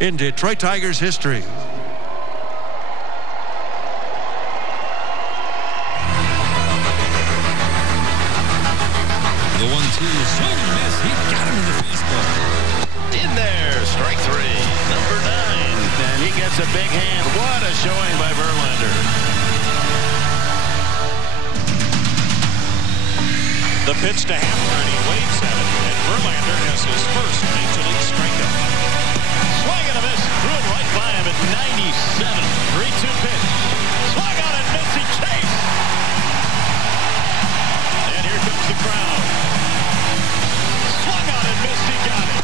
in Detroit Tigers history. The 1-2, swing and a miss. He got him in the fastball. In there, strike three, number 9. And he gets a big hand. What a showing by Verlander. The pitch to Hamler, and he waves at it. And Verlander has his first Major League strikeout. Swing and a miss. Threw it right by him at 97. 3-2 pitch. Swung on and missed. He chased. And here comes the crowd. Swung on and missed. He got it.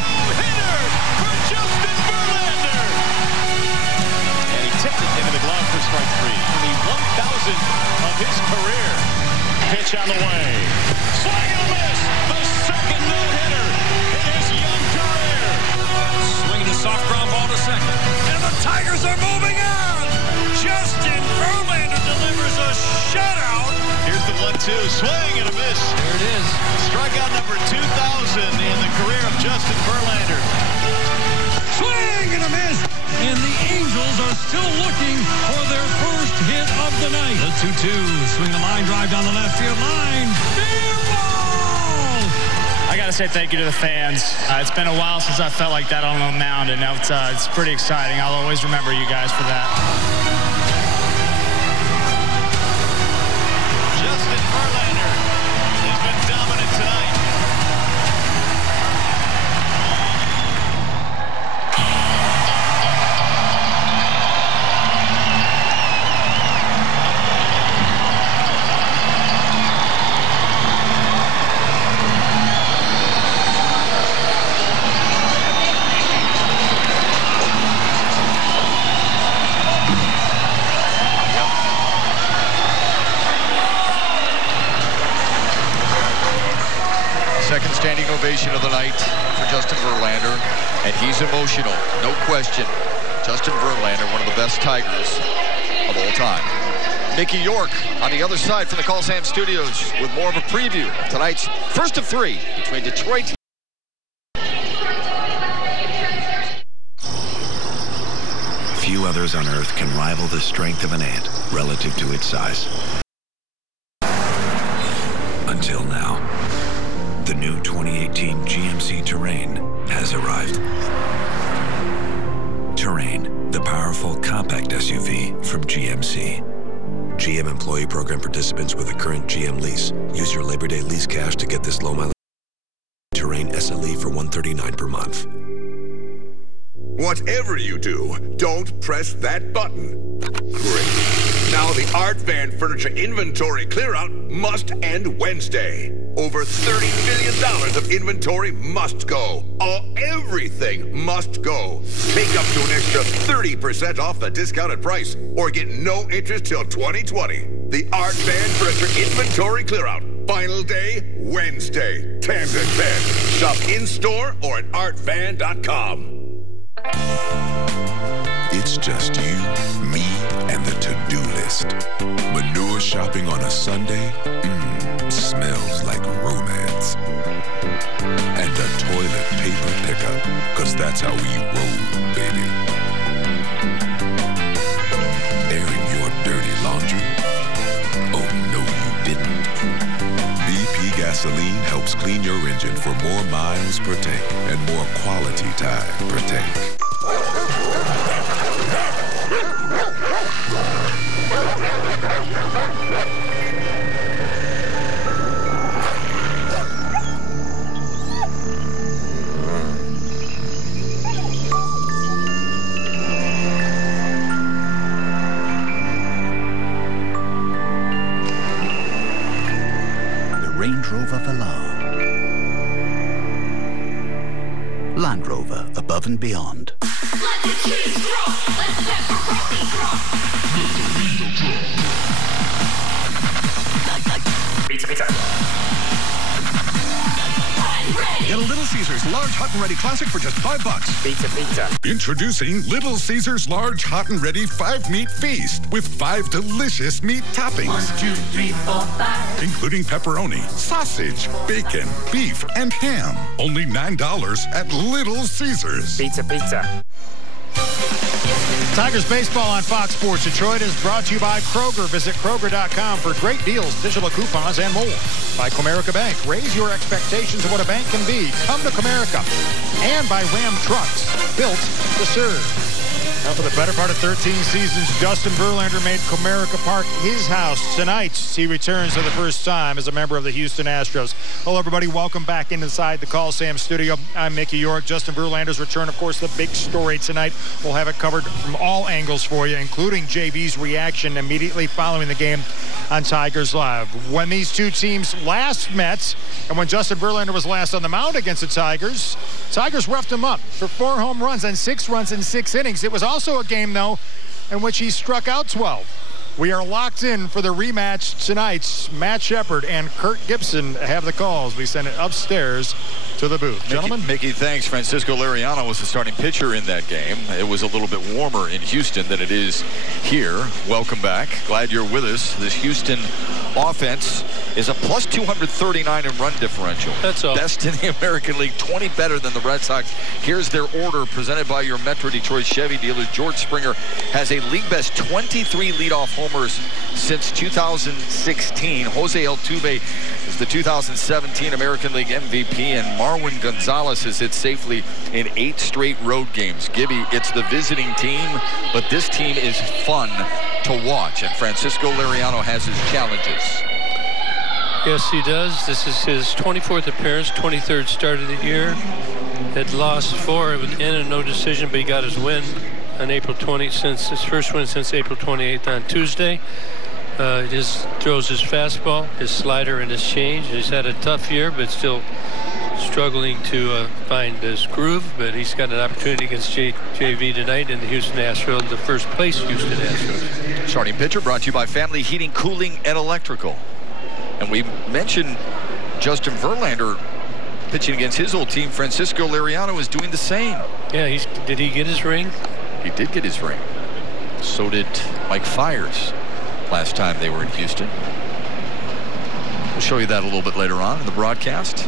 No-hitter for Justin Verlander. And he tipped it into the glove for strike three. The 1,000th of his career. Pitch on the way. Swing and a miss. The second no-hitter in his young career. Swinging a soft ground ball to second. And the Tigers are moving on. Justin Verlander delivers a shutout. Here's the 1-2. Swing and a miss. There it is. Strikeout number 2,000 in the career of Justin Verlander. Swing and a miss. And the Angels are still looking for their first hit of the night. The 2-2. Swing a line drive down the left field line. Fair ball! I got to say thank you to the fans. It's been a while since I felt like that on the mound, and now it's pretty exciting. I'll always remember you guys for that. Justin Verlander has been dominant tonight. Second standing ovation of the night for Justin Verlander, and he's emotional, no question. Justin Verlander, one of the best Tigers of all time. Mickey York on the other side from the Coliseum Studios with more of a preview of tonight's first of three between Detroit. Few others on Earth can rival the strength of an ant relative to its size. Until now. The new 2018 GMC Terrain has arrived. Terrain, the powerful compact SUV from GMC. GM employee program participants with a current GM lease. Use your Labor Day lease cash to get this low mileage Terrain SLE for $139 per month. Whatever you do, don't press that button. Great. Now the Art Van Furniture inventory clearout must end Wednesday. Over $30 million of inventory must go. Everything must go. Take up to an extra 30% off the discounted price or get no interest till 2020. The Art Van Furniture inventory clearout. Final day, Wednesday, 10 to 10. Shop in-store or at artvan.com. It's just you, me, and the to-do list. Manure shopping on a Sunday? Smells like romance. And a toilet paper pickup, because that's how we roll, baby. Airing your dirty laundry? Oh, no, you didn't. BP gasoline helps clean your engine for more miles per tank and more quality time per tank. Range Rover Velar. Land Rover, above and beyond. Let the cheese drop. Let the pepperoni drop. Let the burrito drop. Pizza, pizza. Get a little Caesars Large Hot and Ready Classic for just $5. Pizza. Introducing Little Caesars Large Hot and Ready 5-meat feast with 5 delicious meat toppings. 1, 2, 3, 4, 5. Including pepperoni, sausage, bacon, beef, and ham. Only $9 at Little Caesars. Pizza. Tigers baseball on Fox Sports Detroit is brought to you by Kroger. Visit Kroger.com for great deals, digital coupons, and more. By Comerica Bank. Raise your expectations of what a bank can be. Come to Comerica. And by Ram Trucks. Built to serve. Now for the better part of 13 seasons, Justin Verlander made Comerica Park his house. Tonight, he returns for the first time as a member of the Houston Astros. Hello, everybody. Welcome back inside the Call Sam studio. I'm Mickey York. Justin Verlander's return, of course, the big story tonight. We'll have it covered from all angles for you, including JV's reaction immediately following the game on Tigers Live. When these two teams last met, and when Justin Verlander was last on the mound against the Tigers roughed him up for 4 home runs and 6 runs in 6 innings. It was also a game, though, in which he struck out 12. We are locked in for the rematch tonight. Matt Shepard and Kurt Gibson have the calls. We send it upstairs to the booth. Gentlemen. Mickey, thanks. Francisco Liriano was the starting pitcher in that game. It was a little bit warmer in Houston than it is here. Welcome back. Glad you're with us. This Houston offense is a plus 239 in run differential. That's all. Best in the American League, 20 better than the Red Sox. Here's their order presented by your Metro Detroit Chevy dealers. George Springer has a league best 23 leadoff homers since 2016. Jose Altuve is the 2017 American League MVP, and Marwin Gonzalez has hit safely in 8 straight road games. Gibby, it's the visiting team, but this team is fun to watch, and Francisco Liriano has his challenges. Yes, he does. This is his 24th appearance, 23rd start of the year. Had lost 4 in a no decision, but he got his win on April 20th, since his first win since April 28th on Tuesday. Throws his fastball, his slider, and his change. He's had a tough year, but still struggling to find his groove. But he's got an opportunity against JV tonight in the Houston Astros, the first place Houston Astros. Starting pitcher brought to you by Family Heating, Cooling, and Electrical. And we mentioned Justin Verlander pitching against his old team. Francisco Liriano is doing the same. Yeah, did he get his ring? He did get his ring. So did Mike Fiers last time they were in Houston. We'll show you that a little bit later on in the broadcast.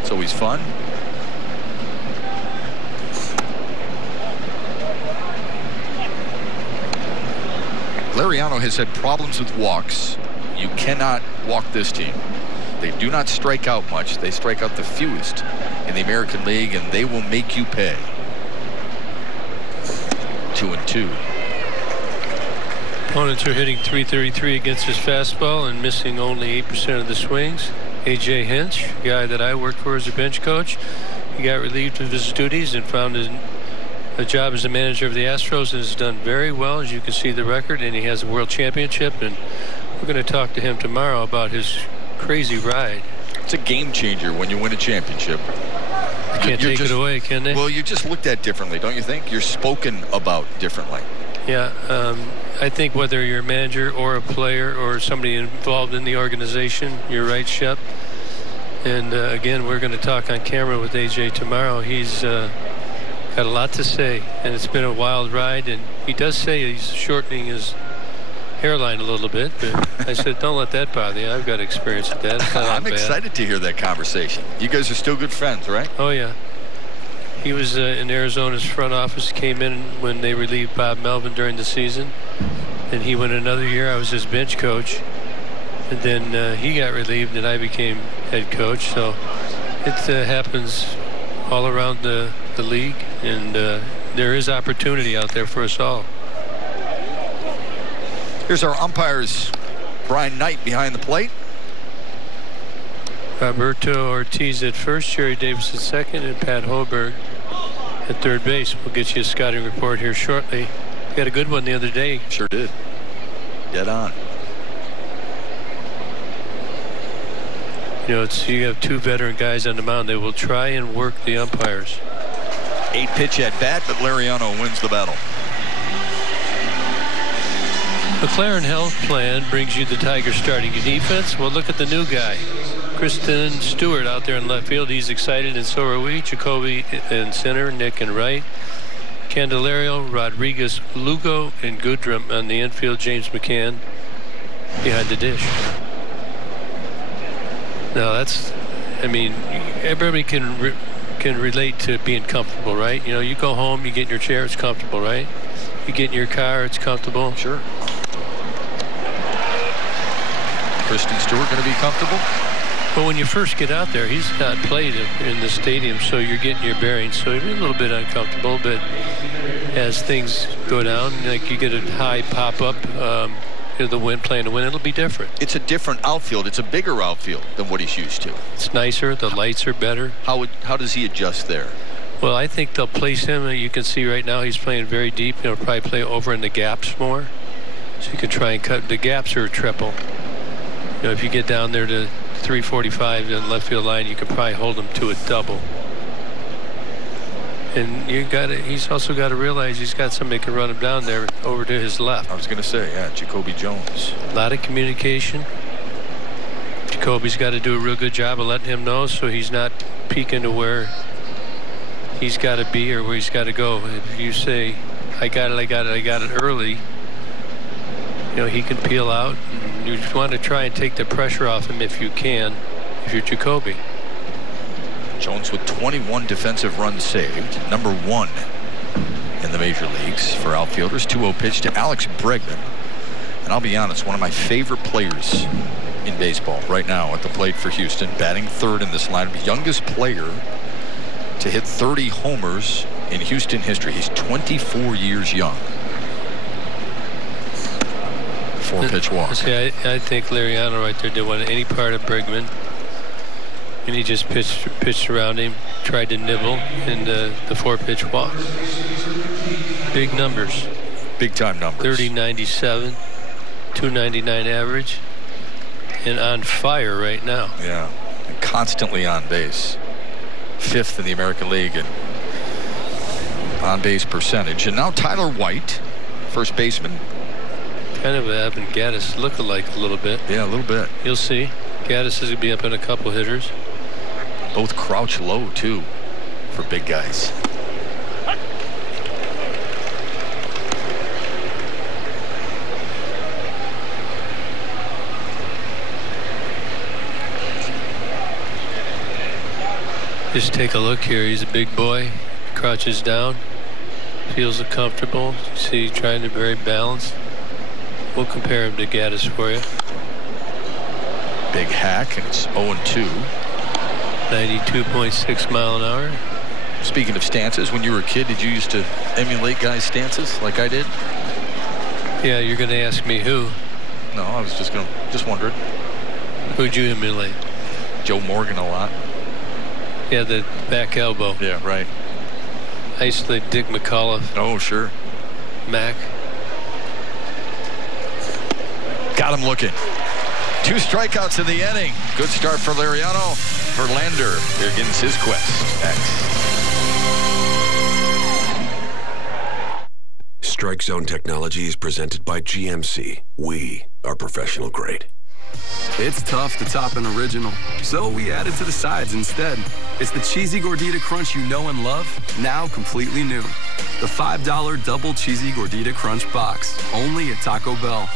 It's always fun. Liriano has had problems with walks. You cannot walk this team. They do not strike out much. They strike out the fewest in the American League, and they will make you pay. 2-2. Opponents are hitting .333 against his fastball and missing only 8% of the swings. A.J. Hinch, a guy that I worked for as a bench coach, he got relieved of his duties and found a job as a manager of the Astros, and has done very well, as you can see the record, and he has a world championship, and we're going to talk to him tomorrow about his crazy ride. It's a game changer when you win a championship. Can't take it away, can they? Well, you're just looked at differently, don't you think? You're spoken about differently. Yeah, I think whether you're a manager or a player or somebody involved in the organization, you're right, Shep. And again, we're going to talk on camera with AJ tomorrow. He's got a lot to say, and it's been a wild ride. And he does say he's shortening his hairline a little bit, but I said, don't let that bother you. I've got experience with that. I'm excited to hear that conversation. You guys are still good friends, right? Oh, yeah. He was in Arizona's front office, came in when they relieved Bob Melvin during the season. And he went another year. I was his bench coach. And then he got relieved, and I became head coach. So it happens all around the league, and there is opportunity out there for us all. Here's our umpires. Brian Knight behind the plate. Roberto Ortiz at first, Jerry Davis at second, and Pat Hoberg at third base. We'll get you a scouting report here shortly. We had a good one the other day. Sure did. Dead on. You know, you have 2 veteran guys on the mound. They will try and work the umpires. 8-pitch at bat, but Liriano wins the battle. McLaren Health Plan brings you the Tigers starting defense. Well, look at the new guy. Kristen Stewart out there in left field. He's excited, and so are we. Jacoby in center, Nick in right. Candelario, Rodriguez, Lugo, and Goodrum on the infield. James McCann behind the dish. Now that's, I mean, everybody can relate to being comfortable, right? You know, you go home, you get in your chair, it's comfortable, right? You get in your car, it's comfortable. Sure. Kristen Stewart going to be comfortable? But when you first get out there, he's not played in the stadium, so you're getting your bearings. So you're a little bit uncomfortable, but as things go down, like you get a high pop-up, the wind, playing the wind, it'll be different. It's a different outfield. It's a bigger outfield than what he's used to. It's nicer. The lights are better. How does he adjust there? Well, I think they'll place him. You can see right now he's playing very deep. He'll probably play over in the gaps more. So you can try and cut. The gaps are a triple. You know, if you get down there to 345 in left field line, you can probably hold him to a double. And he's also got to realize he's got somebody who can run him down there over to his left. I was going to say, yeah, Jacoby Jones. A lot of communication. Jacoby's got to do a real good job of letting him know so he's not peeking to where he's got to be or where he's got to go. If you say, I got it early, you know, he can peel out. And you want to try and take the pressure off him if you can, if you're Jacoby. Jones with 21 defensive runs saved, #1 in the major leagues for outfielders. 2-0 pitch to Alex Bregman. And I'll be honest, one of my favorite players in baseball right now at the plate for Houston, batting third in this lineup. Youngest player to hit 30 homers in Houston history. He's 24 years young. 4-pitch walk. See, I think Liriano right there did want any part of Bregman. And he just pitched around him, tried to nibble in the 4-pitch walk. Big numbers. Big time numbers. 30-97, 299 average, and on fire right now. Yeah, and constantly on base. 5th in the American League in on base percentage. And now Tyler White, first baseman. Kind of an Evan Gattis look-alike a little bit. Yeah, a little bit. You'll see. Gattis is going to be up in a couple hitters. Both crouch low, too, for big guys. Just take a look here. He's a big boy. Crouches down. Feels comfortable. See, trying to be very balanced. We'll compare him to Gattis for you. Big hack, and it's 0-2. 92.6 mile an hour. Speaking of stances, when you were a kid, did you used to emulate guys' stances like I did? Yeah, you're going to ask me who. No, I was just wondering. Who'd you emulate? Joe Morgan a lot. Yeah, the back elbow. Yeah, right. I used to play Dick McAuliffe. Oh, sure. Mac. Got him looking. 2 strikeouts in the inning. Good start for Liriano. Verlander begins his quest next. Strike Zone Technology is presented by GMC. We are professional grade. It's tough to top an original, so we added to the sides instead. It's the Cheesy Gordita Crunch you know and love, now completely new. The $5 double cheesy Gordita Crunch box, only at Taco Bell.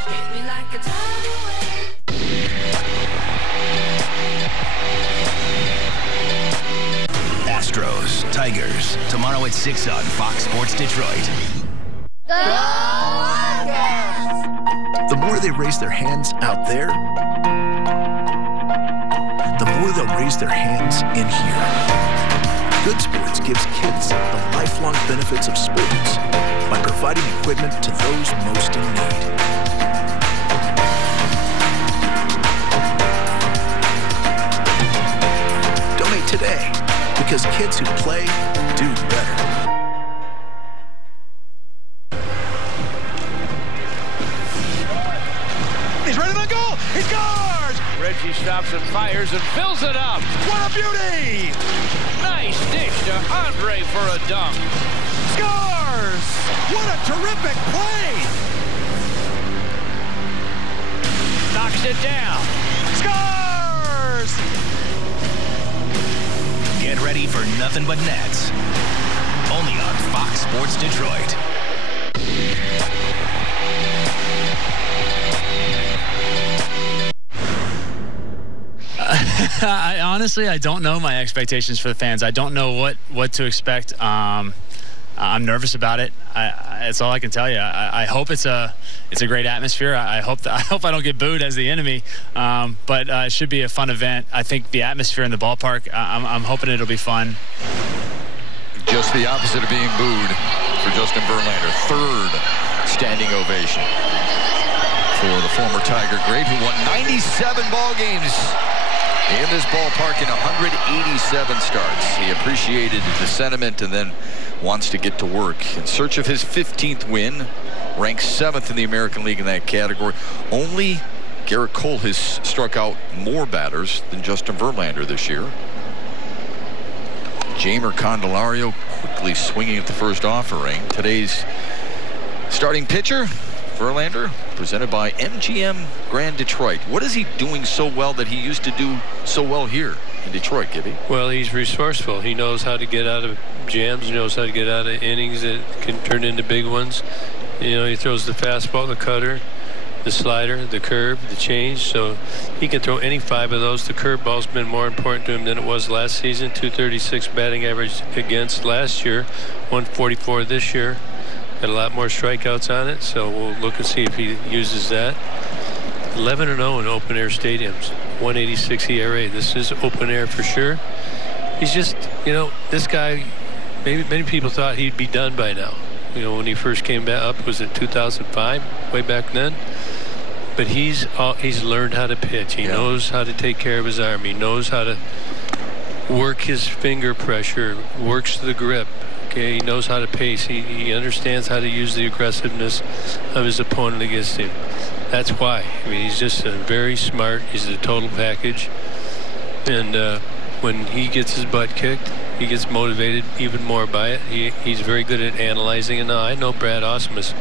Astros, Tigers, tomorrow at 6 on Fox Sports Detroit. Go Wildcats! The more they raise their hands out there, the more they'll raise their hands in here. Good Sports gives kids the lifelong benefits of sports by providing equipment to those most in need. Donate today, because kids who play do better. He's ready to go. He scores! Reggie stops and fires and fills it up. What a beauty! Nice dish to Andre for a dunk. Scores! What a terrific play! Knocks it down. Scores! scores. Get ready for nothing but nets. Only on Fox Sports Detroit. I don't know my expectations for the fans. I don't know what to expect. I'm nervous about it. That's all I can tell you. I hope it's a great atmosphere. I hope I don't get booed as the enemy. But it should be a fun event. I think the atmosphere in the ballpark, I'm hoping it'll be fun. Just the opposite of being booed for Justin Verlander. Third standing ovation for the former Tiger great who won 97 ball games in this ballpark in 187 starts. He appreciated the sentiment and then wants to get to work in search of his 15th win. Ranks 7th in the American League in that category. Only Garrett Cole has struck out more batters than Justin Verlander this year. Jeimer Candelario quickly swinging at the first offering. Today's starting pitcher, Verlander, presented by MGM Grand Detroit. What is he doing so well that he used to do so well here in Detroit, Gibby? Well, he's resourceful. He knows how to get out of jams. He knows how to get out of innings that can turn into big ones. You know, he throws the fastball, the cutter, the slider, the curve, the change. So he can throw any 5 of those. The curveball's been more important to him than it was last season. 236 batting average against last year, 144 this year. Got a lot more strikeouts on it, so we'll look and see if he uses that. 11-0 in open air stadiums, 186 ERA. This is open air for sure. He's just, you know, this guy, maybe many people thought he'd be done by now. You know, when he first came back up, was it 2005, way back then? But he's learned how to pitch. He knows how to take care of his arm. He knows how to work his finger pressure, works the grip. Okay, he knows how to pace. He understands how to use the aggressiveness of his opponent against him. That's why. I mean, he's just very smart. He's the total package. And when he gets his butt kicked, he gets motivated even more by it. He's very good at analyzing. And I know Brad Ausmus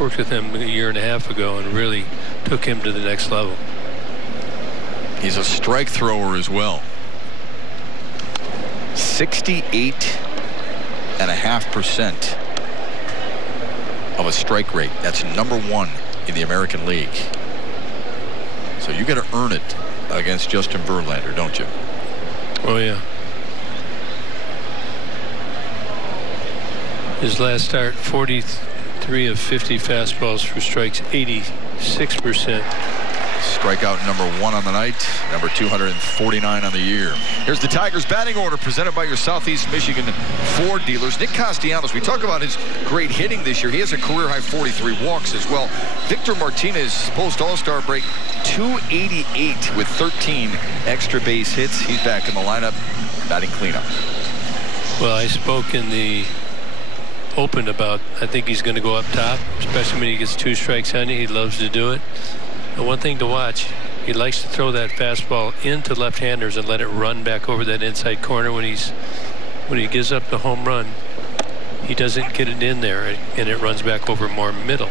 worked with him a year and a half ago and really took him to the next level. He's a strike thrower as well. 68.5% of a strike rate. That's #1 in the American League. So you got to earn it against Justin Verlander, don't you? Oh yeah. His last start, 43 of 50 fastballs for strikes, 86%. Strikeout #1 on the night, number 249 on the year. Here's the Tigers batting order presented by your Southeast Michigan Ford dealers. Nick Castellanos, we talk about his great hitting this year. He has a career high 43 walks as well. Victor Martinez, post All-Star break, 288 with 13 extra base hits. He's back in the lineup, batting cleanup. Well, I spoke in the open about, I think he's going to go up top, especially when he gets 2 strikes on you. He loves to do it. And one thing to watch, he likes to throw that fastball into left-handers and let it run back over that inside corner. When he gives up the home run, he doesn't get it in there, and it runs back over more middle.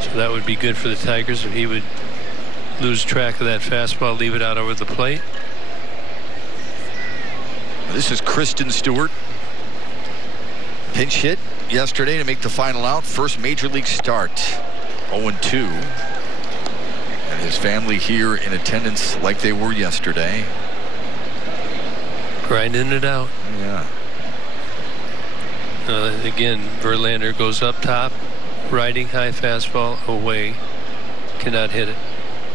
So that would be good for the Tigers if he would lose track of that fastball, leave it out over the plate. This is Kristen Stewart. Pinch hit yesterday to make the final out. First major league start. 0-2. And his family here in attendance like they were yesterday. Grinding it out. Yeah. Again, Verlander goes up top, riding high fastball away, cannot hit it.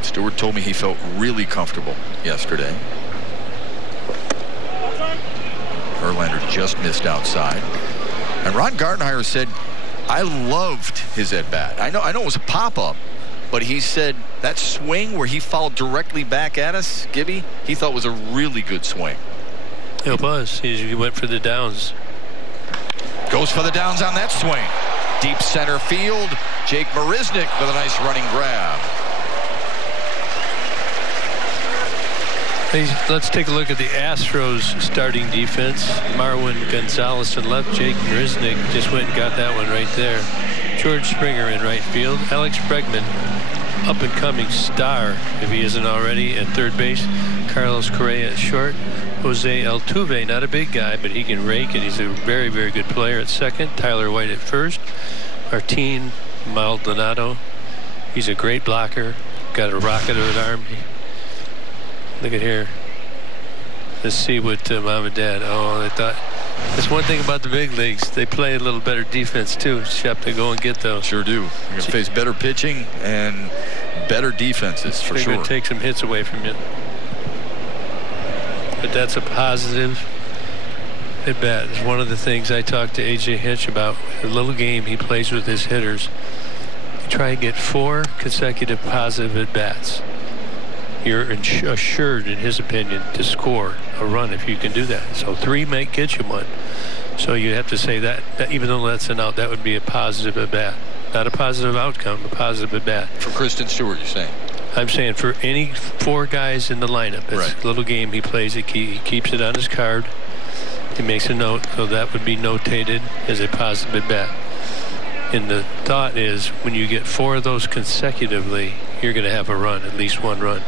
Stewart told me he felt really comfortable yesterday. Verlander just missed outside. And Ron Gardenhire said, I loved his at-bat. I know it was a pop-up, but he said that swing where he fouled directly back at us, Gibby, he thought was a really good swing. It was. He went for the downs. Goes for the downs on that swing. Deep center field. Jake Marisnick with a nice running grab. Let's take a look at the Astros starting defense. Marwin Gonzalez in left. Jake Marisnick just went and got that one right there. George Springer in right field. Alex Bregman up-and-coming star, if he isn't already, at third base. Carlos Correa at short. Jose Altuve, not a big guy, but he can rake it. He's a very, very good player at second. Tyler White at first. Martin Maldonado, he's a great blocker. Got a rocket of an arm. Look at here. Let's see what Mom and Dad. Oh, they thought. That's one thing about the big leagues. They play a little better defense, too. Shep, they go and get those. Sure do. You're going to face better pitching and better defenses, for sure. They're going to take some hits away from you. But that's a positive at bat. It's one of the things I talked to A.J. Hinch about. A little game he plays with his hitters. You try and get 4 consecutive positive at bats. You're assured, in his opinion, to score a run if you can do that. So 3 might get you 1. So you have to say that even though that's an out, that would be a positive at bat. Not a positive outcome, a positive at bat. For Kristen Stewart, you're saying? I'm saying for any 4 guys in the lineup, it's a little game he plays. He keeps it on his card. He makes a note, so that would be notated as a positive at bat. And the thought is, when you get 4 of those consecutively, you're going to have a run, at least 1 run.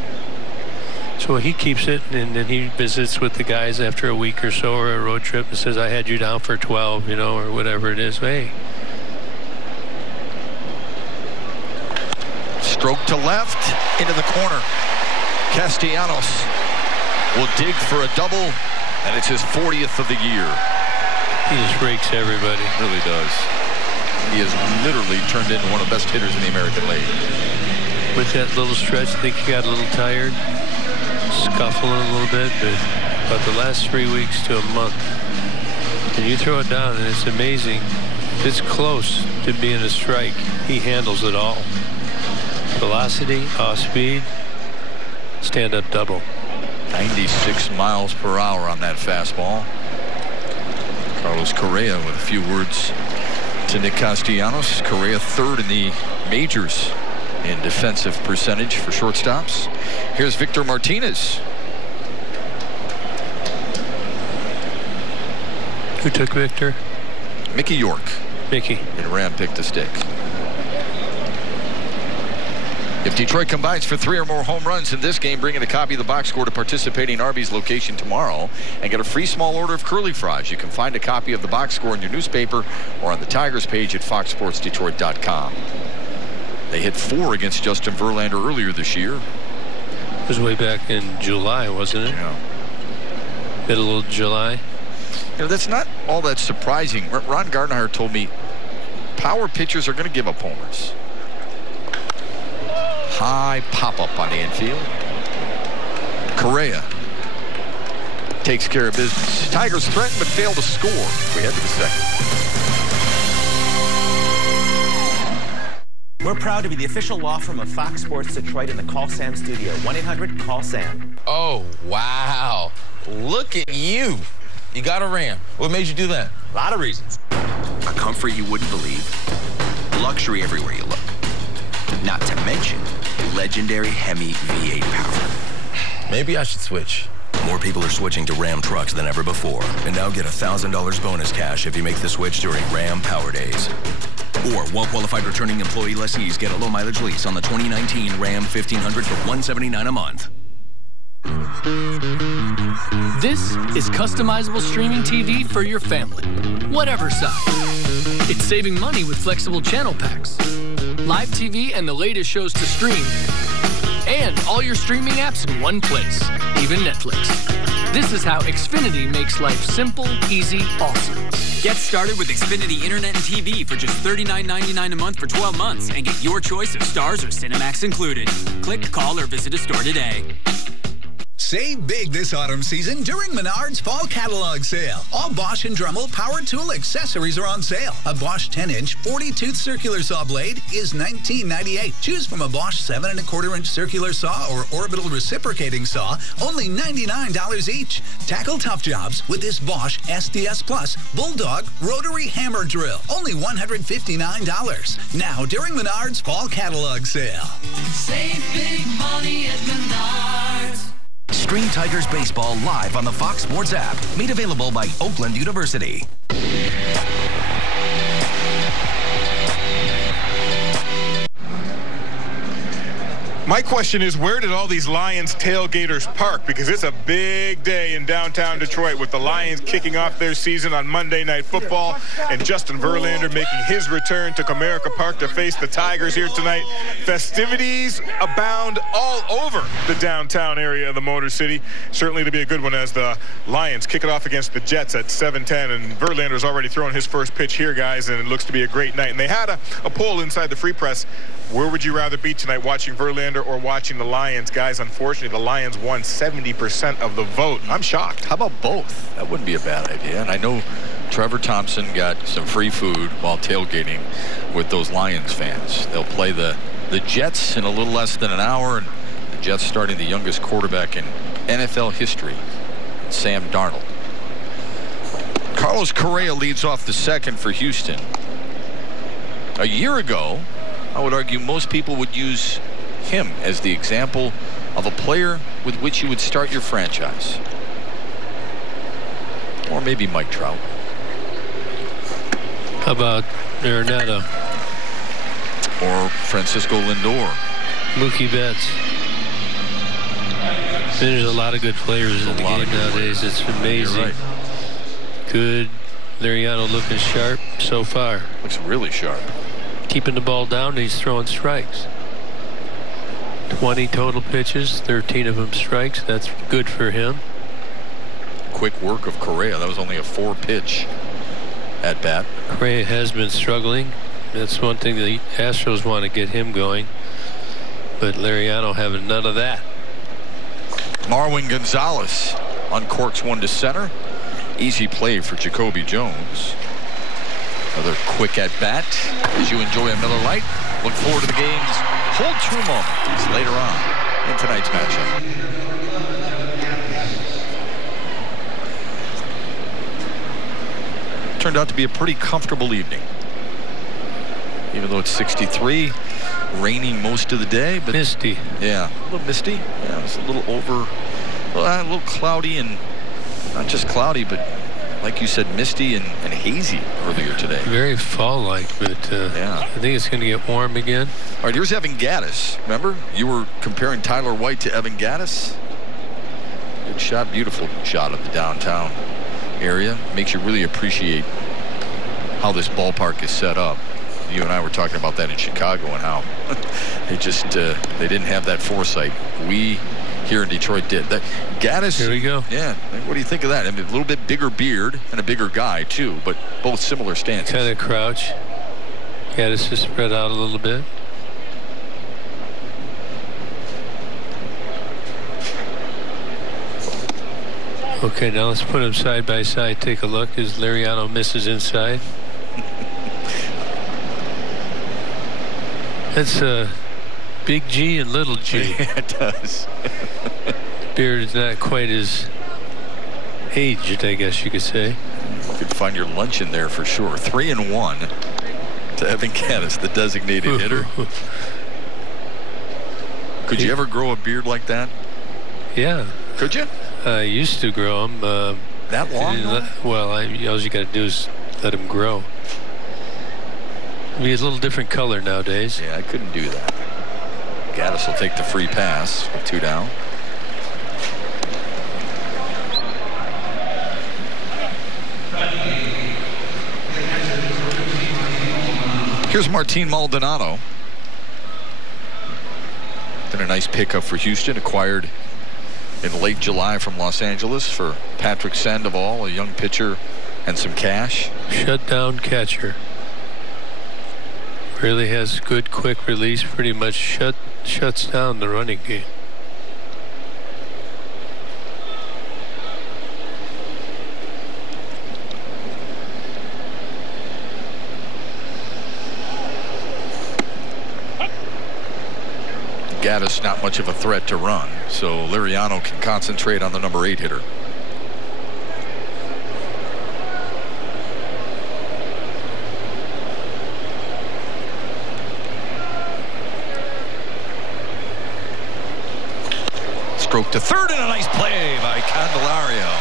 So he keeps it, and then he visits with the guys after a week or so, or a road trip, and says, I had you down for 12, you know, or whatever it is. Hey. Stroke to left, into the corner. Castellanos will dig for a double, and it's his 40th of the year. He just rakes everybody. Really does. He has literally turned into one of the best hitters in the American League. With that little stretch, I think he got a little tired, scuffling a little bit, but about the last 3 weeks to a month, and you throw it down, and it's amazing. If it's close to being a strike, he handles it all. Velocity, off speed, stand-up double. 96 miles per hour on that fastball. Carlos Correa with a few words to Nick Castellanos. Correa 3rd in the majors in defensive percentage for shortstops. Here's Victor Martinez. Who took Victor? Mickey York. Mickey. And Ram picked a stick. If Detroit combines for 3 or more home runs in this game, bring in a copy of the box score to participating Arby's location tomorrow and get a free small order of curly fries. You can find a copy of the box score in your newspaper or on the Tigers page at foxsportsdetroit.com. They hit 4 against Justin Verlander earlier this year. It was way back in July, wasn't it? Yeah. Middle of July. You know, that's not all that surprising. Ron Gardenhire told me power pitchers are going to give up homers. High pop-up on the infield. Correa takes care of business. Tigers threaten but fail to score. We head to the second. We're proud to be the official law firm of Fox Sports Detroit in the Call Sam studio. 1-800-CALL-SAM. Oh, wow. Look at you. You got a Ram. What made you do that? A lot of reasons. A comfort you wouldn't believe. Luxury everywhere you look. Not to mention legendary Hemi V8 power. Maybe I should switch. More people are switching to Ram trucks than ever before. And now get $1,000 bonus cash if you make the switch during Ram Power Days. Or well-qualified returning employee lessees get a low-mileage lease on the 2019 Ram 1500 for $179 a month. This is customizable streaming TV for your family, whatever size. It's saving money with flexible channel packs, live TV and the latest shows to stream, and all your streaming apps in one place, even Netflix. This is how Xfinity makes life simple, easy, awesome. Get started with Xfinity Internet and TV for just $39.99 a month for 12 months and get your choice of Stars or Cinemax included. Click, call, or visit a store today. Save big this autumn season during Menards Fall Catalog Sale. All Bosch and Dremel power tool accessories are on sale. A Bosch 10-inch 40-tooth circular saw blade is $19.98. Choose from a Bosch 7¼ circular saw or orbital reciprocating saw, only $99 each. Tackle tough jobs with this Bosch SDS Plus Bulldog rotary hammer drill, only $159. Now during Menards Fall Catalog Sale. Save big money at Menards. Stream Tigers baseball live on the Fox Sports app. Made available by Oakland University. My question is, where did all these Lions tailgaters park? Because it's a big day in downtown Detroit with the Lions kicking off their season on Monday Night Football and Justin Verlander making his return to Comerica Park to face the Tigers here tonight. Festivities abound all over the downtown area of the Motor City. Certainly to be a good one as the Lions kick it off against the Jets at 7:10. And Verlander's already thrown his first pitch here, guys, and it looks to be a great night. And they had a poll inside the Free Press. Where would you rather be tonight, watching Verlander or watching the Lions? Guys, unfortunately, the Lions won 70% of the vote. I'm shocked. How about both? That wouldn't be a bad idea. And I know Trevor Thompson got some free food while tailgating with those Lions fans. They'll play the Jets in a little less than an hour, and the Jets starting the youngest quarterback in NFL history, Sam Darnold. Carlos Correa leads off the second for Houston. A year ago, I would argue most people would use him as the example of a player with which you would start your franchise. Or maybe Mike Trout. How about Arenado? Or Francisco Lindor. Mookie Betts. There's a lot of good players in the game nowadays. It's amazing. Right. Good. Liriano looking sharp so far. Looks really sharp. Keeping the ball down, he's throwing strikes. 20 total pitches, 13 of them strikes. That's good for him. Quick work of Correa. That was only a 4-pitch at bat. Correa has been struggling. That's one thing the Astros want to get him going. But Liriano having none of that. Marwin Gonzalez uncorks one to center. Easy play for Jacoby Jones. Another quick at bat as you enjoy a Miller Lite. Look forward to the game's whole true moments later on in tonight's matchup. Turned out to be a pretty comfortable evening. Even though it's 63, raining most of the day, but misty. Yeah, a little misty. Yeah, it was a little a little cloudy, and not just cloudy, but like you said, misty and hazy earlier today. Very fall-like, but yeah. I think it's going to get warm again. All right, here's Evan Gattis. Remember, you were comparing Tyler White to Evan Gattis? Good shot, beautiful shot of the downtown area. Makes you really appreciate how this ballpark is set up. You and I were talking about that in Chicago and how they didn't have that foresight. We here in Detroit did. That Gattis. Here we go. Yeah. What do you think of that? I mean, a little bit bigger beard and a bigger guy too, but both similar stances. Kind of crouch. Gattis is spread out a little bit. Okay, now let's put them side by side. Take a look as Liriano misses inside. That's big G and little G. Yeah, it does. Beard is not quite as aged, I guess you could say. You could find your lunch in there for sure. 3-1 to Evan Gattis, the designated hitter. Could you ever grow a beard like that? Yeah. Could you? I used to grow them. That long? Well, all you got to do is let them grow. Be a little different color nowadays. Yeah, I couldn't do that. Gattis will take the free pass with 2 down. Here's Martin Maldonado. Been a nice pickup for Houston, acquired in late July from Los Angeles for Patrick Sandoval, a young pitcher, and some cash. Shutdown catcher. Really has good quick release, pretty much shuts down the running game. Gattis not much of a threat to run, so Liriano can concentrate on the number 8 hitter. Stroke to third, and a nice play by Candelario.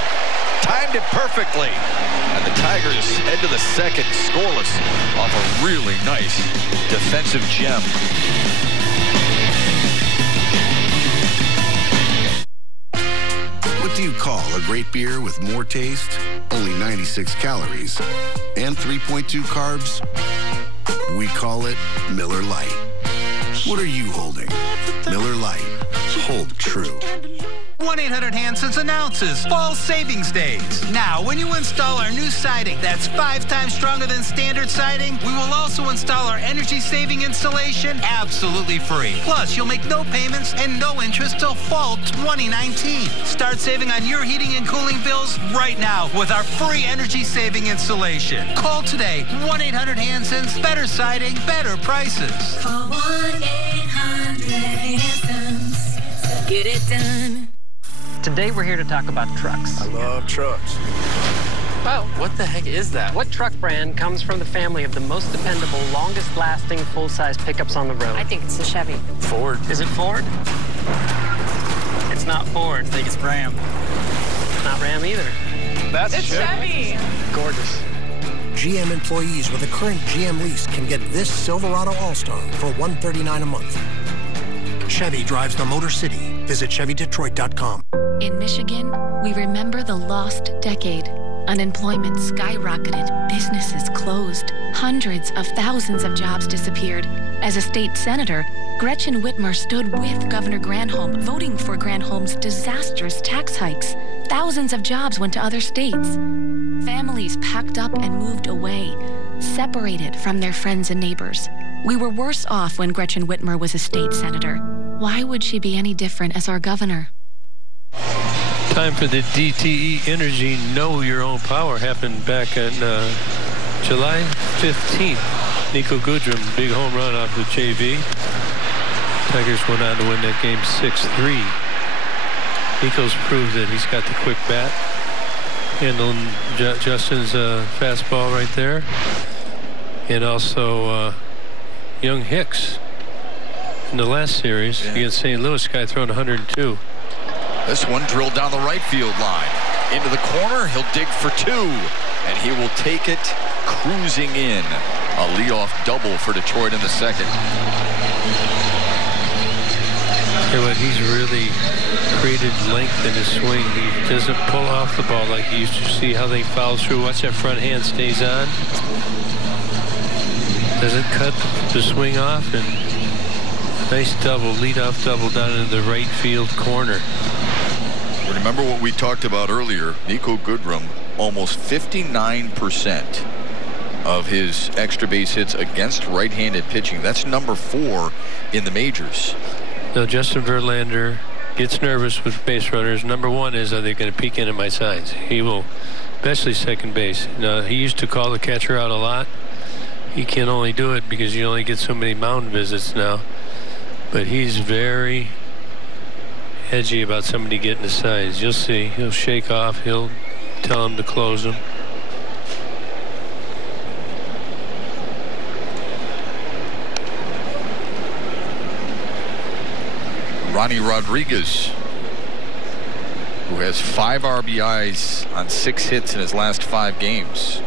Timed it perfectly. And the Tigers head to the second scoreless off a really nice defensive gem. do you call a great beer with more taste, only 96 calories, and 3.2 carbs? We call it Miller Lite. What are you holding? Miller Lite. Hold true. 1-800-HANSONS announces Fall Savings Days. Now, when you install our new siding that's 5 times stronger than standard siding, we will also install our energy-saving insulation absolutely free. Plus, you'll make no payments and no interest till fall 2019. Start saving on your heating and cooling bills right now with our free energy-saving insulation. Call today, 1-800-HANSONS. Better siding, better prices. Call 1-800-HANSONS. Get it done. Today we're here to talk about trucks. I love trucks. Well, what the heck is that? What truck brand comes from the family of the most dependable, longest-lasting, full-size pickups on the road? I think it's the Chevy. Ford. Is it Ford? It's not Ford. I think it's Ram. It's not Ram either. It's Chevy. Gorgeous. GM employees with a current GM lease can get this Silverado All-Star for $139 a month. Chevy drives the Motor City. Visit ChevyDetroit.com. In Michigan, we remember the lost decade. Unemployment skyrocketed, businesses closed, hundreds of thousands of jobs disappeared. As a state senator, Gretchen Whitmer stood with Governor Granholm, voting for Granholm's disastrous tax hikes. Thousands of jobs went to other states. Families packed up and moved away, separated from their friends and neighbors. We were worse off when Gretchen Whitmer was a state senator. Why would she be any different as our governor? Time for the DTE Energy Know Your Own Power. Happened back on July 15th. Nico Goodrum, big home run off the JV. Tigers went on to win that game 6-3. Nico's proved that he's got the quick bat. Handling Justin's fastball right there. And also young Hicks in the last series against St. Louis, guy throwing 102. This one drilled down the right field line. Into the corner, he'll dig for 2. And he will take it cruising in. A leadoff double for Detroit in the second. Hey, what, he's really created length in his swing. He doesn't pull off the ball like he used to. See how they foul through. Watch that front hand stays on. Doesn't cut the swing off, and nice double, leadoff double down in the right field corner. Remember what we talked about earlier. Nico Goodrum, almost 59% of his extra base hits against right-handed pitching. That's number 4 in the majors. Now Justin Verlander gets nervous with base runners. Number 1 is, are they going to peek into my signs? He will, especially second base. Now, he used to call the catcher out a lot. He can only do it because you only get so many mound visits now. But he's very edgy about somebody getting the signs. You'll see. He'll shake off. He'll tell him to close them. Ronnie Rodriguez, who has 5 RBIs on 6 hits in his last 5 games.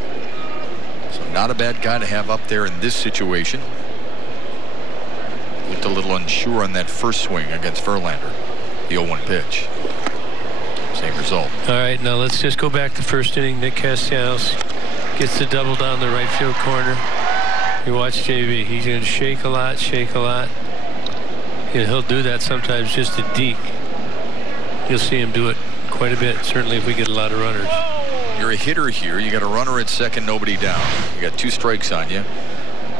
So not a bad guy to have up there in this situation. Looked a little unsure on that first swing against Verlander. The 0-1 pitch. Same result. All right, now let's just go back to first inning. Nick Castellanos gets the double down the right field corner. You watch JV. He's going to shake a lot, shake a lot. And he'll do that sometimes just to deke. You'll see him do it quite a bit, certainly if we get a lot of runners. You're a hitter here. You got a runner at second, nobody down. You got 2 strikes on you.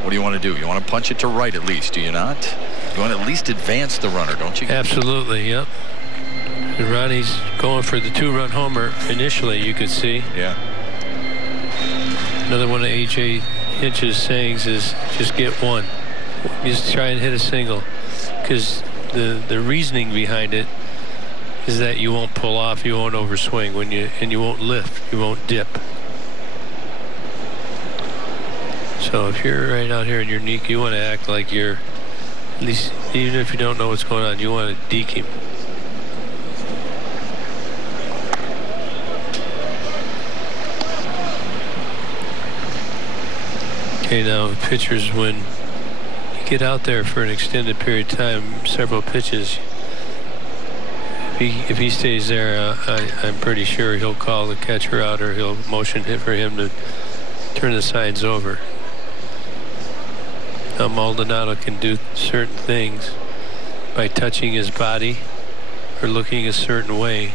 What do you want to do? You want to punch it to right at least, do you not? You want to at least advance the runner, don't you? Absolutely, yep. And Ronnie's going for the 2-run homer initially, you could see. Yeah. Another one of A.J. Hinch's sayings is just get 1. Just try and hit a single. Because the reasoning behind it is that you won't pull off, you won't overswing, and you won't lift, you won't dip. So if you're right out here in your Nico, you want to act like you're, at least even if you don't know what's going on, you want to deke him. Okay, now pitchers, when you get out there for an extended period of time, several pitches, If he stays there, I'm pretty sure he'll call the catcher out, or he'll motion hit for him to turn the signs over. Now Maldonado can do certain things by touching his body or looking a certain way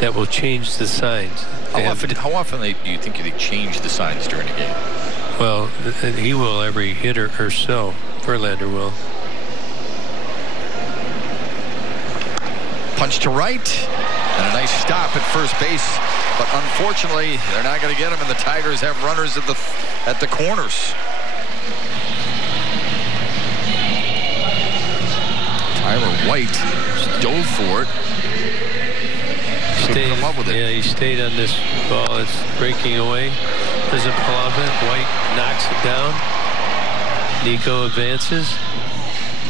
that will change the signs. How often do you think they change the signs during a game? Well, he will every hitter or so. Verlander will. Punch to right, and a nice stop at first base, but unfortunately they're not going to get him, and the Tigers have runners at the corners. Tyler White dove for it. Come up with it. Yeah, he stayed on this ball. It's breaking away. Doesn't pull off it. White knocks it down. Nico advances.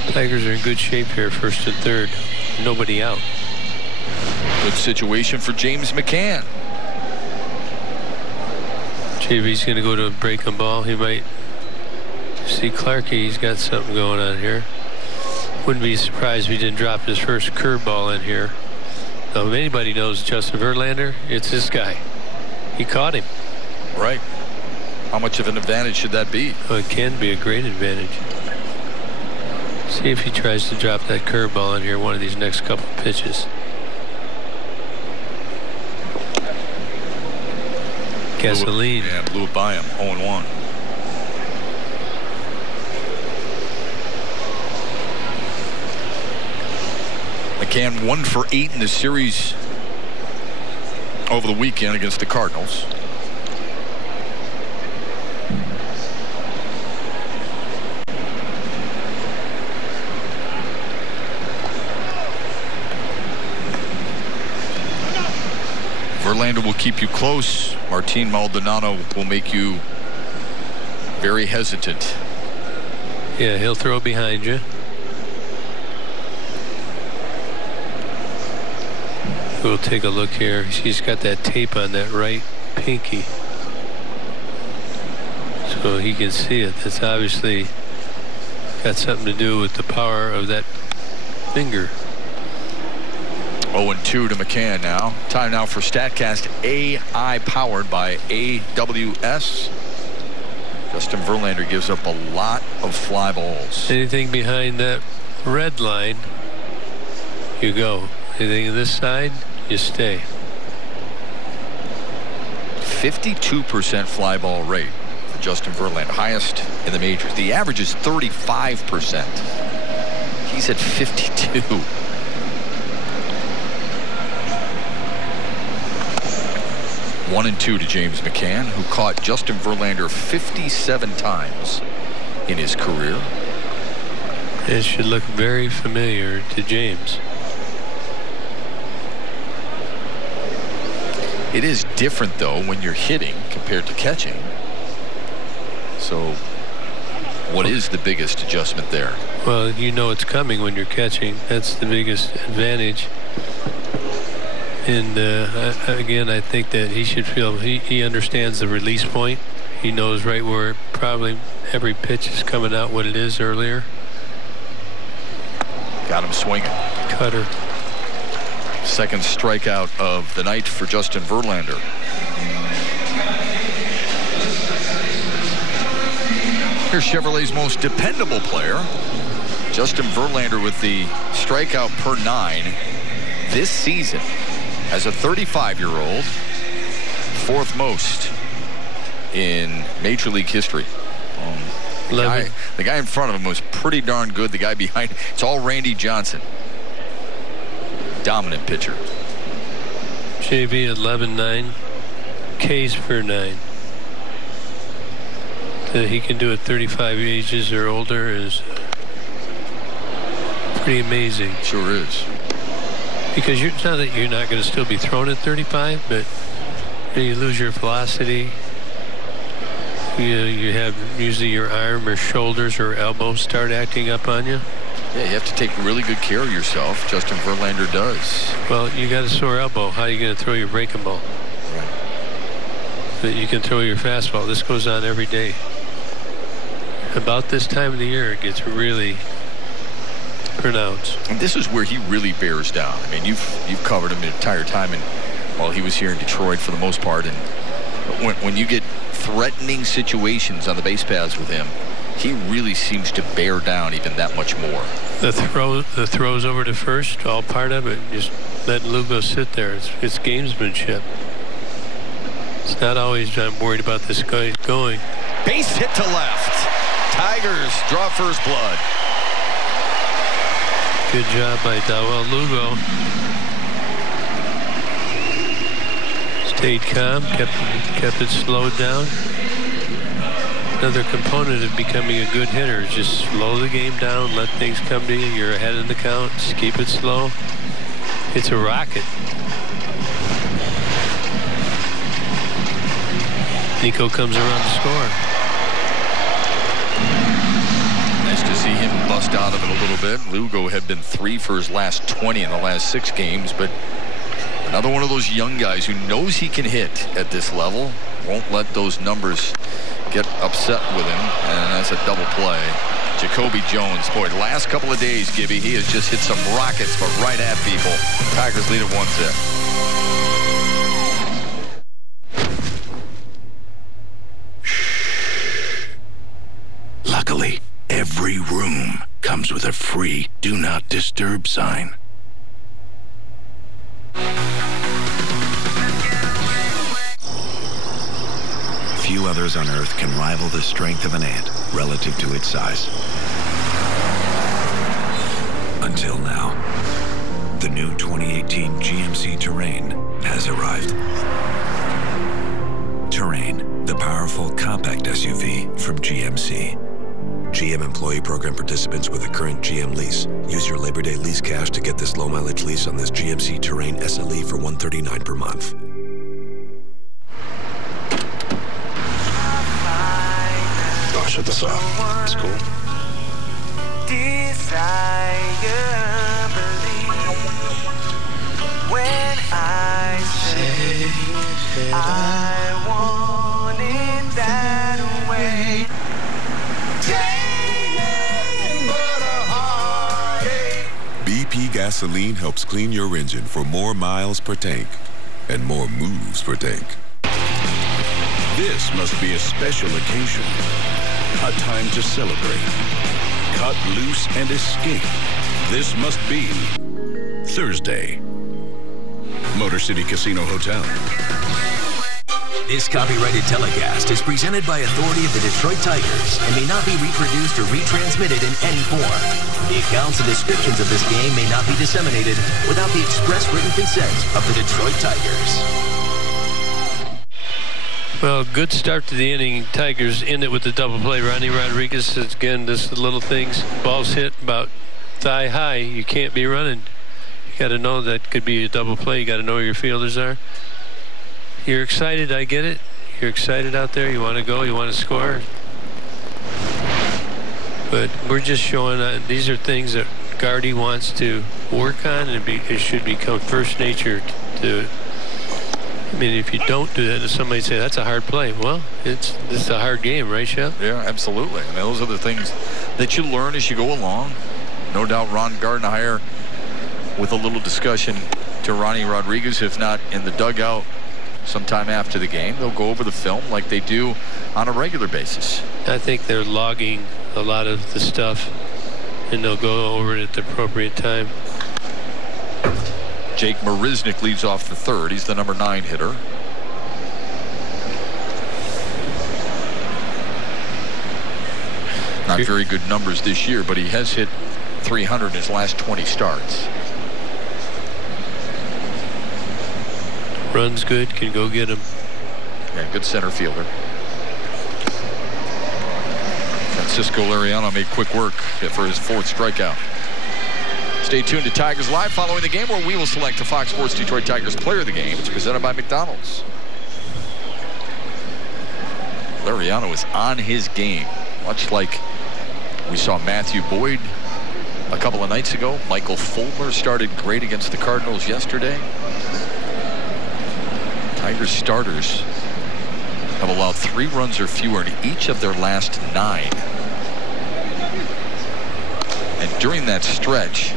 Tigers are in good shape here, first and third. Nobody out. Good situation for James McCann. JB's going to go to a breaking ball. He might see Clarke. He's got something going on here. Wouldn't be surprised if he didn't drop his first curveball in here. Now, if anybody knows Justin Verlander, it's this guy. He caught him. Right. How much of an advantage should that be? Oh, it can be a great advantage. See if he tries to drop that curveball in here one of these next couple pitches. Gasoline. Yeah, blew it by him. 0-1. McCann 1 for 8 in the series over the weekend against the Cardinals. Verlander will keep you close. Martin Maldonado will make you very hesitant. Yeah, he'll throw behind you. We'll take a look here. He's got that tape on that right pinky, so he can see it. That's obviously got something to do with the power of that finger. 0-2 to McCann now. Time now for StatCast AI powered by AWS. Justin Verlander gives up a lot of fly balls. Anything behind that red line, you go. Anything on this side, you stay. 52% fly ball rate for Justin Verlander, highest in the majors. The average is 35%. He's at 52. One and 2 to James McCann, who caught Justin Verlander 57 times in his career. It should look very familiar to James. It is different, though, when you're hitting compared to catching. So what is the biggest adjustment there? Well, you know it's coming when you're catching. That's the biggest advantage. And again, I think that he should feel he understands the release point. He knows right where probably every pitch is coming out, what it is earlier. Got him swinging. Cutter. Second strikeout of the night for Justin Verlander. Here's Chevrolet's most dependable player, Justin Verlander, with the strikeout per 9 this season. As a 35-year-old, fourth most in Major League history. The guy in front of him was pretty darn good. The guy behind, it's all Randy Johnson. Dominant pitcher. JB at 11.9, Ks per 9. That he can do it 35 ages or older is pretty amazing. Sure is. Because it's not that you're not going to still be thrown at 35, but you lose your velocity. You have usually your arm or shoulders or elbows start acting up on you. Yeah, you have to take really good care of yourself. Justin Verlander does. Well, you got a sore elbow. How are you going to throw your breaking ball? Right. But you can throw your fastball. This goes on every day. About this time of the year, it gets really pronounced. And this is where he really bears down. I mean, you've covered him the entire time, and while he was here in Detroit for the most part, and when you get threatening situations on the base paths with him, he really seems to bear down even that much more. The throws over to first, all part of it. Just let Lugo sit there. It's gamesmanship. It's not always I'm worried about this guy going. Base hit to left. Tigers draw first blood. Good job by Dawel Lugo. Stayed calm, kept it slowed down. Another component of becoming a good hitter is just slow the game down, let things come to you. You're ahead in the count, just keep it slow. It's a rocket. Nico comes around to score. Nice to see him bust out of it a little bit. Lugo had been 3 for his last 20 in the last 6 games, but another one of those young guys who knows he can hit at this level. Won't let those numbers get upset with him, and that's a double play. Jacoby Jones, boy, last couple of days, Gibby, he has just hit some rockets, but right at people. Tigers lead it 1-0. Luckily, every room comes with a free Do Not Disturb sign. Few others on Earth can rival the strength of an ant relative to its size. Until now, the new 2018 GMC Terrain has arrived. Terrain, the powerful compact SUV from GMC. GM employee program participants with a current GM lease. Use your Labor Day lease cash to get this low-mileage lease on this GMC Terrain SLE for $139 per month. Oh, shut this off. It's cool. When I say I want it that way. BP gasoline helps clean your engine for more miles per tank and more moves per tank. This must be a special occasion, a time to celebrate, cut loose and escape. This must be Thursday. Motor City Casino Hotel. This copyrighted telecast is presented by authority of the Detroit Tigers and may not be reproduced or retransmitted in any form. The accounts and descriptions of this game may not be disseminated without the express written consent of the Detroit Tigers. Well, good start to the inning. Tigers end it with the double play. Ronnie Rodriguez says, again, this is little things. Ball's hit about thigh high. You can't be running. You got to know that could be a double play. You got to know where your fielders are. You're excited. I get it. You're excited out there. You want to go. You want to score. But we're just showing these are things that Gardy wants to work on, and it should become first nature to. I mean, if you don't do that, somebody say that's a hard play. Well, this is a hard game, right, Shep? Yeah, absolutely. I mean, those are the things that you learn as you go along. No doubt Ron Gardenhire with a little discussion to Ronnie Rodriguez, if not in the dugout sometime after the game. They'll go over the film like they do on a regular basis. I think they're logging a lot of the stuff, and they'll go over it at the appropriate time. Jake Marisnik leads off the third. He's the number 9 hitter. Not very good numbers this year, but he has hit 300 in his last 20 starts. Runs good, can go get him. Yeah, good center fielder. Francisco Liriano made quick work for his 4th strikeout. Stay tuned to Tigers Live following the game, where we will select the Fox Sports Detroit Tigers Player of the Game. It's presented by McDonald's. Liriano is on his game, much like we saw Matthew Boyd a couple of nights ago. Michael Fulmer started great against the Cardinals yesterday. Tigers starters have allowed 3 runs or fewer in each of their last 9. And during that stretch,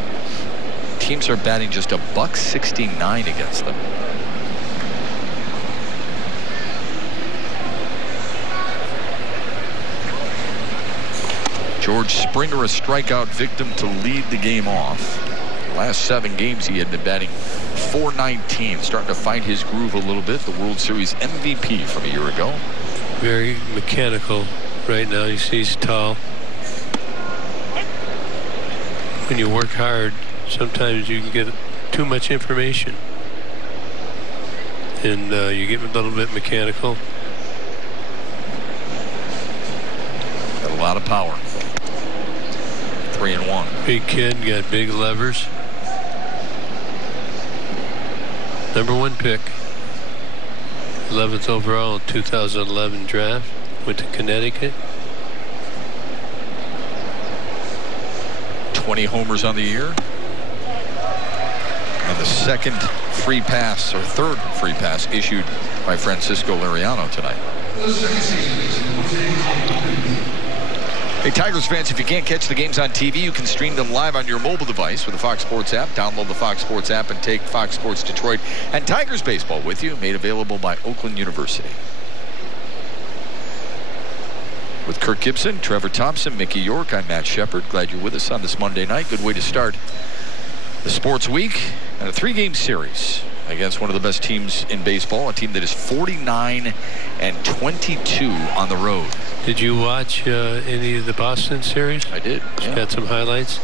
teams are batting just $169 against them. George Springer, a strikeout victim to lead the game off. Last 7 games, he had been batting .419, starting to find his groove a little bit. The World Series MVP from a year ago. Very mechanical right now. You see he's tall. When you work hard, sometimes you can get too much information. And you get a little bit mechanical. Got a lot of power. 3-1. Big kid, got big levers. #1 pick. 11th overall in 2011 draft. Went to Connecticut. 20 homers on the year. And the second free pass, or third free pass, issued by Francisco Liriano tonight. Hey, Tigers fans, if you can't catch the games on TV, you can stream them live on your mobile device with the Fox Sports app. Download the Fox Sports app and take Fox Sports Detroit and Tigers baseball with you. Made available by Oakland University. With Kirk Gibson, Trevor Thompson, Mickey York, I'm Matt Shepard. Glad you're with us on this Monday night. Good way to start the sports week. And a 3-game series against one of the best teams in baseball, a team that is 49-22 on the road. Did you watch any of the Boston series? I did. Yeah. Got some highlights.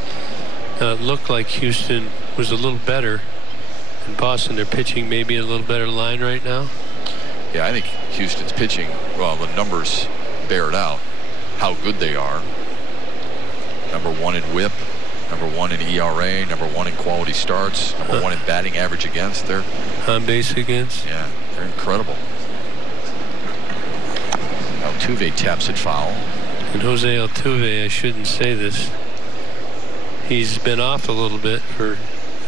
It looked like Houston was a little better. In Boston, they're pitching maybe a little better line right now. Yeah, I think Houston's pitching, well, the numbers bear it out, how good they are. #1 in WHIP, #1 in ERA, #1 in quality starts, #1 in batting average against. They're on base against. Yeah, they're incredible. Altuve taps it foul. And Jose Altuve, I shouldn't say this, he's been off a little bit for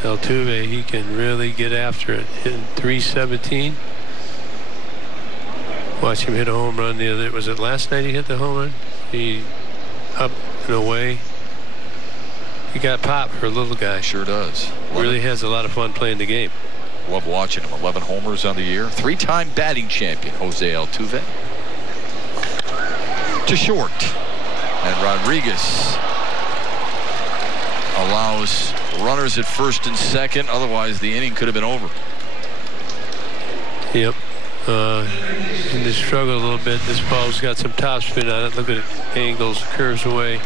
Altuve. He can really get after it. Hitting .317. Watch him hit a home run the other, was it last night he hit the home run? He up and away. He got popped for a little guy. Sure does. Really has a lot of fun playing the game. Love watching him. 11 homers on the year. 3-time batting champion, Jose Altuve. To short. And Rodriguez allows runners at first and second. Otherwise, the inning could have been over. Yep. And they struggle a little bit. This ball's got some topspin on it. Look at it. Angles, curves away.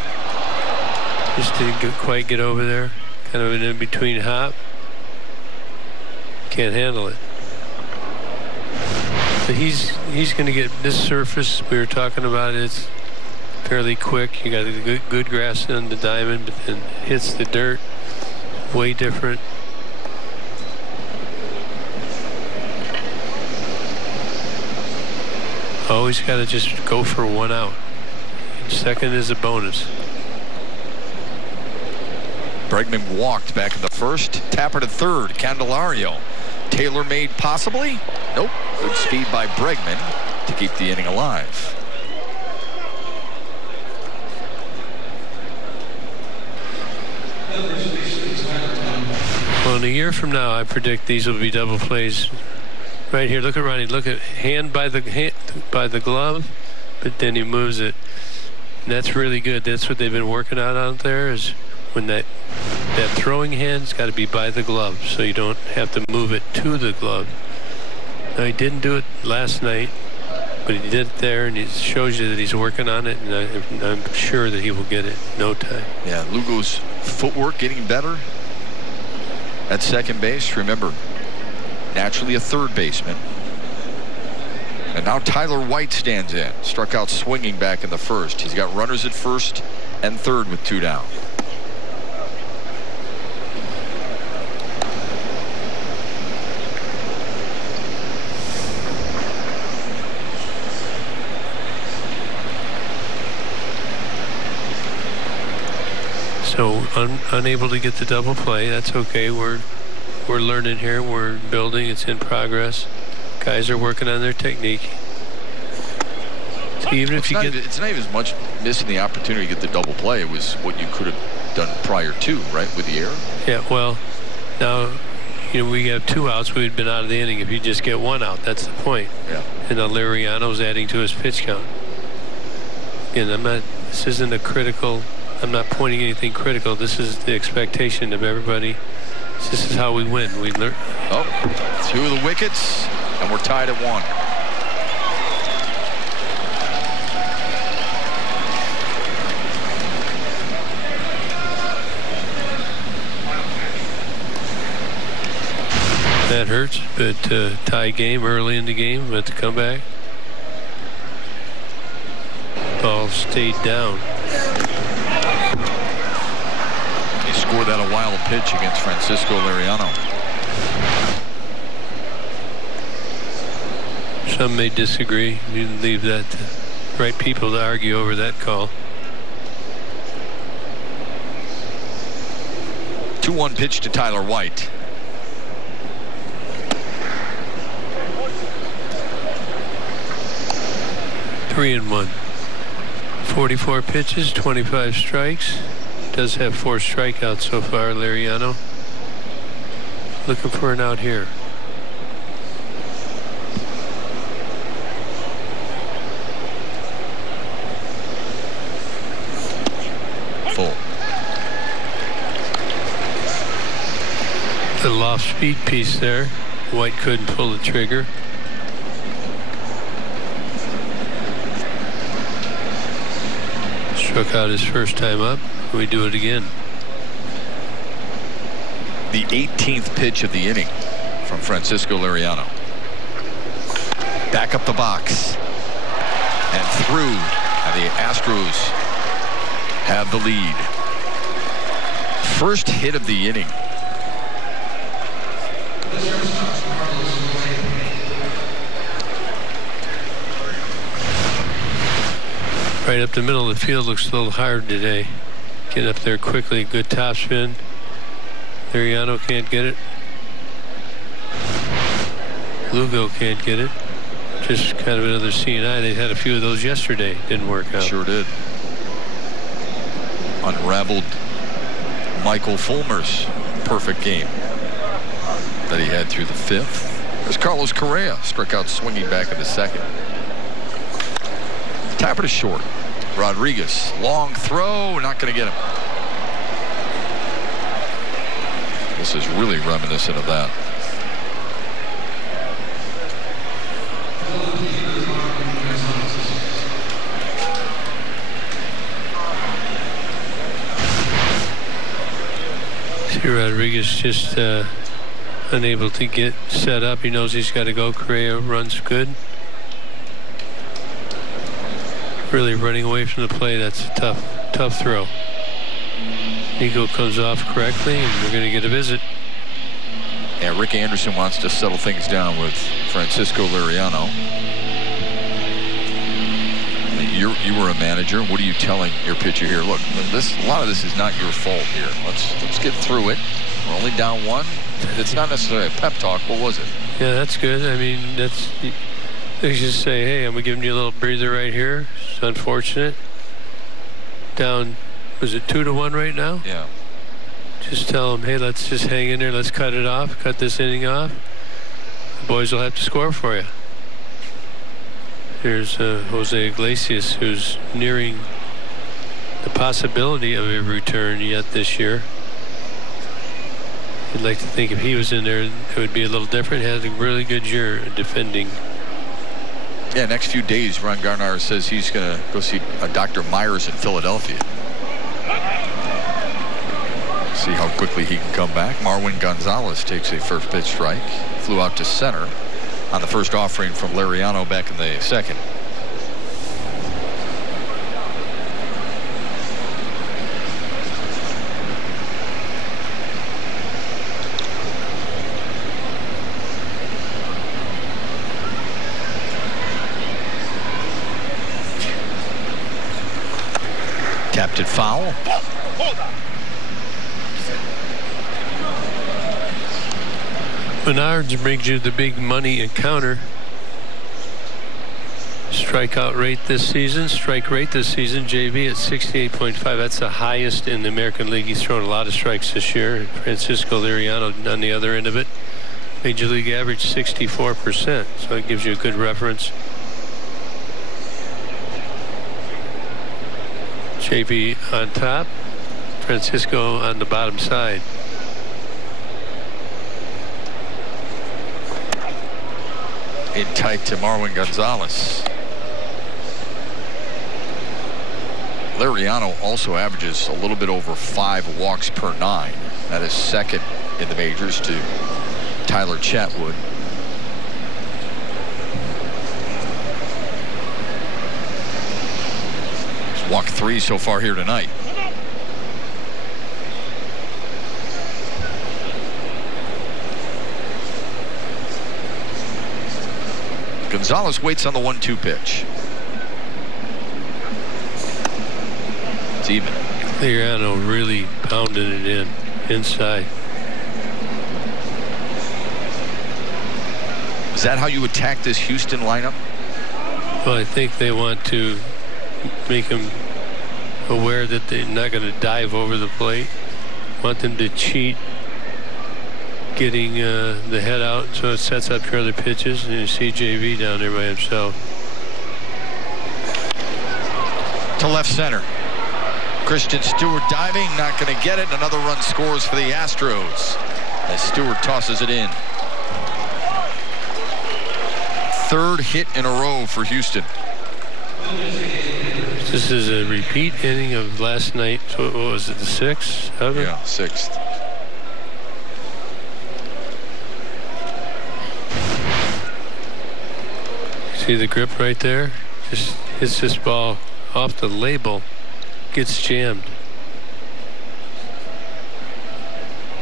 Just didn't quite get over there. Kind of an in-between hop. Can't handle it. But he's going to get this surface we were talking about. It's fairly quick. You got a good grass on the diamond, but then hits the dirt. Way different. Always got to just go for 1 out. Second is a bonus. Bregman walked back in the first. Tapper to third. Candelario. Taylor made possibly? Nope. Good speed by Bregman to keep the inning alive. Well, in a year from now, I predict these will be double plays. Right here, look at Ronnie. Look at hand by the glove, but then he moves it. And that's really good. That's what they've been working out there, is when that throwing hand's got to be by the glove, so you don't have to move it to the glove. Now, he didn't do it last night, but he did it there, and it shows you that he's working on it, and I'm sure that he will get it in no time. Yeah, Lugo's footwork getting better at second base. Remember, naturally a third baseman. And now Tyler White stands in. Struck out swinging back in the first. He's got runners at first and third with 2 down. So unable to get the double play. That's okay. We're learning here. We're building. It's in progress. Guys are working on their technique. So even if you get, it's not even as much missing the opportunity to get the double play. It was what you could have done prior to, right, with the error? Yeah, well, now, we have 2 outs. We'd been out of the inning if you just get 1 out. That's the point. Yeah. And now Liriano's adding to his pitch count. Again, this isn't a critical, I'm not pointing anything critical. This is the expectation of everybody. This is how we win. We learn. Oh, 2 of the wickets, and we're tied at 1. That hurts, but tie game early in the game, but to come back. Ball stayed down. He scored that a wild pitch against Francisco Liriano. Some may disagree. You leave that to the right people to argue over that call. 2-1 pitch to Tyler White. Three and 1. 44 pitches, 25 strikes. Does have 4 strikeouts so far, Liriano. Looking for an out here. Full. Little off-speed piece there. White couldn't pull the trigger. Struck out his first time up. We do it again. The 18th pitch of the inning from Francisco Liriano. Back up the box and through, and the Astros have the lead. First hit of the inning. Right up the middle of the field looks a little hard today. Get up there quickly. Good topspin. Liriano can't get it. Lugo can't get it. Just kind of another CNI. They had a few of those yesterday. Didn't work out. Sure did. Unraveled Michael Fulmer's perfect game that he had through the 5th. There's Carlos Correa. Struck out swinging back in the 2nd. Tapper to short. Rodriguez, long throw, not going to get him. This is really reminiscent of that. See Rodriguez just unable to get set up. He knows he's got to go. Correa runs good. Really running away from the play. That's a tough throw. Nico comes off correctly, and we're going to get a visit. Yeah, Rick Anderson wants to settle things down with Francisco Liriano. You were a manager. What are you telling your pitcher here? Look, a lot of this is not your fault here. Let's get through it. We're only down 1. It's not necessarily a pep talk. What was it? Yeah, that's good. I mean, they just say, hey, I'm giving you a little breather right here. It's unfortunate. Down, was it 2-1 right now? Yeah. Just tell them, hey, let's just hang in there. Let's cut it off. Cut this inning off. The boys will have to score for you. Here's Jose Iglesias, who's nearing the possibility of a return yet this year. You'd like to think if he was in there, it would be a little different. Had a really good year defending. Yeah, next few days, Ron Garnar says he's going to go see Dr. Myers in Philadelphia. See how quickly he can come back. Marwin Gonzalez takes a first pitch strike. Flew out to center on the first offering from Liriano back in the 2nd. Tapped it foul. Menards brings you the big money encounter. Strikeout rate this season, strike rate this season, JV at 68.5. That's the highest in the American League. He's thrown a lot of strikes this year. Francisco Liriano on the other end of it. Major League average 64%, so it gives you a good reference. JV on top, Francisco on the bottom side. In tight to Marwin Gonzalez. Liriano also averages a little bit over 5 walks per 9. That is second in the majors to Tyler Chatwood. He's walked 3 so far here tonight. Gonzalez waits on the 1-2 pitch. It's even. Liriano really pounding it in inside. Is that how you attack this Houston lineup? Well, I think they want to make him aware that they're not going to dive over the plate. Want them to cheat getting the head out, so it sets up your other pitches, and you see JV down there by himself. To left center. Christian Stewart diving, not going to get it. Another run scores for the Astros as Stewart tosses it in. Third hit in a row for Houston. This is a repeat inning of last night. What was it, the 6th? Yeah, 6th. See the grip right there? Just hits this ball off the label, gets jammed.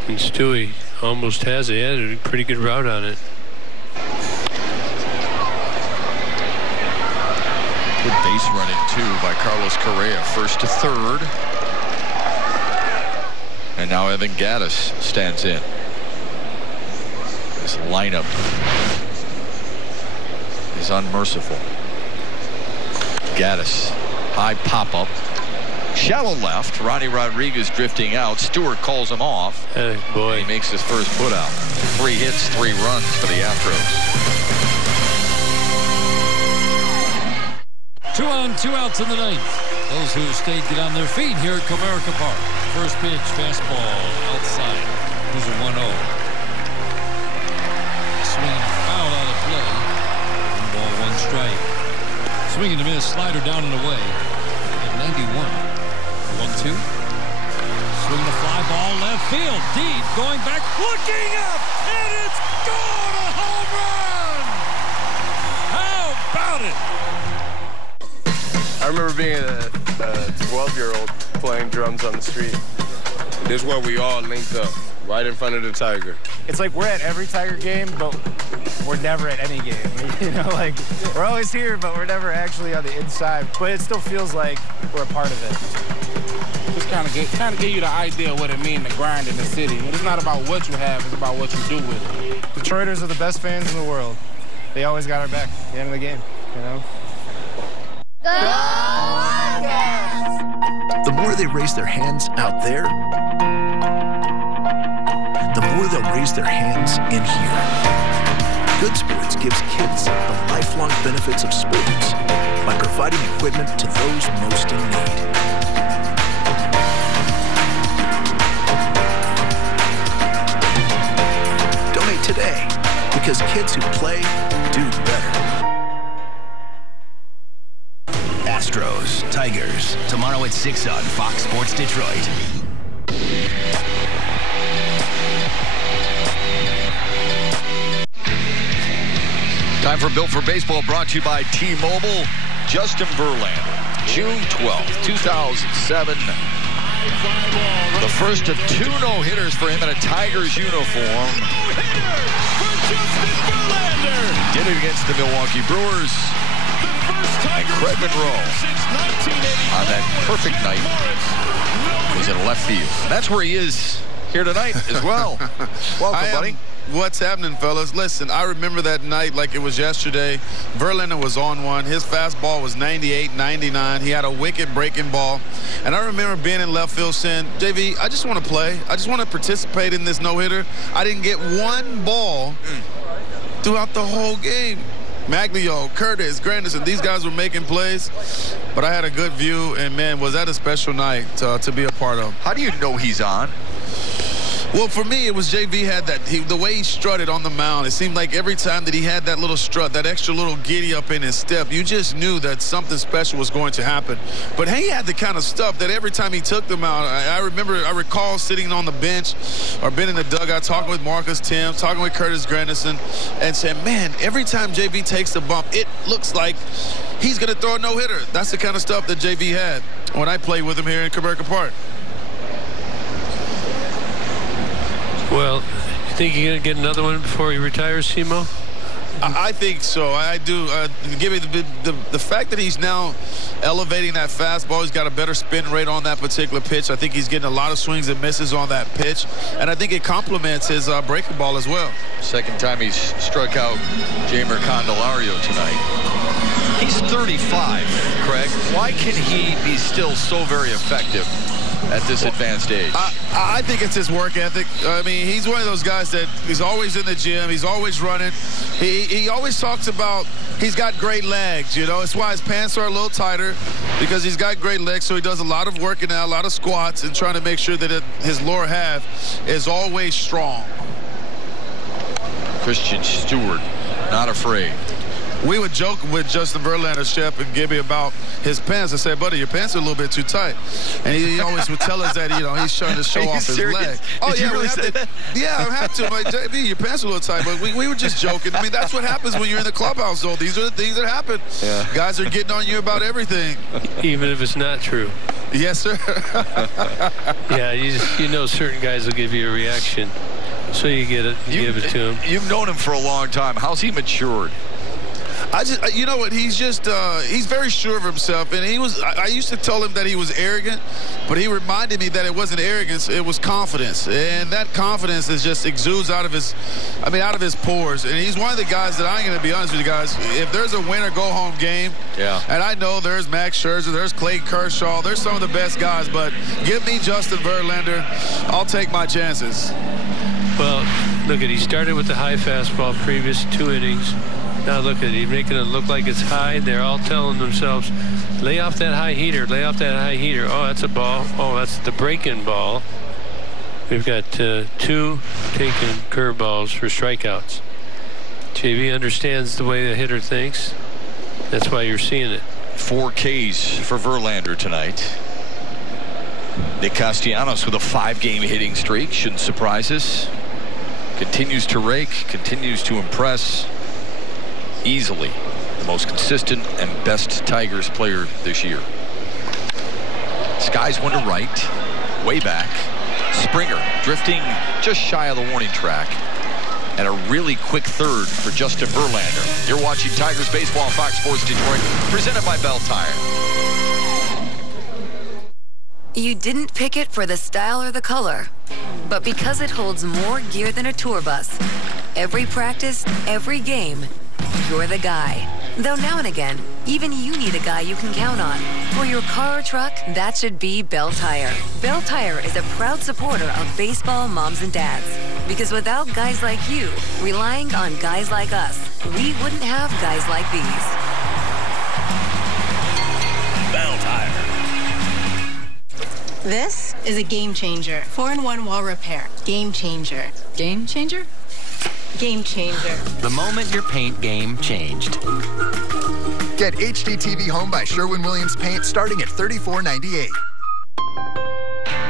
And Stewie almost has it. He had a pretty good route on it. Good base running too by Carlos Correa. First to third. And now Evan Gattis stands in. This lineup is unmerciful. Gattis, high pop-up. Shallow left. Ronnie Rodriguez drifting out. Stewart calls him off. Hey, boy. He makes his first put-out. 3 hits, 3 runs for the Astros. 2 on, 2 outs in the 9th. Those who stayed get on their feet here at Comerica Park. First pitch, fastball, outside. Here's a 1-0. Swing foul out of play. 1 ball, 1 strike. Swing and a miss, slider down and away. At 91. 1-2. Swing the fly ball, left field, deep, going back, looking up, and it's gone! A home run! How about it? I remember being a 12-year-old playing drums on the street. This is where we all linked up, right in front of the Tiger. It's like we're at every Tiger game, but we're never at any game. You know, like, we're always here, but we're never actually on the inside. But it still feels like we're a part of it. Just kind of give you the idea of what it means to grind in the city. It's not about what you have, it's about what you do with it. Detroiters are the best fans in the world. They always got our back at the end of the game, you know? Go Wildcats! The more they raise their hands out there, the more they'll raise their hands in here. Good Sports gives kids the lifelong benefits of sports by providing equipment to those most in need. Donate today, because kids who play do better. Astros, Tigers, tomorrow at 6 on Fox Sports Detroit. Time for Built for Baseball, brought to you by T-Mobile. Justin Verlander, June 12th, 2007. The first of 2 no-hitters for him in a Tigers uniform. No-hitter for Justin Verlander! Did it against the Milwaukee Brewers. And Craig Monroe, on that perfect night, was in left field. And that's where he is here tonight as well. Welcome, buddy. What's happening, fellas? Listen, I remember that night like it was yesterday. Verlander was on one. His fastball was 98, 99. He had a wicked breaking ball. And I remember being in left field saying, JV, I just want to play. I just want to participate in this no-hitter. I didn't get one ball throughout the whole game. Maglio, Curtis, Granderson, these guys were making plays. But I had a good view, and, man, was that a special night to be a part of. How do you know he's on? Well, for me, it was JV had that, the way he strutted on the mound. It seemed like every time that he had that little strut, that extra little giddy up in his step, you just knew that something special was going to happen. But he had the kind of stuff that every time he took them out, I recall sitting on the bench or been in the dugout talking with Marcus Thames, talking with Curtis Granderson, and saying, man, every time JV takes the bump, it looks like he's going to throw a no-hitter. That's the kind of stuff that JV had when I played with him here in Comerica Park. Well, you think you're going to get another one before he retires, Simo? I think so. I do. Give me the fact that he's now elevating that fastball. He's got a better spin rate on that particular pitch. I think he's getting a lot of swings and misses on that pitch. And I think it complements his breaking ball as well. Second time he's struck out Jeimer Candelario tonight. He's 35, Craig. Why can he be still so very effective at this advanced age? I think it's his work ethic. I mean, he's one of those guys that he's always in the gym. He's always running. He always talks about he's got great legs, you know. It's why his pants are a little tighter, because he's got great legs, so he does a lot of working out, a lot of squats, and trying to make sure that his lower half is always strong. Christian Stewart, not afraid. We would joke with Justin Verlander, Shep, and Gibby about his pants. I said, buddy, your pants are a little bit too tight. And he always would tell us that, you know, he's trying to show off his leg. Oh, yeah, really say that? Yeah, I have to. Like, JB, your pants are a little tight. But we were just joking. I mean, that's what happens when you're in the clubhouse, though. These are the things that happen. Yeah. Guys are getting on you about everything. Even if it's not true. Yes, sir. Yeah, you know certain guys will give you a reaction. So you get it. You give it to him. You've known him for a long time. How's he matured? You know what, he's just, he's very sure of himself, and I used to tell him that he was arrogant, but he reminded me that it wasn't arrogance, it was confidence, and that confidence is just exudes out of his pores, and he's one of the guys that I ain't going to be honest with you guys, if there's a winner go-home game, yeah, and I know there's Max Scherzer, there's Clay Kershaw, there's some of the best guys, but give me Justin Verlander, I'll take my chances. Well, look he started with the high fastball previous 2 innings. Now look at it, he's making it look like it's high. They're all telling themselves, lay off that high heater, lay off that high heater. Oh, that's a ball. Oh, that's the break-in ball. We've got 2 taken curveballs for strikeouts. JV understands the way the hitter thinks. That's why you're seeing it. 4 Ks for Verlander tonight. Nick Castellanos with a 5-game hitting streak. Shouldn't surprise us. Continues to rake, continues to impress. Easily the most consistent and best Tigers player this year. Skies one to right, way back. Springer drifting just shy of the warning track. And a really quick third for Justin Verlander. You're watching Tigers Baseball on Fox Sports Detroit, presented by Bell Tire. You didn't pick it for the style or the color, but because it holds more gear than a tour bus. Every practice, every game, you're the guy. Though now and again, even you need a guy you can count on. For your car or truck, that should be Bell Tire. Bell Tire is a proud supporter of baseball moms and dads. Because without guys like you, relying on guys like us, we wouldn't have guys like these. Bell Tire. This is a game changer. 4-in-1 wall repair. Game changer. Game changer? Game changer. The moment your paint game changed. Get HD TV Home by Sherwin-Williams Paint starting at $34.98.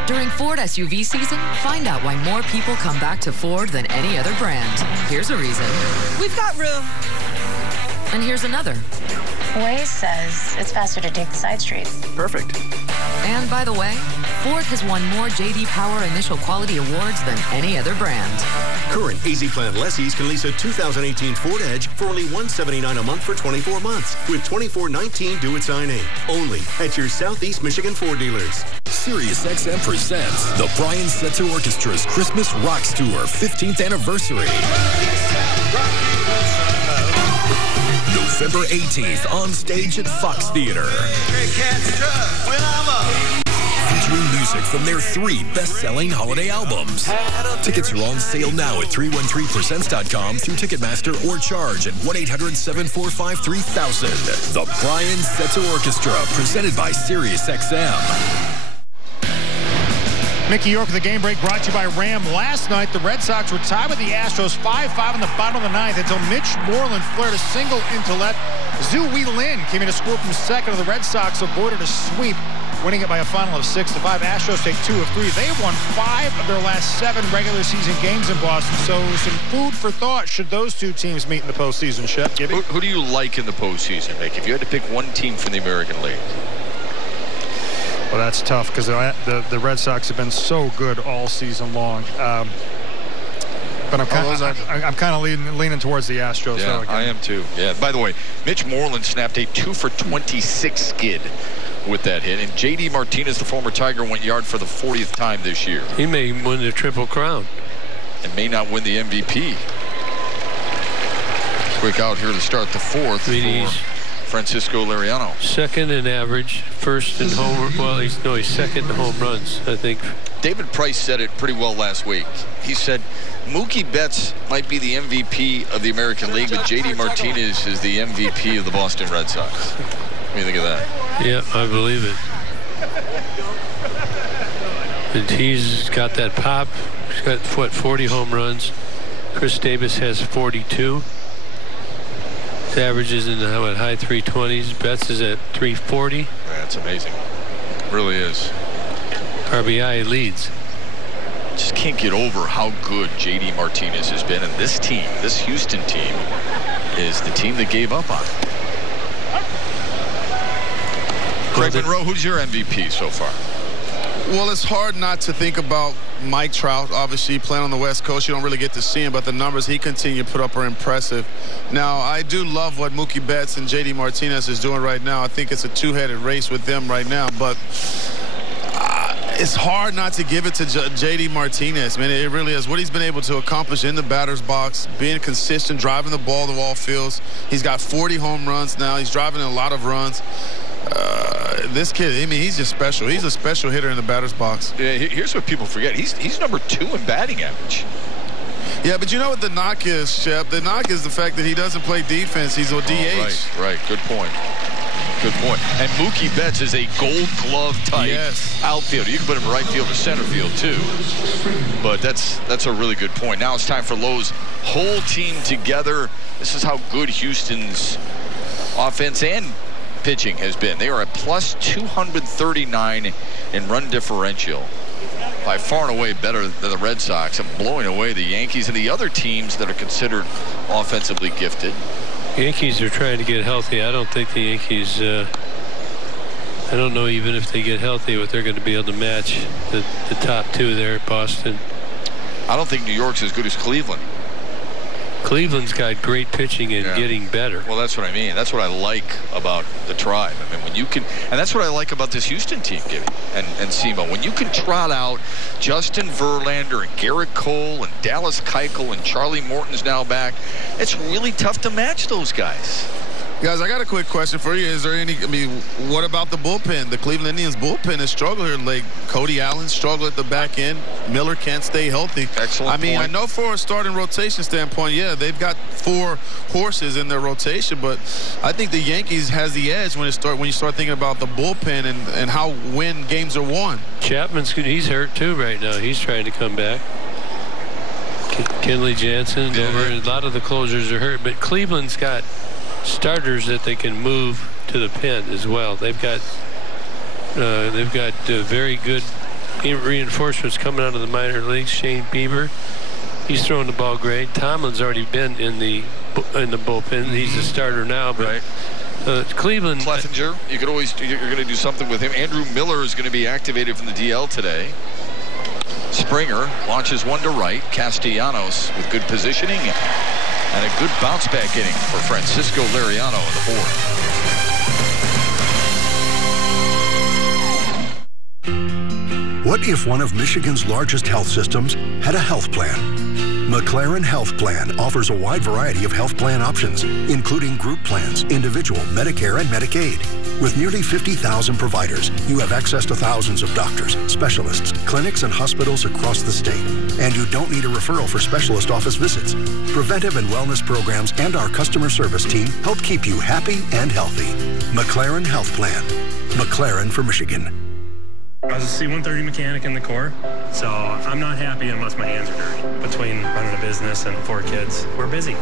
During Ford SUV season, find out why more people come back to Ford than any other brand. Here's a reason. We've got room. And here's another. Waze says it's faster to take the side streets. Perfect. And by the way, Ford has won more J.D. Power Initial Quality Awards than any other brand. Current Easy Plan lessees can lease a 2018 Ford Edge for only $179 a month for 24 months with $24.19 due at signing. Only at your Southeast Michigan Ford dealers. SiriusXM presents the Brian Setzer Orchestra's Christmas Rocks Tour 15th anniversary. November 18th on stage at Fox Theater. Featuring music from their 3 best-selling holiday albums. Tickets are on sale now at 313presents.com through Ticketmaster or charge at 1-800-745-3000. The Brian Setzer Orchestra, presented by SiriusXM. Mickey York with the game break brought to you by Ram. Last night, the Red Sox were tied with the Astros 5-5 in the bottom of the 9th until Mitch Moreland flared a single into left. Zhu Wei Lin came in to score from second, and the Red Sox avoided a sweep, winning it by a final of 6-5. Astros take 2 of 3. They won 5 of their last 7 regular season games in Boston, so some food for thought should those two teams meet in the postseason, Shep. Who do you like in the postseason, Mick? If you had to pick one team from the American League? Well, that's tough because the Red Sox have been so good all season long. But I'm kind of leaning towards the Astros. Yeah, though, I am too. Yeah. By the way, Mitch Moreland snapped a 2-for-26 skid with that hit, and J.D. Martinez, the former Tiger, went yard for the 40th time this year. He may win the Triple Crown. And may not win the MVP. Quick out here to start the 4th for Francisco Liriano. Second in average, first in home. Well, he's second in home runs, I think. David Price said it pretty well last week. He said Mookie Betts might be the MVP of the American League, but J.D. Martinez is the MVP of the Boston Red Sox. What do you think of that? Yeah, I believe it. And he's got that pop. He's got, 40 home runs. Chris Davis has 42. His average is in the high 320s. Betts is at 340. Man, that's amazing. It really is. RBI leads. Just can't get over how good J.D. Martinez has been. And this team, this Houston team, is the team that gave up on him. Craig Monroe, who's your MVP so far? Well, it's hard not to think about Mike Trout. Obviously, playing on the West Coast, you don't really get to see him, but the numbers he continues to put up are impressive. Now, I do love what Mookie Betts and J.D. Martinez is doing right now. I think it's a two-headed race with them right now, but it's hard not to give it to J.D. Martinez. Man, it really is. What he's been able to accomplish in the batter's box, being consistent, driving the ball to all fields. He's got 40 home runs now. He's driving a lot of runs. This kid, I mean, he's just special. He's a special hitter in the batter's box. Yeah, here's what people forget. He's number 2 in batting average. Yeah, but you know what the knock is, Shep? The knock is the fact that he doesn't play defense. He's a DH. Right. Good point. Good point. And Mookie Betts is a Gold Glove type outfielder. You can put him right field or center field too. But that's a really good point. Now it's time for Lowe's whole team together. This is how good Houston's offense and pitching has been. They are at plus 239 in run differential. By far and away better than the Red Sox and blowing away the Yankees and the other teams that are considered offensively gifted. Yankees are trying to get healthy. I don't think the Yankees, I don't know even if they get healthy what they're going to be able to match the top 2 there at Boston. I don't think New York's as good as Cleveland. Cleveland's got great pitching and getting better. Well, that's what I mean. That's what I like about the Tribe. I mean, when you can, and that's what I like about this Houston team, Gibby and Simo. When you can trot out Justin Verlander and Garrett Cole and Dallas Keuchel and Charlie Morton's now back, it's really tough to match those guys. Guys, I got a quick question for you. Is there any, what about the bullpen? The Cleveland Indians bullpen has struggled here. Like, Cody Allen struggled at the back end. Miller can't stay healthy. Excellent point. I know for a starting rotation standpoint, yeah, they've got 4 horses in their rotation, but I think the Yankees has the edge when you start thinking about the bullpen and when games are won. Chapman's good. He's hurt too right now. He's trying to come back. Kenley Jansen over. A lot of the closers are hurt, but Cleveland's got starters that they can move to the pen as well. They've got very good reinforcements coming out of the minor leagues. Shane Bieber, he's throwing the ball great. Tomlin's already been in the the bullpen. He's a starter now, but Cleveland. Clevenger, you're going to do something with him. Andrew Miller is going to be activated from the DL today. Springer launches one to right. Castellanos with good positioning and a good bounce back inning for Francisco Liriano in the fourth. What if one of Michigan's largest health systems had a health plan? McLaren Health Plan offers a wide variety of health plan options, including group plans, individual, Medicare, and Medicaid. With nearly 50,000 providers, you have access to thousands of doctors, specialists, clinics, and hospitals across the state. And you don't need a referral for specialist office visits. Preventive and wellness programs and our customer service team help keep you happy and healthy. McLaren Health Plan. McLaren for Michigan. I was a C-130 mechanic in the Corps, so I'm not happy unless my hands are dirty. Between running a business and 4 kids, we're busy.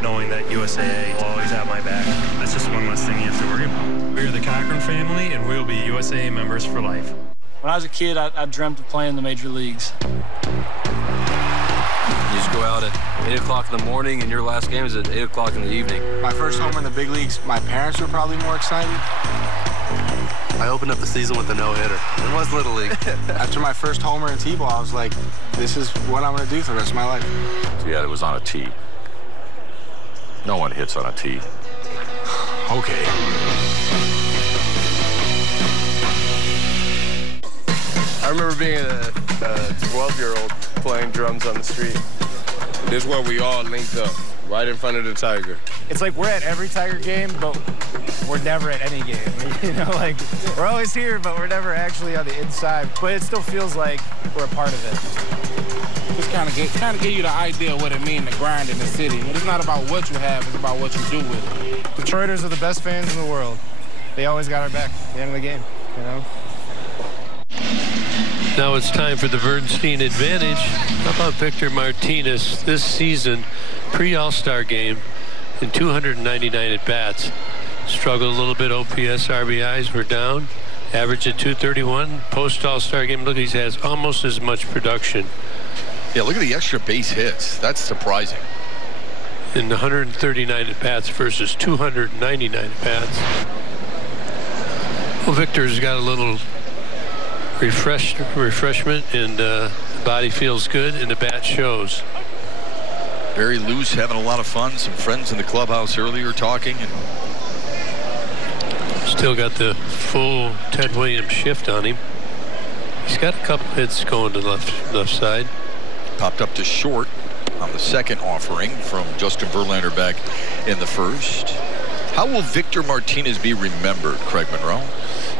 Knowing that USAA will always have my back, that's just one less thing you have to worry about. We're the Cochran family, and we'll be USAA members for life. When I was a kid, I dreamt of playing in the major leagues. You just go out at 8 o'clock in the morning, and your last game is at 8 o'clock in the evening. My first home in the big leagues, my parents were probably more excited. I opened up the season with a no-hitter. It was Little League. After my first homer in T-ball, I was like, this is what I'm going to do for the rest of my life. Yeah, it was on a tee. No one hits on a tee. Okay. I remember being a 12-year-old playing drums on the street. This is where we all linked up, right in front of the Tiger. It's like we're at every Tiger game, but we're never at any game. You know, like, we're always here, but we're never actually on the inside. But it still feels like we're a part of it. Just kind of give you the idea of what it means to grind in the city. It's not about what you have, it's about what you do with it. Detroiters are the best fans in the world. They always got our back at the end of the game, you know? Now it's time for the Bernstein advantage. How about Victor Martinez this season, pre-All-Star game, in 299 at-bats. Struggled a little bit. OPS, RBIs were down. Average at 231. Post-All-Star game, look, he has almost as much production. Yeah, look at the extra base hits. That's surprising. In 139 at-bats versus 299 at-bats. Well, Victor's got a little refreshment, and the body feels good, and the bat shows. Very loose, having a lot of fun. Some friends in the clubhouse earlier talking. And still got the full Ted Williams shift on him. He's got a couple hits going to the left side. Popped up to short on the second offering from Justin Verlander back in the first. How will Victor Martinez be remembered, Craig Monroe?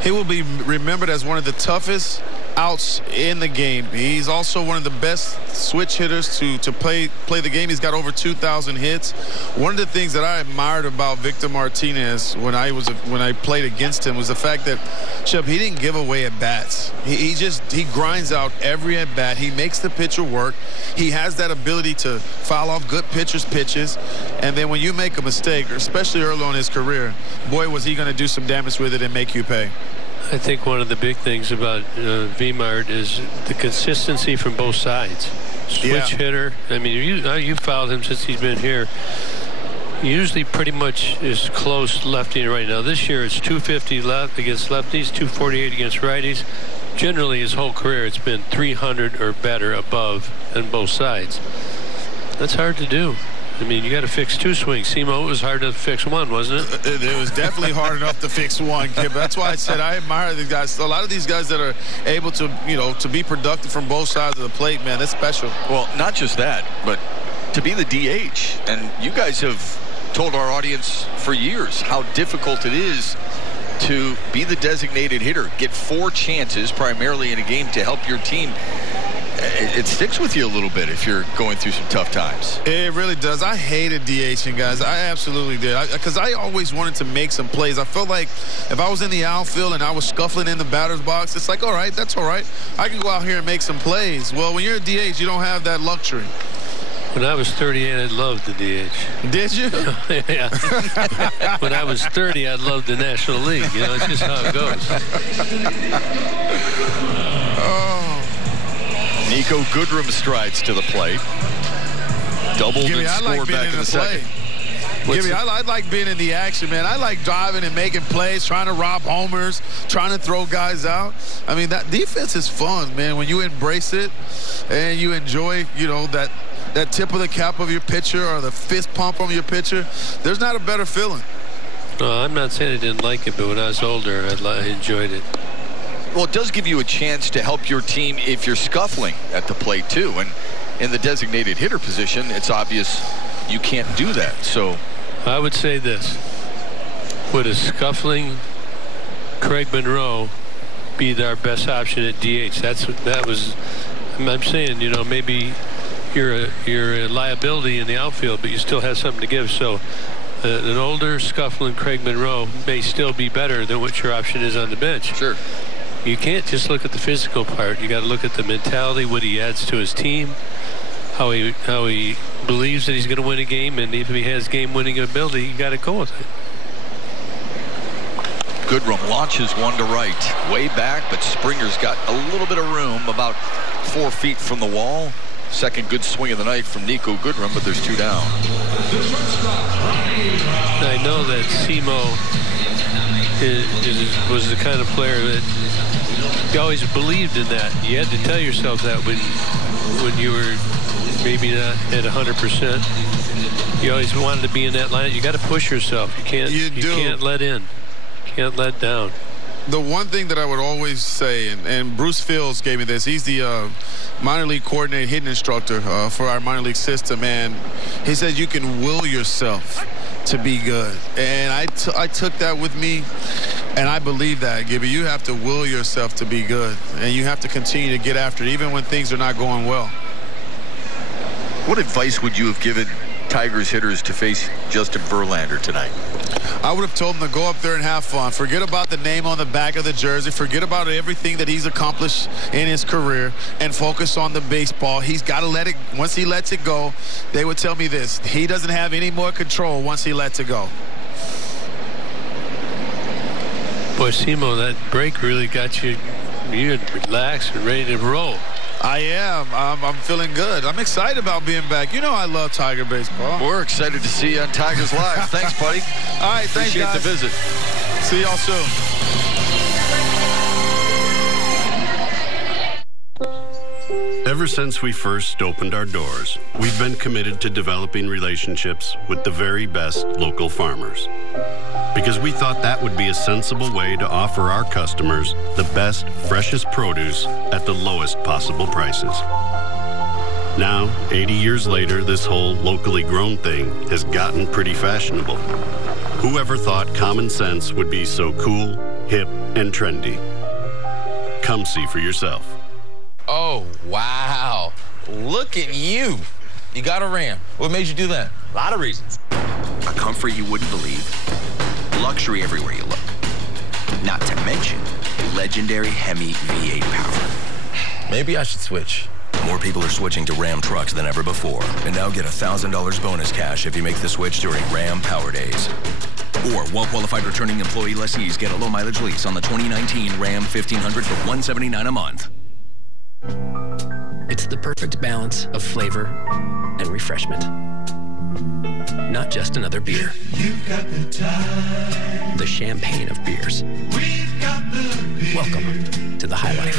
He will be remembered as one of the toughest outs in the game. He's also one of the best switch hitters to play the game. He's got over 2,000 hits. One of the things that I admired about Victor Martinez when I played against him was the fact that, Shep, he didn't give away at bats. He grinds out every at bat. He makes the pitcher work. He has that ability to foul off good pitchers' pitches. And then when you make a mistake, especially early on in his career, boy, was he going to do some damage with it and make you pay. I think one of the big things about V-Mart is the consistency from both sides. Switch hitter. I mean, you fouled him since he's been here. Usually pretty much is close lefty and right. Now this year it's 250 left against lefties, 248 against righties. Generally his whole career it's been 300 or better above on both sides. That's hard to do. I mean, you got to fix 2 swings. SEMO, it was hard to fix 1, wasn't it? It was definitely hard enough to fix 1, Kip. That's why I said I admire these guys. A lot of these guys that are able to, to be productive from both sides of the plate, man, that's special. Well, not just that, but to be the DH. And you guys have told our audience for years how difficult it is to be the designated hitter, get 4 chances primarily in a game to help your team. It sticks with you a little bit if you're going through some tough times. It really does. I hated DHing, guys. I absolutely did. Because I always wanted to make some plays. I felt like if I was in the outfield and I was scuffling in the batter's box, it's like, all right, that's all right. I can go out here and make some plays. Well, when you're a DH, you don't have that luxury. When I was 38, I loved the DH. Did you? Yeah. When I was 30, I loved the National League. It's just how it goes. Nico Goodrum strides to the plate. Doubled and scored back in the second. Gibby, I like being in the action, man. I like driving and making plays, trying to rob homers, trying to throw guys out. I mean, that defense is fun, man, when you embrace it and you enjoy, you know, that tip of the cap of your pitcher or the fist pump from your pitcher. There's not a better feeling. Well, I'm not saying I didn't like it, but when I was older, I enjoyed it. Well, it does give you a chance to help your team if you're scuffling at the plate, too. And in the designated hitter position, it's obvious you can't do that. So I would say this. Would a scuffling Craig Monroe be our best option at DH? I'm saying, you know, maybe you're a liability in the outfield, but you still have something to give. So an older scuffling Craig Monroe may still be better than what your option is on the bench. Sure. You can't just look at the physical part. You got to look at the mentality, what he adds to his team, how he believes that he's going to win a game, and if he has game-winning ability, you got to go with it. Goodrum launches one to right, way back, but Springer's got a little bit of room, about 4 feet from the wall. Second good swing of the night from Niko Goodrum, but there's 2 down. I know that Simo was the kind of player that you always believed in that. You had to tell yourself that when you were maybe not at 100%. You always wanted to be in that line. You got to push yourself. You can't let in. You can't let down. The one thing that I would always say, and Bruce Fields gave me this, he's the minor league coordinator, hitting instructor for our minor league system, and he says you can will yourself to be good. And I took that with me, and I believe that, Gibby. You have to will yourself to be good, and you have to continue to get after it, even when things are not going well. What advice would you have given Tigers hitters to face Justin Verlander tonight? I would have told him to go up there and have fun. Forget about the name on the back of the jersey. Forget about everything that he's accomplished in his career and focus on the baseball. He's got to let it. Once he lets it go, they would tell me this. He doesn't have any more control once he lets it go. Boy, Simo, that break really got you relaxed and ready to roll. I am. I'm feeling good. I'm excited about being back. You know I love Tiger baseball. We're excited to see you on Tigers Live. Thanks, buddy. All right, thanks, guys. Appreciate the visit. See y'all soon. Ever since we first opened our doors, we've been committed to developing relationships with the very best local farmers. Because we thought that would be a sensible way to offer our customers the best, freshest produce at the lowest possible prices. Now, 80 years later, this whole locally grown thing has gotten pretty fashionable. Whoever thought common sense would be so cool, hip, and trendy? Come see for yourself. Oh, wow. Look at you. You got a Ram. What made you do that? A lot of reasons. A comfort you wouldn't believe. Luxury everywhere you look. Not to mention legendary Hemi V8 power. Maybe I should switch. More people are switching to Ram trucks than ever before. And now get $1,000 bonus cash if you make the switch during Ram Power Days. Or well-qualified returning employee lessees get a low-mileage lease on the 2019 Ram 1500 for $179 a month. It's the perfect balance of flavor and refreshment. Not just another beer. You've got the time. The champagne of beers. We've got the beer. Welcome to the High Life.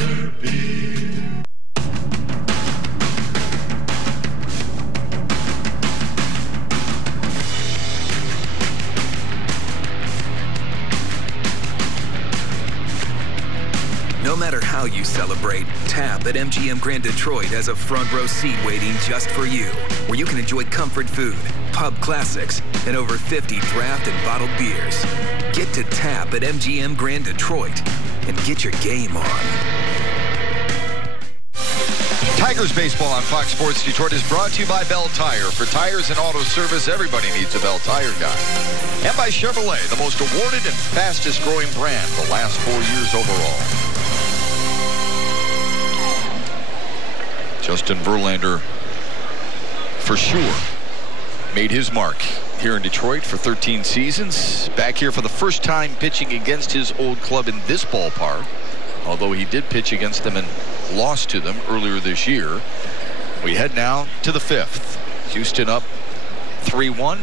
No matter how you celebrate, Tap at MGM Grand Detroit has a front row seat waiting just for you, where you can enjoy comfort food, pub classics, and over 50 draft and bottled beers. Get to Tap at MGM Grand Detroit and get your game on. Tigers baseball on Fox Sports Detroit is brought to you by Bell Tire. For tires and auto service, everybody needs a Bell Tire guy. And by Chevrolet, the most awarded and fastest growing brand the last 4 years overall. Justin Verlander, for sure, made his mark here in Detroit for 13 seasons. Back here for the first time pitching against his old club in this ballpark, although he did pitch against them and lost to them earlier this year. We head now to the fifth. Houston up 3-1.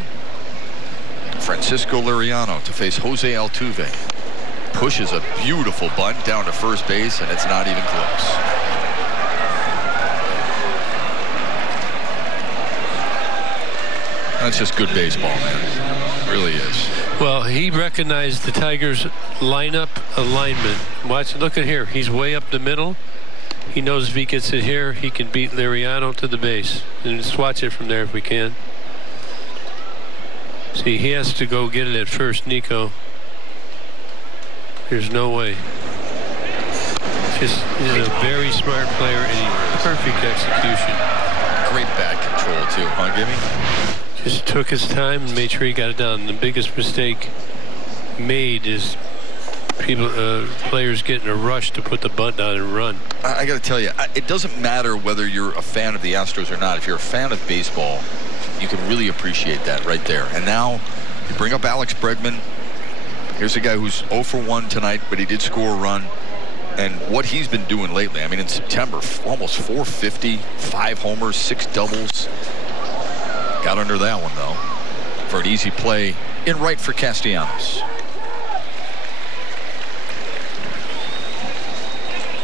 Francisco Liriano to face Jose Altuve. Pushes a beautiful bunt down to first base, and it's not even close. That's just good baseball, man. It really is. Well, he recognized the Tigers' lineup alignment. Watch, look at here. He's way up the middle. He knows if he gets it here, he can beat Liriano to the base. And just watch it from there if we can. See, he has to go get it at first, Nico. There's no way. He's a very smart player and perfect execution. Great bat control too, huh, Gimme? Just took his time and made sure he got it done. The biggest mistake made is players getting a rush to put the bunt down and run. I got to tell you, it doesn't matter whether you're a fan of the Astros or not. If you're a fan of baseball, you can really appreciate that right there. And now you bring up Alex Bregman. Here's a guy who's 0 for 1 tonight, but he did score a run. And what he's been doing lately, I mean, in September, almost 450, 5 homers, 6 doubles. Got under that one, though, for an easy play in right for Castellanos.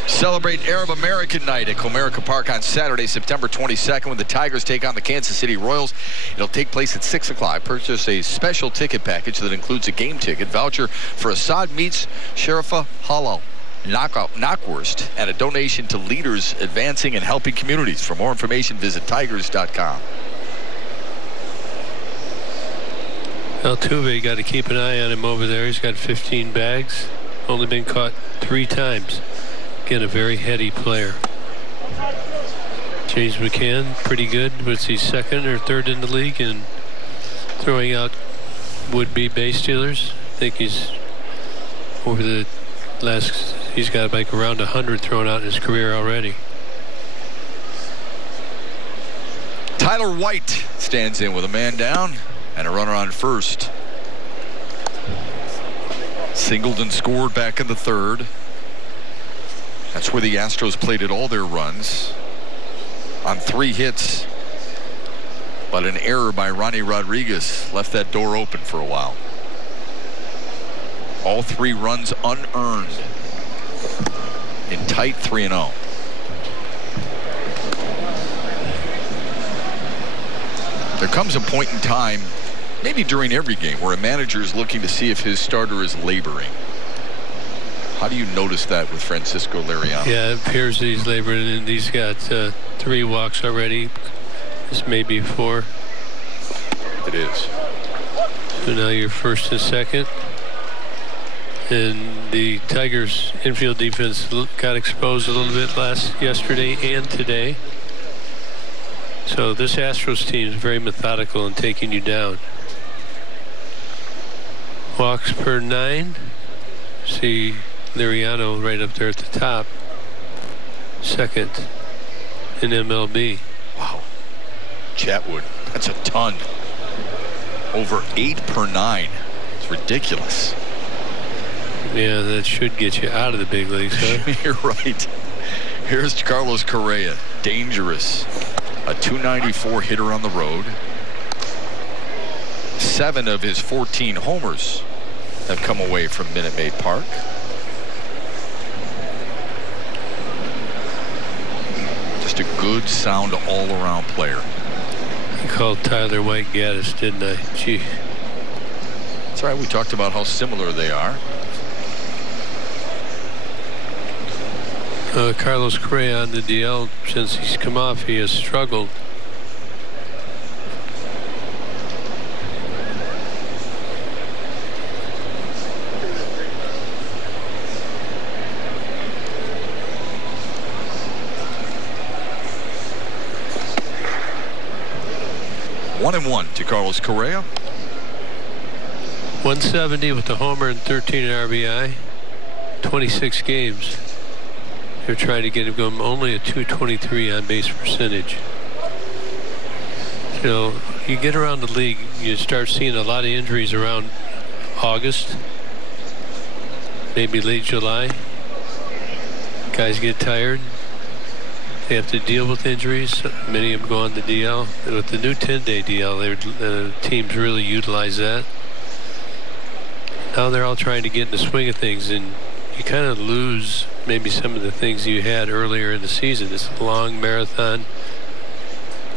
Celebrate Arab American Night at Comerica Park on Saturday, September 22nd, when the Tigers take on the Kansas City Royals. It'll take place at 6 o'clock. Purchase a special ticket package that includes a game ticket, voucher for Assad Meats, Sherifa Halal Knockwurst, and a donation to leaders advancing and helping communities. For more information, visit tigers.com. Altuve, got to keep an eye on him over there. He's got 15 bags, only been caught 3 times. Again, a very heady player. James McCann, pretty good. Was he second or third in the league in throwing out would-be base stealers? I think he's over the last, he's got like around 100 thrown out in his career already. Tyler White stands in with a man down and a runner on first. Singleton scored back in the third. That's where the Astros plated all their runs on 3 hits. But an error by Ronnie Rodriguez left that door open for a while. All 3 runs unearned in tight 3-0. There comes a point in time, maybe during every game, where a manager is looking to see if his starter is laboring. How do you notice that with Francisco Liriano? Yeah, it appears that he's laboring, and he's got 3 walks already. This may be 4. It is. So now you're first and second. And the Tigers' infield defense got exposed a little bit yesterday and today. So this Astros team is very methodical in taking you down. Walks per 9. See Liriano right up there at the top. Second in MLB. Wow. Chatwood, that's a ton. Over 8 per 9. It's ridiculous. Yeah, that should get you out of the big leagues, huh? You're right. Here's Carlos Correa. Dangerous. A 294 hitter on the road. 7 of his 14 homers have come away from Minute Maid Park. Just a good, sound, all-around player. I called Tyler White Gaddis, didn't I? Gee. That's right. We talked about how similar they are. Carlos Correa on the DL, since he's come off, he has struggled. One and one to Carlos Correa. 170 with the homer and 13 RBI. 26 games. They're trying to get him going. Only a 223 on base percentage. You know, you get around the league, you start seeing a lot of injuries around August, maybe late July. Guys get tired. They have to deal with injuries. Many of them go on the DL. With the new 10-day DL, teams really utilize that. now they're all trying to get in the swing of things, and you kind of lose maybe some of the things you had earlier in the season. This long marathon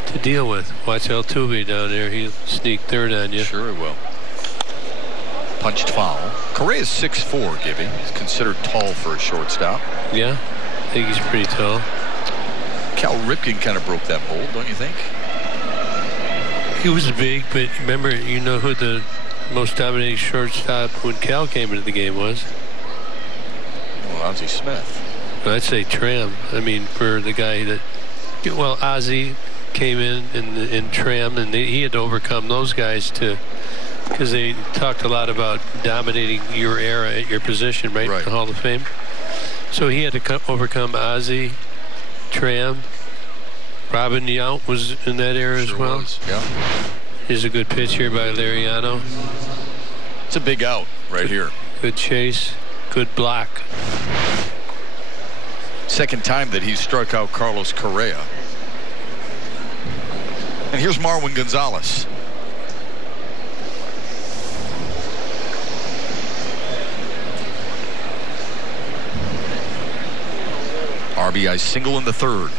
to deal with. Watch Altuve down there. He'll sneak third on you. Sure he will. Punched foul. Correa's 6'4", Gibby. He's considered tall for a shortstop. Yeah, I think he's pretty tall. Cal Ripken kind of broke that mold, don't you think? He was big, but remember, you know who the most dominating shortstop when Cal came into the game was? Well, Ozzie Smith. Well, I'd say Tram. I mean, for the guy that, well, Ozzie came in Tram, and he had to overcome those guys because they talked a lot about dominating your era at your position, right? The Hall of Fame. So he had to overcome Ozzie, Tram. Robin Yount was in that era as well. Yeah. Here's a good pitch here by Lariano. It's a big out right here. Good chase. Good block. Second time that he's struck out Carlos Correa. And here's Marwin Gonzalez. RBI single in the third.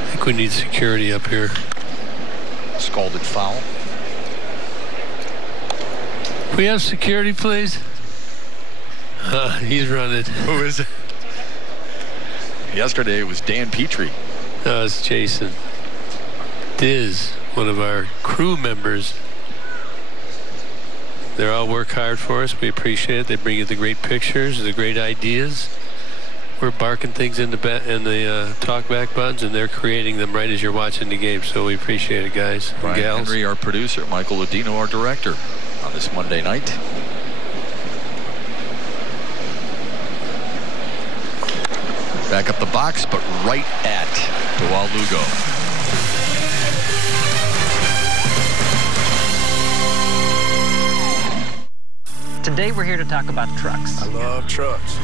I think we need security up here. Scalded foul. We have security, please. He's running. Who is it? Yesterday it was Dan Petrie. No, it's Jason. Diz, one of our crew members. They all work hard for us. We appreciate it. They bring you the great pictures, the great ideas. We're barking things in the talkback buttons, and they're creating them right as you're watching the game. So we appreciate it, guys. Brian gals. Henry, our producer. Michael Ladino, our director, on this Monday night. Back up the box, but right at Joao Lugo. Today we're here to talk about trucks. I love trucks.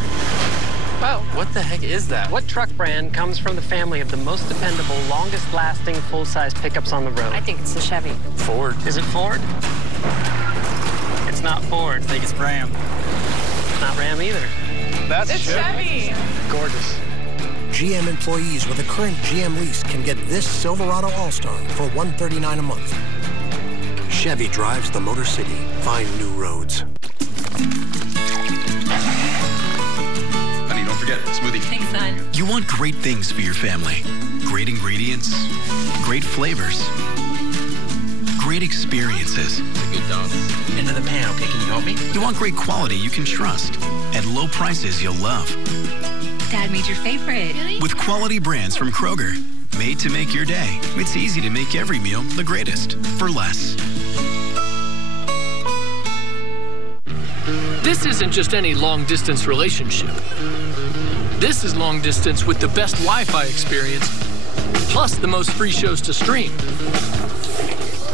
Well, what the heck is that? What truck brand comes from the family of the most dependable, longest-lasting, full-size pickups on the road? I think it's the Chevy. Ford. Is it Ford? It's not Ford. I think it's Ram. It's not Ram either. That's Chevy. Gorgeous. GM employees with a current GM lease can get this Silverado All-Star for $139 a month. Chevy drives the Motor City. Find new roads. Honey, don't forget, smoothie. Thanks, son. You want great things for your family. Great ingredients, great flavors, great experiences. Good dog. Into the pan, okay? Can you help me? You want great quality you can trust at low prices you'll love. Dad made your favorite. Really? With quality brands from Kroger, made to make your day. It's easy to make every meal the greatest for less. This isn't just any long-distance relationship. This is long-distance with the best Wi-Fi experience, plus the most free shows to stream.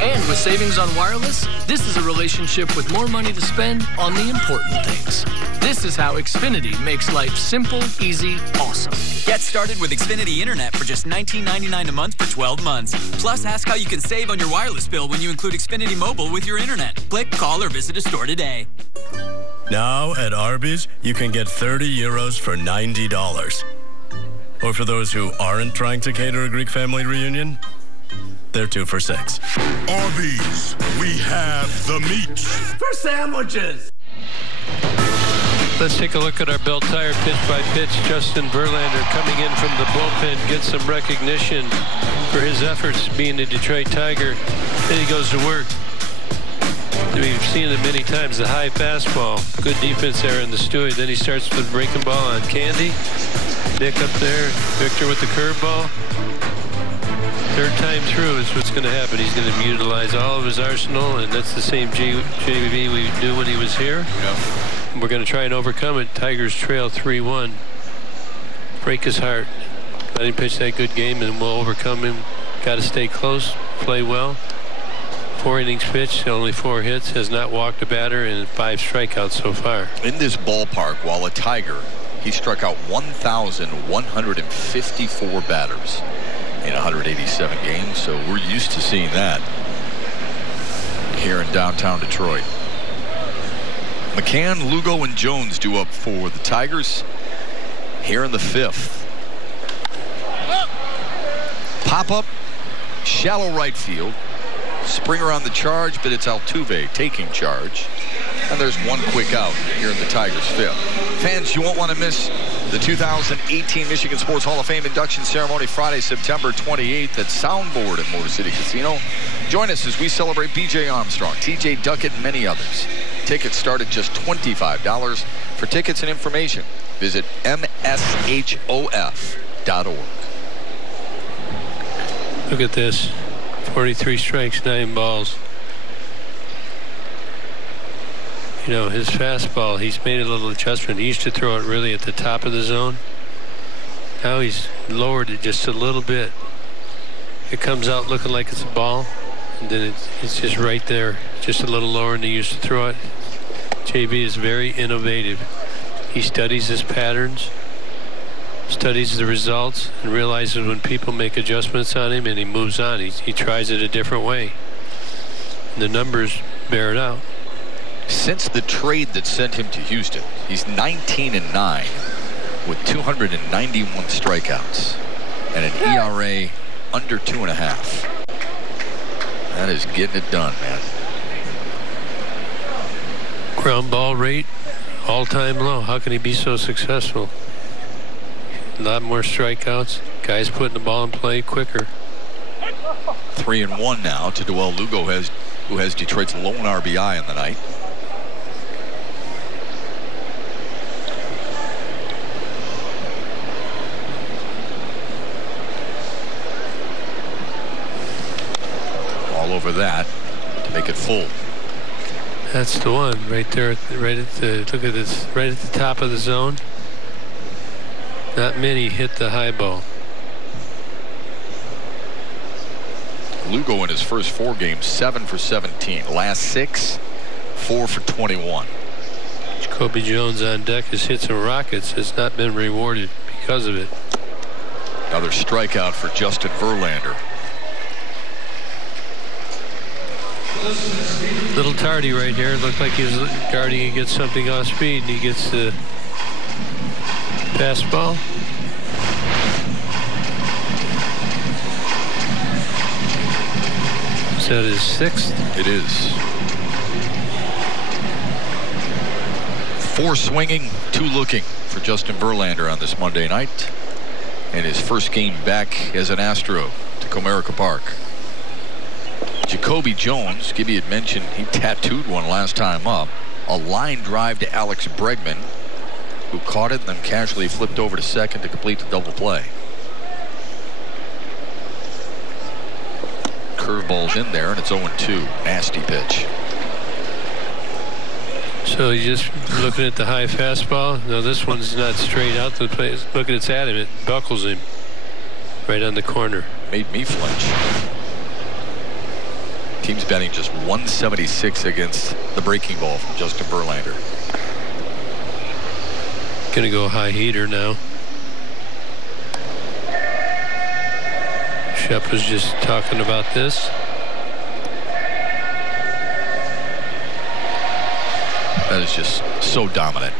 And with savings on wireless, this is a relationship with more money to spend on the important things. This is how Xfinity makes life simple, easy, awesome. Get started with Xfinity Internet for just $19.99 a month for 12 months. Plus, ask how you can save on your wireless bill when you include Xfinity Mobile with your internet. Click, call, or visit a store today. Now at Arby's, you can get 30 euros for $90. Or for those who aren't trying to cater a Greek family reunion, they're 2 for $6. Arby's, we have the meat. For sandwiches. Let's take a look at our Bell Tire pitch-by-pitch. Justin Verlander coming in from the bullpen, gets some recognition for his efforts being a Detroit Tiger. Then he goes to work. We've seen it many times, the high fastball. Good defense there in the Stewie. Then he starts with breaking ball on Candy. Nick up there, Victor with the curveball. Third time through is what's going to happen. He's going to utilize all of his arsenal, and that's the same JV we knew when he was here. Yeah. We're going to try and overcome it. Tigers trail 3-1. Break his heart. Let him pitch that good game, and we'll overcome him. Got to stay close, play well. 4 innings pitched, only 4 hits, has not walked a batter, and 5 strikeouts so far. In this ballpark, while a Tiger, he struck out 1,154 batters. in 187 games, so we're used to seeing that here in downtown Detroit. McCann, Lugo, and Jones due up for the Tigers here in the 5th. Pop-up, shallow right field. Springer on the charge, but it's Altuve taking charge. And there's one quick out here in the Tigers' 5th. Fans, you won't want to miss the 2018 Michigan Sports Hall of Fame induction ceremony Friday, September 28th at Soundboard at Motor City Casino. Join us as we celebrate B.J. Armstrong, T.J. Duckett, and many others. Tickets start at just $25. For tickets and information, visit mshof.org. Look at this. 43 strikes, 9 balls. You know, his fastball, he's made a little adjustment. He used to throw it really at the top of the zone. Now he's lowered it just a little bit. It comes out looking like it's a ball, and then it's just right there, just a little lower than he used to throw it. JB is very innovative. He studies his patterns, studies the results, and realizes when people make adjustments on him, and he moves on. He tries it a different way. And the numbers bear it out. Since the trade that sent him to Houston, he's 19-9 with 291 strikeouts and an ERA under 2.5. That is getting it done, man. Ground ball rate, all-time low. How can he be so successful? A lot more strikeouts. Guys putting the ball in play quicker. 3-1 now to Joel Lugo, who has Detroit's lone RBI in the night. All over that to make it full. That's the one right there, right at the, look at this, right at the top of the zone. Not many hit the high ball. Lugo in his first 4 games, 7 for 17. Last 6, 4 for 21. Jacoby Jones on deck. His hits and rockets has not been rewarded because of it. Another strikeout for Justin Verlander. Little tardy right here. It looked like he was guarding against something off speed, and he gets the fastball. Is that his 6th? It is. 4 swinging, 2 looking for Justin Verlander on this Monday night. And his first game back as an Astro to Comerica Park. Jacoby Jones, Gibby had mentioned he tattooed one last time up. A line drive to Alex Bregman, who caught it and then casually flipped over to second to complete the double play. Curveball's in there, and it's 0-2. Nasty pitch. So he's just looking at the high fastball. No, this one's not straight out the play. Look at it's at him. It buckles him right on the corner. Made me flinch. Team's batting just 176 against the breaking ball from Justin Verlander. Gonna go high heater now. Shep was just talking about this. That is just so dominant.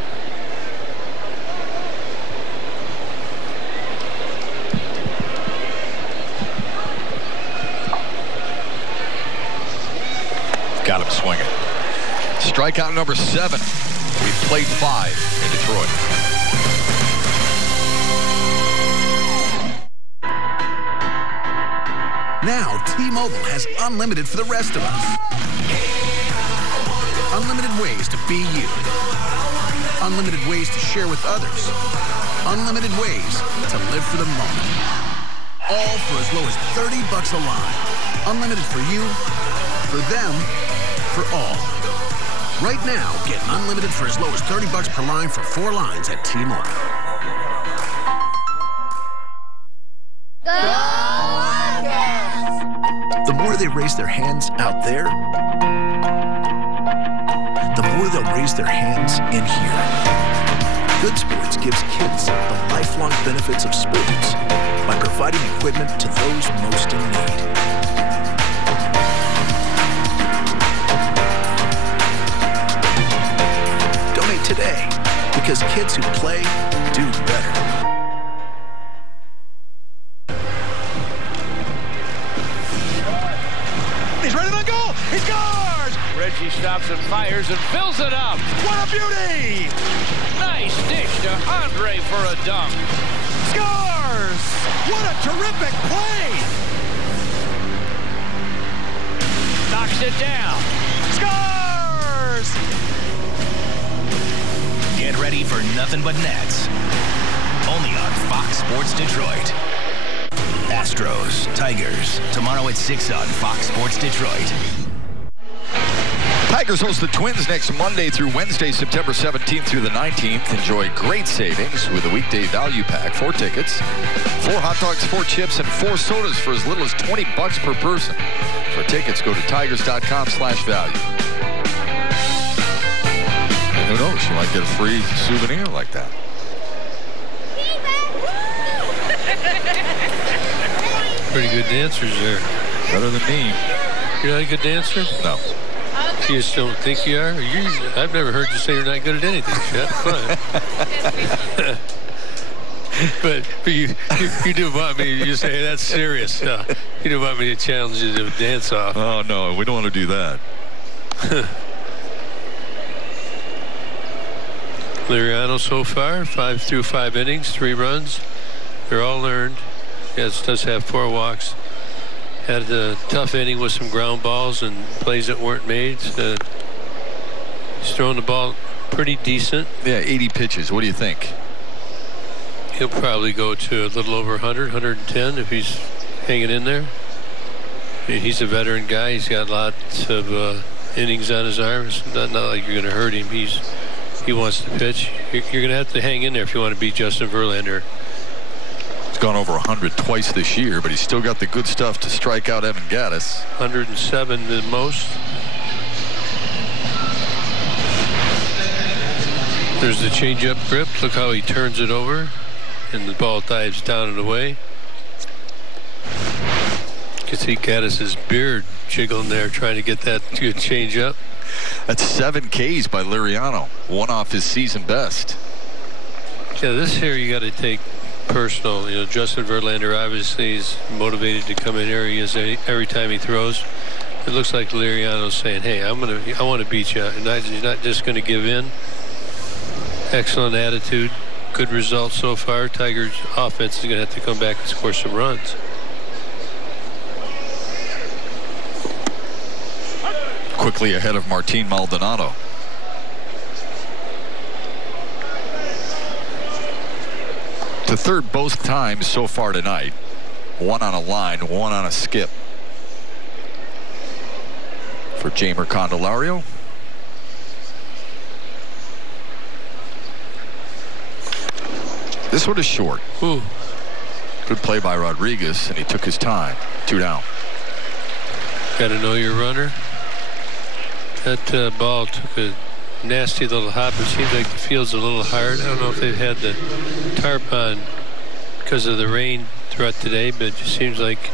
Got him swinging. Strikeout number 7. We've played 5 in Detroit. Now, T-Mobile has unlimited for the rest of us. Unlimited ways to be you. Unlimited ways to share with others. Unlimited ways to live for the moment. All for as low as $30 a line. Unlimited for you, for them, for all. Right now, get unlimited for as low as $30 per line for 4 lines at T-Mobile. The more they raise their hands out there, the more they'll raise their hands in here. Good Sports gives kids the lifelong benefits of sports. by providing equipment to those most in need. Donate today, because kids who play do better. He's ready to go. He scores! Reggie stops and fires and fills it up. What a beauty! Nice dish to Andre for a dunk. Scores! What a terrific play! Knocks it down. Scores! Get ready for nothing but nets. Only on Fox Sports Detroit. Astros, Tigers, tomorrow at 6 on Fox Sports Detroit. Tigers host the Twins next Monday through Wednesday, September 17th through the 19th. Enjoy great savings with a weekday value pack. 4 tickets, 4 hot dogs, 4 chips, and 4 sodas for as little as $20 per person. For tickets, go to tigers.com/value. And who knows, you might get a free souvenir like that. Pretty good dancers there. Better than me. You're not a good dancer? No. You just don't think you are? I've never heard you say you're not good at anything, Chet. But you do want me, you say that's serious. No, you do want me to challenge you to dance off. Oh, no, we don't want to do that. Liriano so far, 5 through 5 innings, 3 runs. They're all earned. Yes, does have 4 walks. Had a tough inning with some ground balls and plays that weren't made. He's throwing the ball pretty decent. Yeah, 80 pitches. What do you think? He'll probably go to a little over 100, 110 if he's hanging in there. I mean, he's a veteran guy. He's got lots of innings on his arm. It's not like you're going to hurt him. He wants to pitch. You're going to have to hang in there if you want to beat Justin Verlander. He's gone over 100 twice this year, but he's still got the good stuff to strike out Evan Gattis. 107 the most. There's the changeup grip. Look how he turns it over, and the ball dives down and away. You can see Gattis's beard jiggling there, trying to get that to change up. That's 7 Ks by Liriano, 1 off his season best. Yeah, this here you got to take personal. You know, Justin Verlander obviously is motivated to come in here. He is every time he throws. It looks like Liriano's saying, "Hey, I want to beat you." And he's not just going to give in. Excellent attitude, good results so far. Tigers' offense is going to have to come back and score some runs. Quickly ahead of Martin Maldonado. To third both times so far tonight. 1 on a line, 1 on a skip. For Jeimer Candelario. This one is short. Ooh. Good play by Rodriguez, and he took his time. 2 down. Got to know your runner. That ball took a nasty little hop. It seems like the field's a little hard. I don't know if they've had the tarp on because of the rain throughout today, but it just seems like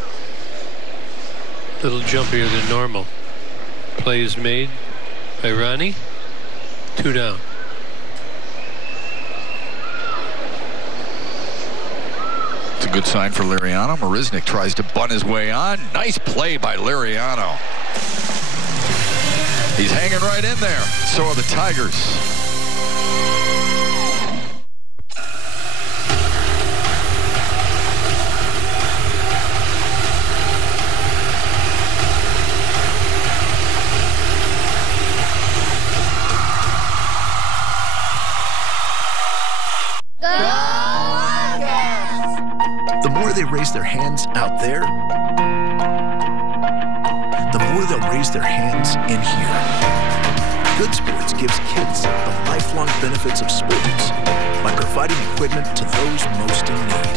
a little jumpier than normal. Play is made by Ronnie. 2 down. It's a good sign for Liriano. Marisnick tries to bunt his way on. Nice play by Liriano. He's hanging right in there. So are the Tigers. The more they raise their hands out there, the more they'll raise their hands in here. Good Sports gives kids the lifelong benefits of sports by providing equipment to those most in need.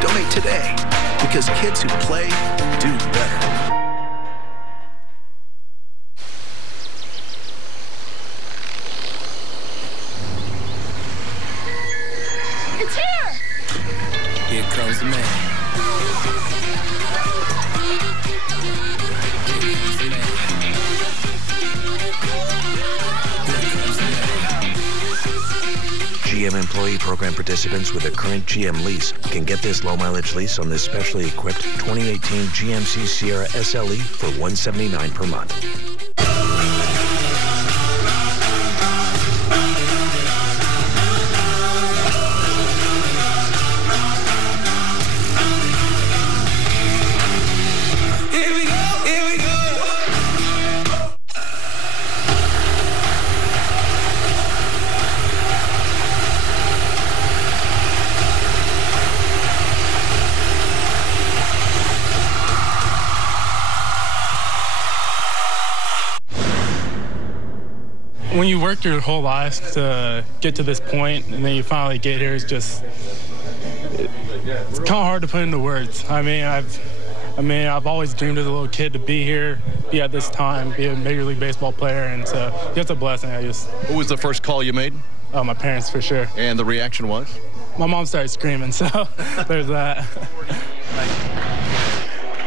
Donate today, because kids who play do better. employee program participants with a current GM lease can get this low-mileage lease on this specially equipped 2018 GMC Sierra SLE for $179 per month. When you work your whole life to get to this point and then you finally get here, it's kind of hard to put into words. I've always dreamed as a little kid to be here, be at this time, be a Major League Baseball player, and so it's a blessing. What was the first call you made? Oh, my parents, for sure. And the reaction was? My mom started screaming, so there's that.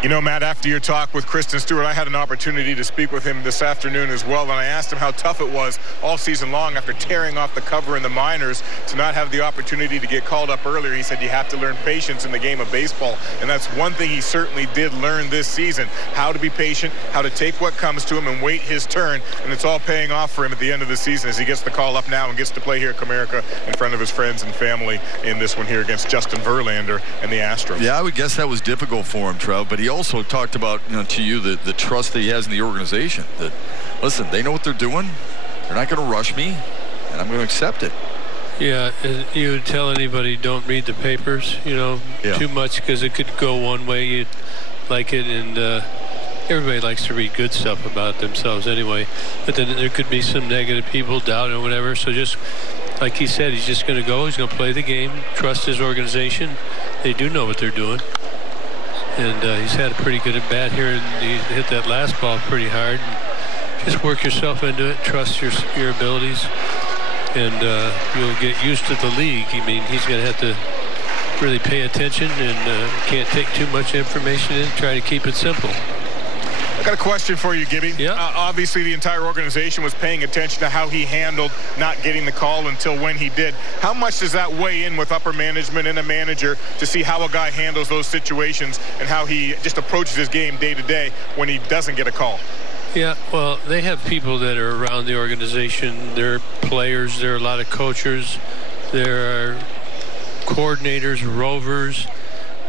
You know, Matt, after your talk with Kristen Stewart, I had an opportunity to speak with him this afternoon as well, and I asked him how tough it was all season long after tearing off the cover in the minors to not have the opportunity to get called up earlier. He said you have to learn patience in the game of baseball, and that's one thing he certainly did learn this season, how to be patient, how to take what comes to him and wait his turn, and it's all paying off for him at the end of the season as he gets the call up now and gets to play here at Comerica in front of his friends and family in this one here against Justin Verlander and the Astros. Yeah, I would guess that was difficult for him, Trev, but he also talked about, to you, the trust that he has in the organization. That, listen, they know what they're doing. They're not going to rush me, and I'm going to accept it. Yeah, you would tell anybody don't read the papers, too much, because it could go one way. You'd like it, and everybody likes to read good stuff about themselves anyway. But then there could be some negative people, doubt or whatever. So just like he said, he's just going to go. He's going to play the game, trust his organization. They do know what they're doing. And he's had a pretty good at bat here, and he hit that last ball pretty hard. Just work yourself into it, trust your abilities, and you'll get used to the league. I mean, he's going to have to really pay attention and can't take too much information in, try to keep it simple. I got a question for you, Gibby. Yeah. Obviously, the entire organization was paying attention to how he handled not getting the call until when he did. How much does that weigh in with upper management and a manager to see how a guy handles those situations and how he just approaches his game day to day when he doesn't get a call? Yeah, well, they have people that are around the organization. There are players. There are a lot of coaches. There are coordinators, rovers.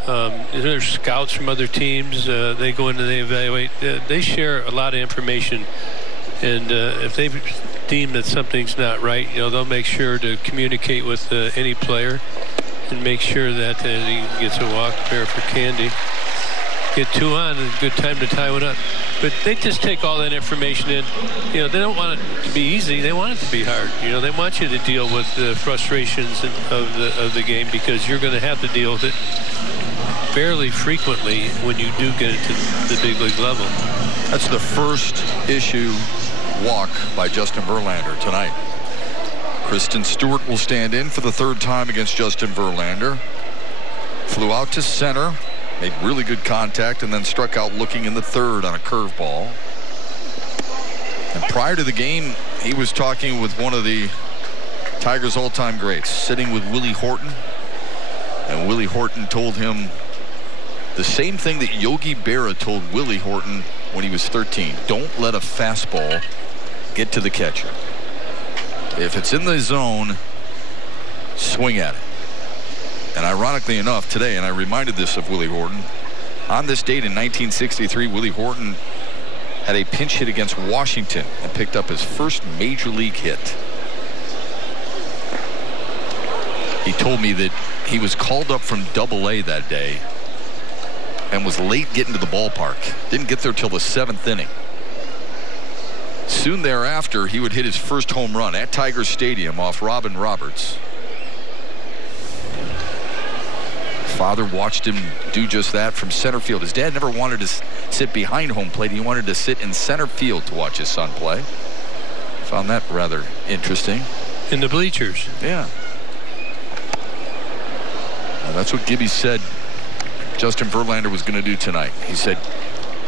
There's scouts from other teams. They go in and they evaluate. They share a lot of information, and if they deem that something's not right, they'll make sure to communicate with any player and make sure that he gets a walk there for candy. Get two on, and good time to tie one up. But they just take all that information in. They don't want it to be easy. They want it to be hard. They want you to deal with the frustrations of the game, because you're going to have to deal with it fairly frequently when you do get into the big league level. That's the first issue walk by Justin Verlander tonight. Kristen Stewart will stand in for the third time against Justin Verlander. Flew out to center, made really good contact, and then struck out looking in the third on a curveball. And prior to the game, he was talking with one of the Tigers' all-time greats, sitting with Willie Horton. And Willie Horton told him the same thing that Yogi Berra told Willie Horton when he was 13. Don't let a fastball get to the catcher. If it's in the zone, swing at it. And ironically enough, today, and I reminded this of Willie Horton, on this date in 1963, Willie Horton had a pinch hit against Washington and picked up his first major league hit. He told me that he was called up from Double-A that day and was late getting to the ballpark. Didn't get there till the 7th inning. Soon thereafter, he would hit his first home run at Tiger Stadium off Robin Roberts. Father watched him do just that from center field. His dad never wanted to sit behind home plate. He wanted to sit in center field to watch his son play. Found that rather interesting. In the bleachers. Yeah. That's what Gibby said Justin Verlander was going to do tonight. He said,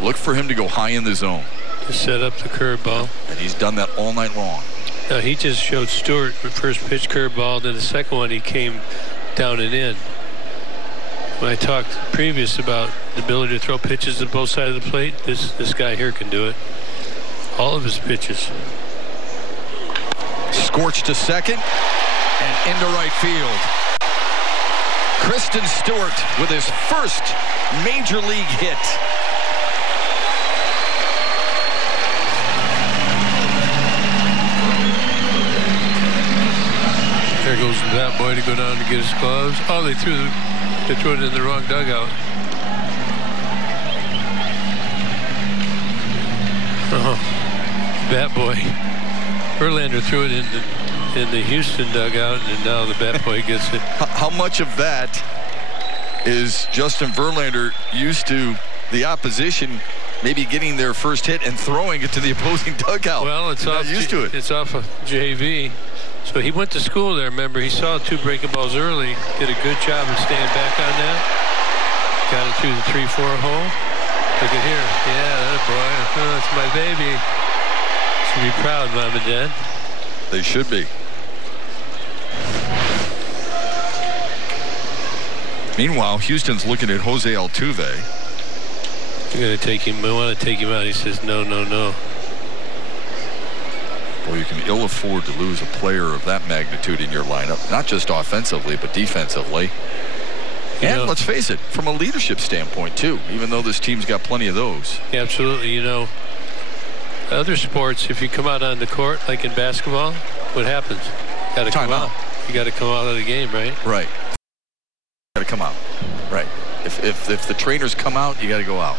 look for him to go high in the zone. To set up the curveball. And he's done that all night long. No, he just showed Stewart the first pitch curveball, then the second one he came down and in. When I talked previous about the ability to throw pitches to both sides of the plate, this guy here can do it. All of his pitches. Scorched to second and into right field. Kristen Stewart with his first major league hit. There goes that boy to go down to get his gloves. Oh, they threw it in the wrong dugout. Bat boy. Verlander threw it in the Houston dugout, and now the bat boy gets it. How much of that is Justin Verlander used to the opposition maybe getting their first hit and throwing it to the opposing dugout? Well, it's not used to it. It's off of JV. So he went to school there, remember. He saw 2 breaking balls early, did a good job of staying back on that. Got it through the 3-4 hole. Look at here. Yeah, that boy. Oh, it's my baby. Should be proud, Mom and Dad. They should be. Meanwhile, Houston's looking at Jose Altuve. You're going to take him. I want to take him out. He says, no, no, no. Well, you can ill afford to lose a player of that magnitude in your lineup, not just offensively, but defensively. And let's face it, from a leadership standpoint, too, even though this team's got plenty of those. Yeah, absolutely. You know, other sports, if you come out on the court, like in basketball, what happens? Got to come out. You got to come out of the game, right? Right. Got to come out. Right. If the trainers come out, you got to go out.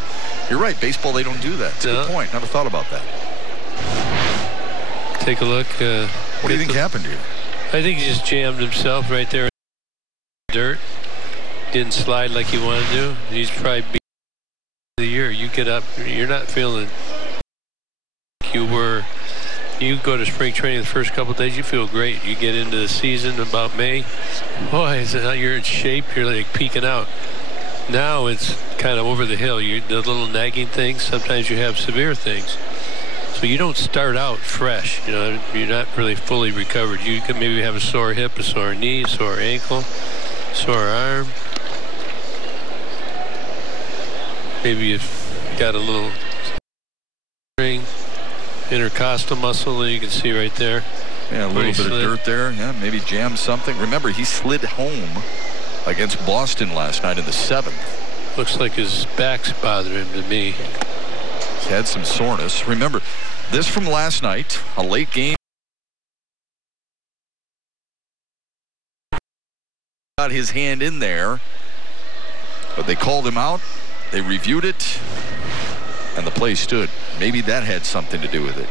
You're right. Baseball, they don't do that. It's a good point. Never thought about that. Take a look. What do you think happened here? I think he just jammed himself right there in the dirt. Didn't slide like he wanted to. He's probably beat the year. You get up, you're not feeling like you were. You go to spring training the first couple of days, you feel great. You get into the season about May. Boy, you're in shape. You're like peaking out. Now it's kind of over the hill. The little nagging things. Sometimes you have severe things. So you don't start out fresh. You know, you're not really fully recovered. You could maybe have a sore hip, a sore knee, a sore ankle, sore arm. Maybe you've got a little intercostal muscle that you can see right there. Yeah, a little bit of dirt there. Yeah, maybe jammed something. Remember, he slid home against Boston last night in the 7th. Looks like his back's bothering him to me. He's had some soreness. Remember, this from last night, a late game. Got his hand in there, but they called him out. They reviewed it, and the play stood. Maybe that had something to do with it.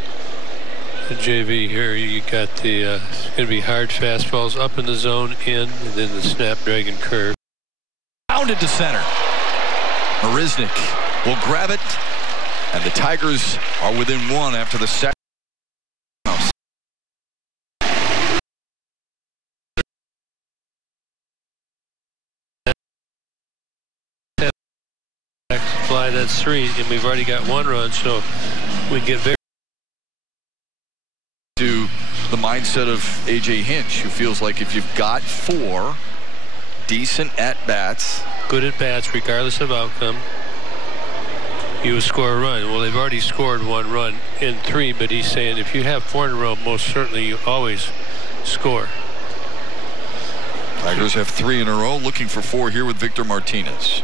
The JV here, you got the it's going to be hard fastballs up in the zone, in, and then the snapdragon curve. Pounded to center. Marisnik will grab it, and the Tigers are within 1 after the second. Fly that 3, and we've already got 1 run, so we get very to the mindset of A.J. Hinch, who feels like if you've got 4 decent at-bats, good at-bats regardless of outcome, you will score a run. Well, they've already scored 1 run in 3, but he's saying if you have 4 in a row, most certainly you always score. Tigers have 3 in a row, looking for 4 here with Victor Martinez.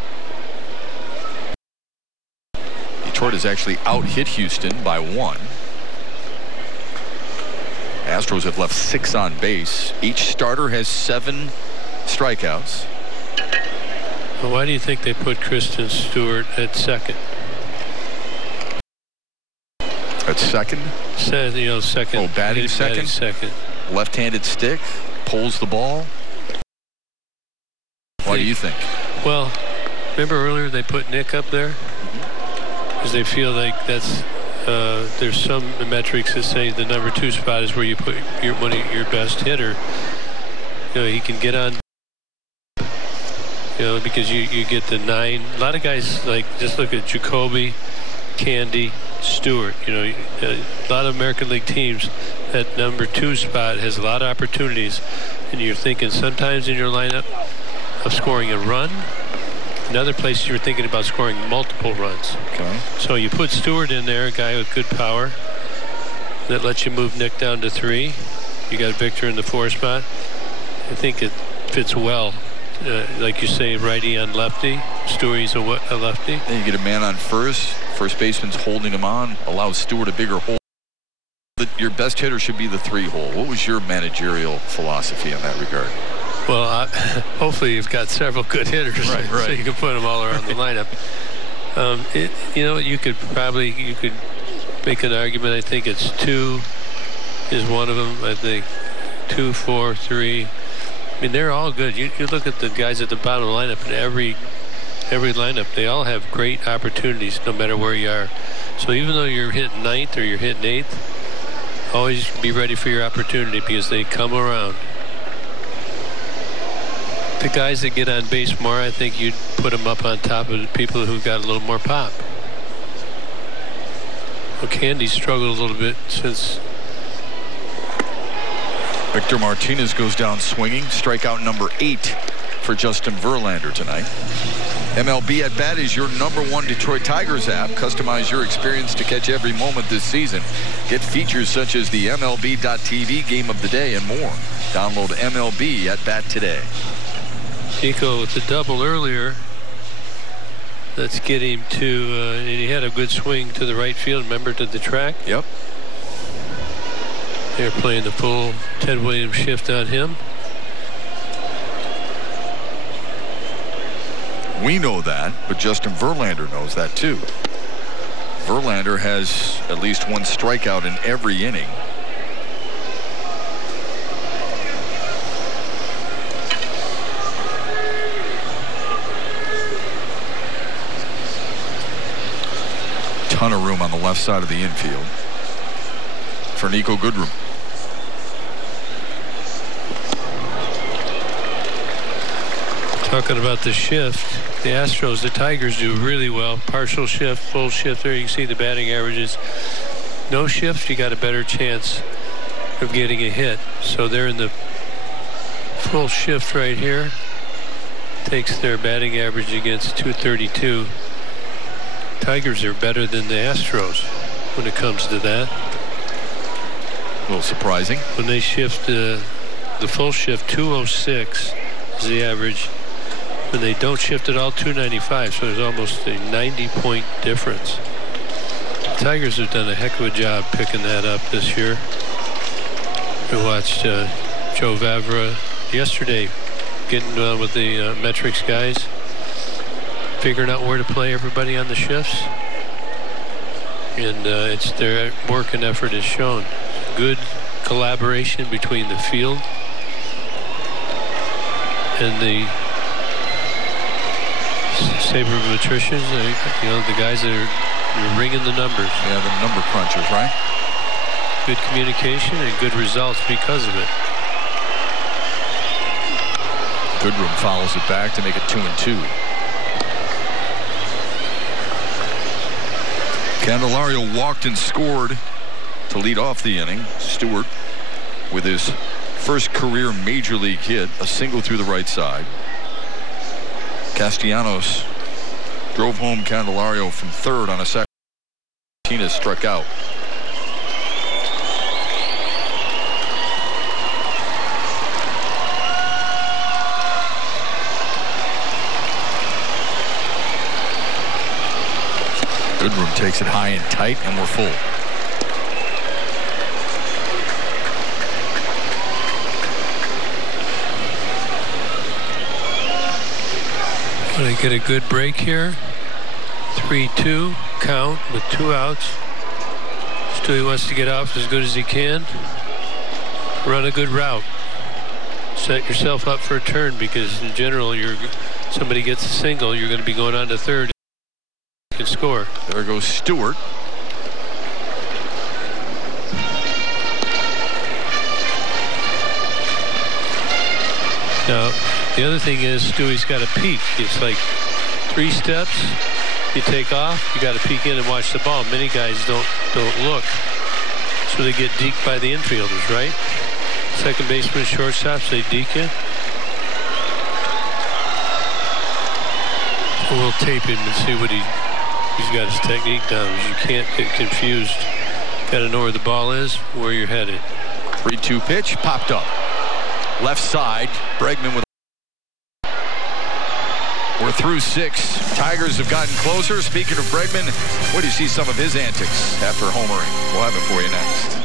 Detroit has actually out-hit Houston by 1. Astros have left 6 on base. Each starter has 7 strikeouts. Well, why do you think they put Kristen Stewart at second? At second? You know, second. Oh, batting second? Batting second. Left-handed stick, pulls the ball. What do you think? Well, remember earlier they put Nick up there? Because they feel like that's there's some metrics that say the number 2 spot is where you put one of your best hitter. You know, he can get on. You know, because you get the 9. A lot of guys, like, just look at Jacoby Candy, Stewart. You know, a lot of American League teams, that number 2 spot has a lot of opportunities, and you're thinking sometimes in your lineup of scoring a run. In other places, you're thinking about scoring multiple runs. Okay. So you put Stewart in there, a guy with good power that lets you move Nick down to 3. You got Victor in the 4 spot. I think it fits well. Like you say, righty on lefty. Stewart's a lefty. Then you get a man on first. First baseman's holding him on. Allows Stewart a bigger hole. Your best hitter should be the 3 hole. What was your managerial philosophy in that regard? Well, hopefully you've got several good hitters, right. So you can put them all around the lineup. You know, you could make an argument. I think it's 2 is one of them. I think 2, 4, 3. I mean, they're all good. You look at the guys at the bottom of the lineup, and every lineup, they all have great opportunities no matter where you are. So even though you're hitting 9th or you're hitting 8th, always be ready for your opportunity because they come around. The guys that get on base more, I think you'd put them up on top of the people who got a little more pop. Well, Candy struggled a little bit since. Victor Martinez goes down swinging. Strikeout number 8 for Justin Verlander tonight. MLB at Bat is your #1 Detroit Tigers app. Customize your experience to catch every moment this season. Get features such as the MLB.TV Game of the Day and more. Download MLB at Bat today. Nico with the double earlier. Let's get him to, and he had a good swing to the right field. Remember, to the track? Yep. They're playing the full Ted Williams shift on him. We know that, but Justin Verlander knows that too. Verlander has at least 1 strikeout in every inning. Ton of room on the left side of the infield for Niko Goodrum. Talking about the shift, the Astros, the Tigers do really well. Partial shift, full shift. There you can see the batting averages. No shift, you got a better chance of getting a hit. So they're in the full shift right here. Takes their batting average against 232. Tigers are better than the Astros when it comes to that. A little surprising. When they shift the full shift, 206 is the average. When they don't shift at all, 295. So there's almost a 90-point difference. The Tigers have done a heck of a job picking that up this year. We watched Joe Vavra yesterday getting with the metrics guys, figuring out where to play everybody on the shifts. And it's their work and effort is shown. Good collaboration between the field and the sabermetricians, you know, the guys that are ringing the numbers. Yeah, the number crunchers, right? Good communication and good results because of it. Goodrum follows it back to make it 2-2. Candelario walked and scored to lead off the inning. Stewart with his first career major league hit, a single through the right side. Castellanos drove home Candelario from third on a second. Martinez struck out. Goodrum takes it high and tight, and we're full. Want to get a good break here. 3-2 count with 2 outs. Stewie wants to get off as good as he can. Run a good route. Set yourself up for a turn, because in general, somebody gets a single, you're going to be going on to third. You can score. There goes Stewart. Now, the other thing is Stewie's got a peak. It's like 3 steps, You take off, you got to peek in and watch the ball. Many guys don't look, so they get deked by the infielders, right? Second baseman, shortstops, they deke you. So we'll tape him and see what he's got his technique down. You can't get confused. Got to know where the ball is, where you're headed. 3-2 pitch popped up. Left side, Bregman with. We're through 6. Tigers have gotten closer. Speaking of Bregman, where do you see some of his antics after homering? We'll have it for you next.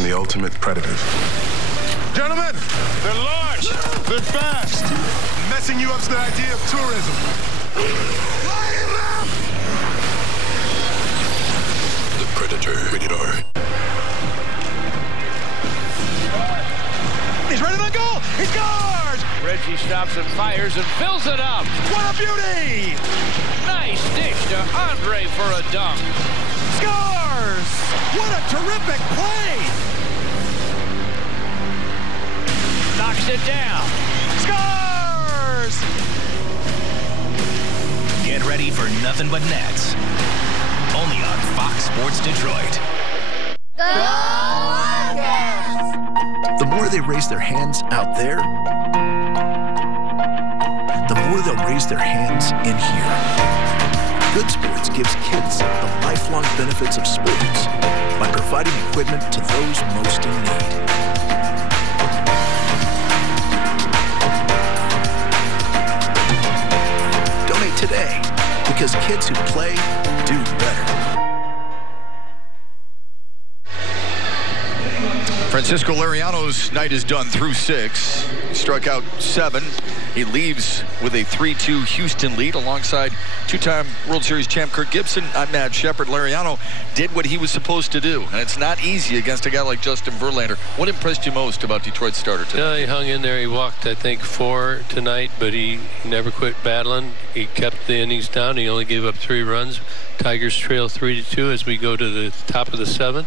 The ultimate predator. Gentlemen, they're large, they're fast, messing you up to the idea of tourism. The Predator, rated R. He's ready to go. He scores! Reggie stops and fires and fills it up. What a beauty! Nice dish to Andre for a dunk. Scores! What a terrific play! Knocks it down. Scores! Get ready for nothing but nets. Only on Fox Sports Detroit. Go Rockets! The more they raise their hands out there, the more they'll raise their hands in here. Good Sports gives kids the lifelong benefits of sports by providing equipment to those most in need. Donate today, because kids who play do better. Francisco Liriano's night is done through 6. He struck out 7. He leaves with a 3-2 Houston lead alongside two-time World Series champ Kirk Gibson. I'm Matt Shepard. Liriano did what he was supposed to do, and it's not easy against a guy like Justin Verlander. What impressed you most about Detroit's starter today? Yeah, he hung in there. He walked, I think, 4 tonight, but he never quit battling. He kept the innings down. He only gave up 3 runs. Tigers trail 3-2 as we go to the top of the 7th.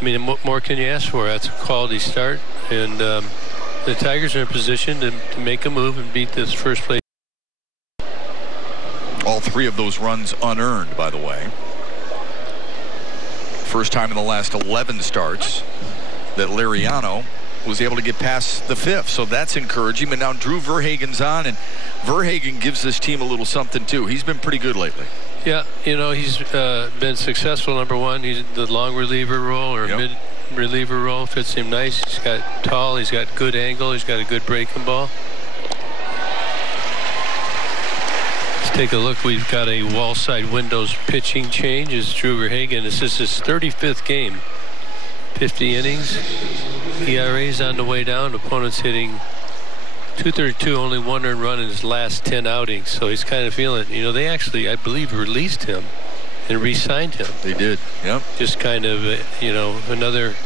I mean, what more can you ask for? That's a quality start, and the Tigers are in position to make a move and beat this first place. All 3 of those runs unearned, by the way. First time in the last 11 starts that Liriano was able to get past the 5th, so that's encouraging. But now Drew Verhagen's on, and Verhagen gives this team a little something too. He's been pretty good lately. Yeah, you know, he's been successful, number one. He's the long reliever role or mid reliever role fits him nice. He's got tall, he's got good angle, he's got a good breaking ball. Let's take a look. We've got a wall side windows pitching change as Drew Verhagen. This is his 35th game. 50 innings. ERA's on the way down. Opponent's hitting .232, only 1 earned run in his last 10 outings. So he's kind of feeling it. You know, they actually, I believe, released him and re-signed him. They did, yep. Just kind of, you know, another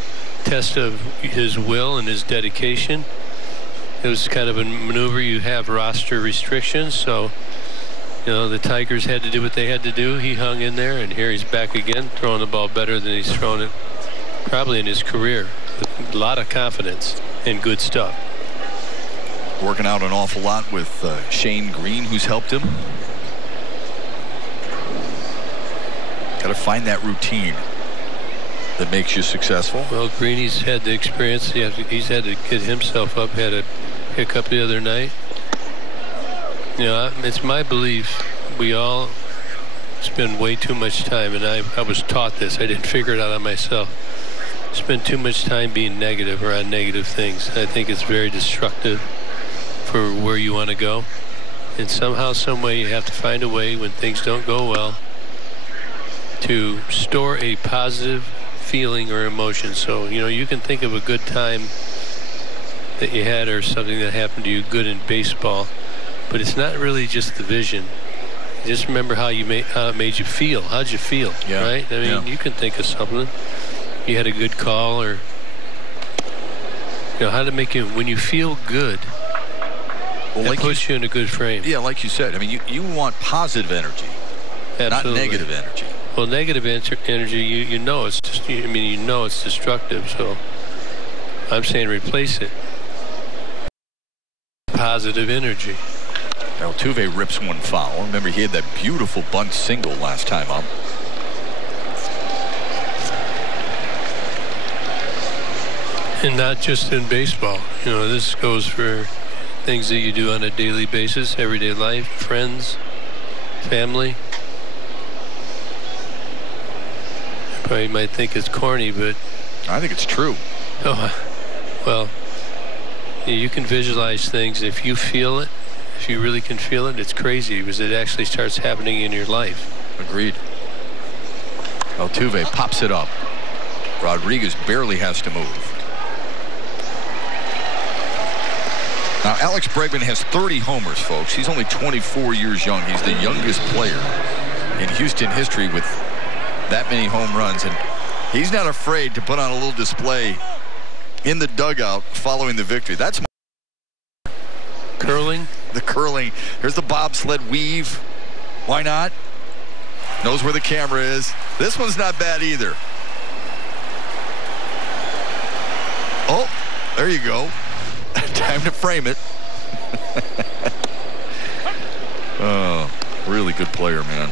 test of his will and his dedication. It was kind of a maneuver. You have roster restrictions, so, you know, the Tigers had to do what they had to do. He hung in there, and here he's back again, throwing the ball better than he's thrown it probably in his career. With a lot of confidence and good stuff. Working out an awful lot with Shane Green, who's helped him. Got to find that routine that makes you successful. Well, Greeny's had the experience. He's had to get himself up. Had a hiccup the other night. You know, it's my belief we all spend way too much time, and I was taught this. I didn't figure it out on myself. Spend too much time being negative or on negative things. I think it's very destructive for where you want to go. And somehow, some way, you have to find a way when things don't go well to store a positive feeling or emotion. So, you know, you can think of a good time that you had or something that happened to you good in baseball. But it's not really just the vision. Just remember how it made you feel. How'd you feel? Yeah. Right? I mean, you can think of something. You had a good call, or how to make you, when you feel good, that puts you in a good frame. Yeah, like you said. I mean, you want positive energy, not negative energy. Well, negative energy, you know it's just, you know it's destructive. So I'm saying replace it. Positive energy. Altuve rips one foul. Remember, he had that beautiful bunt single last time up. And not just in baseball. This goes for things that you do on a daily basis, everyday life, friends, family. You probably might think it's corny, but I think it's true. Oh, well, you can visualize things. If you feel it, if you really can feel it, it's crazy because it actually starts happening in your life. Agreed. Altuve pops it up. Rodriguez barely has to move. Now, Alex Bregman has 30 homers, folks. He's only 24 years young. He's the youngest player in Houston history with that many home runs. And he's not afraid to put on a little display in the dugout following the victory. That's curling. The curling. Here's the bobsled weave. Why not? Knows where the camera is. This one's not bad either. Oh, there you go. Time to frame it. Oh, really good player, man.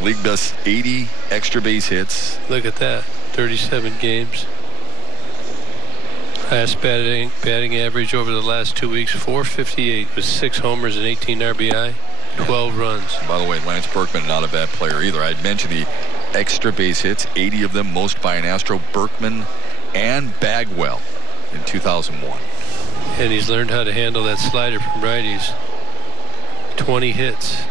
League best 80 extra base hits. Look at that. 37 games. Highest batting average over the last 2 weeks, 458 with 6 homers and 18 RBI, 12 runs. By the way, Lance Berkman, not a bad player either. I'd mentioned the extra base hits, 80 of them, most by an Astro. Berkman and Bagwell in 2001. And he's learned how to handle that slider from righties. 20 hits,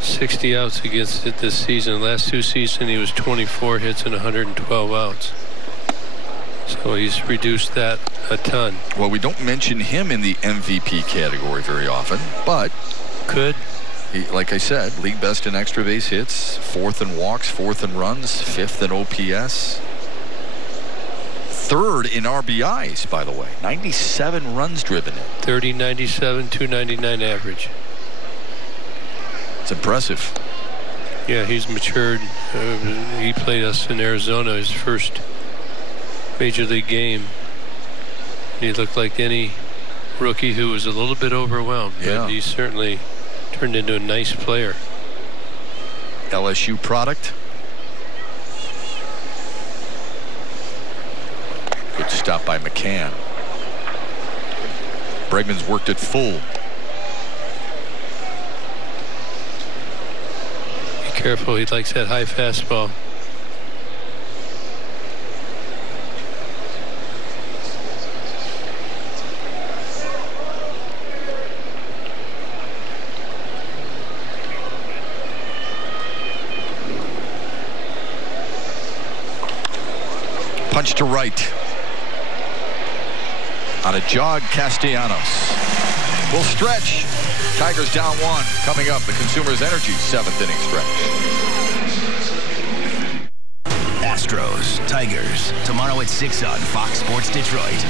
60 outs against it this season. Last 2 seasons, he was 24 hits and 112 outs. So he's reduced that a ton. Well, we don't mention him in the MVP category very often, but could. He, like I said, league best in extra base hits, 4th in walks, 4th in runs, 5th in OPS. 3rd in RBIs, by the way. 97 runs driven in. 30, 97, 299 average. It's impressive. Yeah, he's matured. He played us in Arizona, his first major league game. He looked like any rookie who was a little bit overwhelmed. Yeah. But he certainly turned into a nice player. LSU product. Good stop by McCann. Bregman's worked it full. Be careful, he likes that high fastball. Punch to right. On a jog, Castellanos will stretch. Tigers down 1. Coming up, the Consumers Energy 7th inning stretch. Astros, Tigers, tomorrow at 6 on Fox Sports Detroit.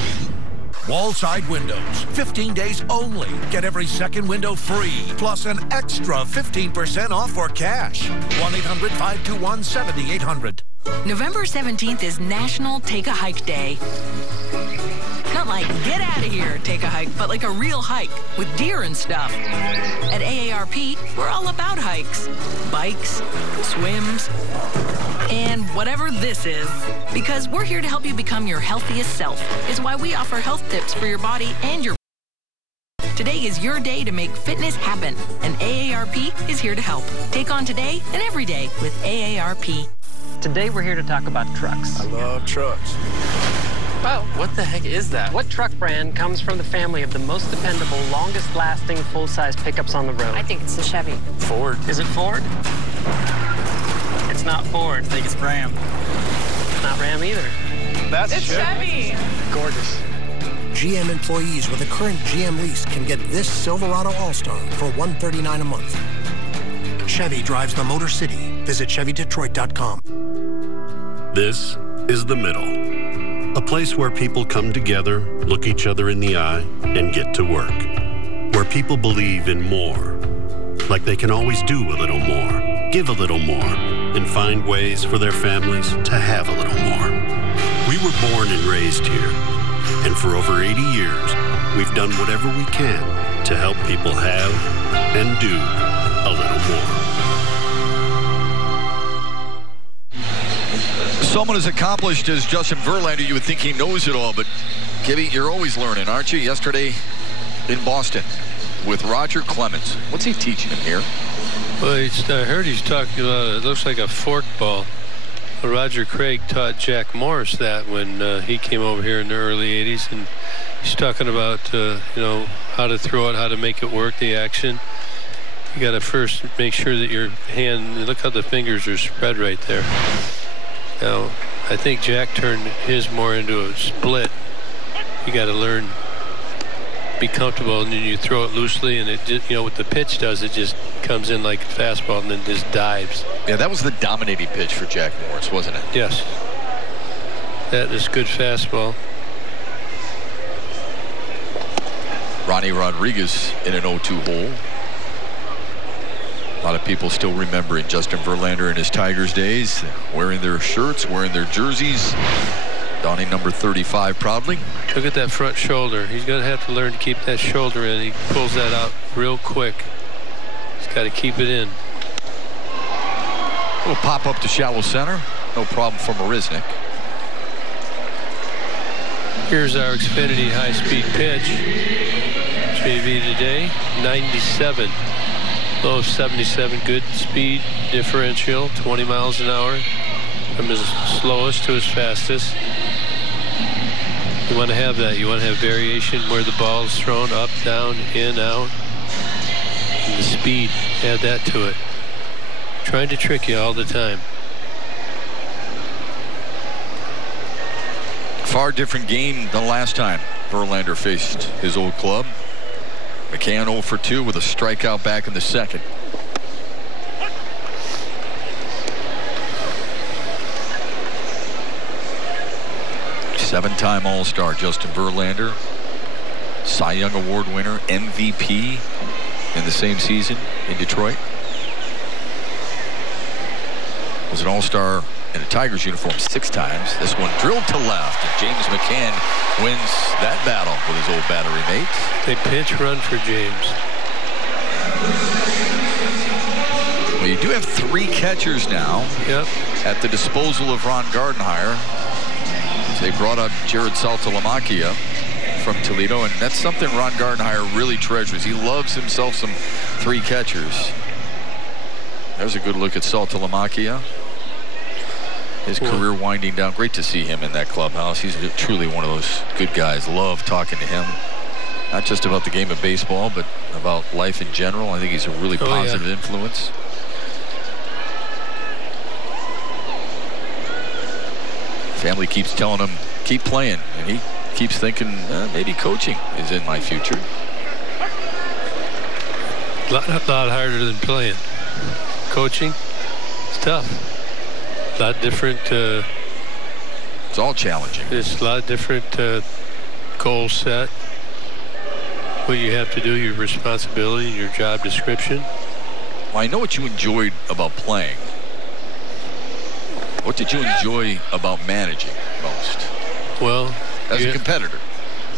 Wall-side windows, 15 days only. Get every second window free, plus an extra 15% off for cash. 1-800-521-7800. November 17th is National Take a Hike Day. Not like get out of here, take a hike, but like a real hike with deer and stuff. At AARP, we're all about hikes, bikes, swims, and whatever this is. Because we're here to help you become your healthiest self. It's why we offer health tips for your body and your Today is your day to make fitness happen, and AARP is here to help. Take on today and every day with AARP. Today we're here to talk about trucks. I love trucks. Well, what the heck is that? What truck brand comes from the family of the most dependable, longest-lasting, full-size pickups on the road? I think it's the Chevy. Ford. Is it Ford? It's not Ford. I think it's Ram. Not Ram either. That's It's Chevy. Gorgeous. GM employees with a current GM lease can get this Silverado All-Star for $139 a month. Chevy drives the Motor City. Visit ChevyDetroit.com. This is The Middle, a place where people come together, look each other in the eye, and get to work. Where people believe in more, like they can always do a little more, give a little more, and find ways for their families to have a little more. We were born and raised here, and for over 80 years, we've done whatever we can to help people have and do a little more. Someone as accomplished as Justin Verlander, you would think he knows it all, but Gibby, you're always learning, aren't you? Yesterday in Boston with Roger Clemens. What's he teaching him here? Well, I heard he's talking about, it looks like a fork ball. Roger Craig taught Jack Morris that when he came over here in the early 80s, and he's talking about, you know, how to throw it, how to make it work, the action. You got to first make sure that your hand, look how the fingers are spread right there. Now, I think Jack turned his more into a split. You got to learn, be comfortable, and then you throw it loosely, and it just, you know what the pitch does, it just comes in like a fastball and then just dives. Yeah, that was the dominating pitch for Jack Morris, wasn't it? Yes. That is good fastball. Ronnie Rodriguez in an 0-2 hole. A lot of people still remembering Justin Verlander in his Tigers days, wearing their shirts, wearing their jerseys, donning number 35 proudly. Look at that front shoulder. He's going to have to learn to keep that shoulder in. He pulls that out real quick. He's got to keep it in. Little pop up to shallow center. No problem for Marisnick. Here's our Xfinity high-speed pitch. JV today, 97. Low of 77. Good speed differential, 20 miles an hour. From his slowest to his fastest. You want to have that. You want to have variation where the ball is thrown up, down, in, out. And the speed, add that to it. Trying to trick you all the time. Far different game than last time Verlander faced his old club. McCann 0 for 2 with a strikeout back in the second. Seven-time All-Star Justin Verlander, Cy Young Award winner, MVP in the same season in Detroit. Was an All-Star in a Tigers uniform 6 times. This one drilled to left, and James McCann wins that battle with his old battery mate. They pinch run for James. Well, you do have 3 catchers now at the disposal of Ron Gardenhire. They brought up Jared Saltalamacchia from Toledo, and that's something Ron Gardenhire really treasures. He loves himself some 3 catchers. There's a good look at Saltalamacchia. His career winding down. Great to see him in that clubhouse. He's truly one of those good guys. Love talking to him. Not just about the game of baseball, but about life in general. I think he's a really positive influence. Family keeps telling him, keep playing. And he keeps thinking, maybe coaching is in my future. A lot harder than playing. Coaching, it's tough. A lot different. It's all challenging. It's a lot different goal set. What you have to do, your responsibility, your job description. Well, I know what you enjoyed about playing. What did you enjoy about managing most? Well, as a competitor.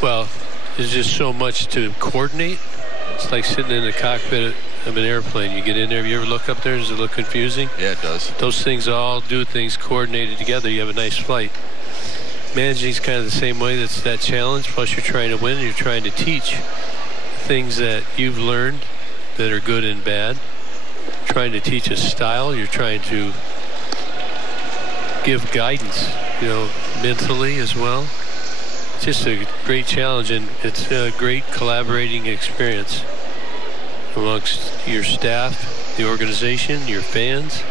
Well, there's just so much to coordinate. It's like sitting in the cockpit of an airplane. You get in there. You ever look up there? Does it look confusing? Yeah, it does. Those things all do things coordinated together. You have a nice flight. Managing is kind of the same way. That's that challenge. Plus, you're trying to win. And you're trying to teach things that you've learned that are good and bad. Trying to teach a style. You're trying to give guidance, you know, mentally as well. It's just a great challenge, and it's a great collaborating experience amongst your staff, the organization, your fans,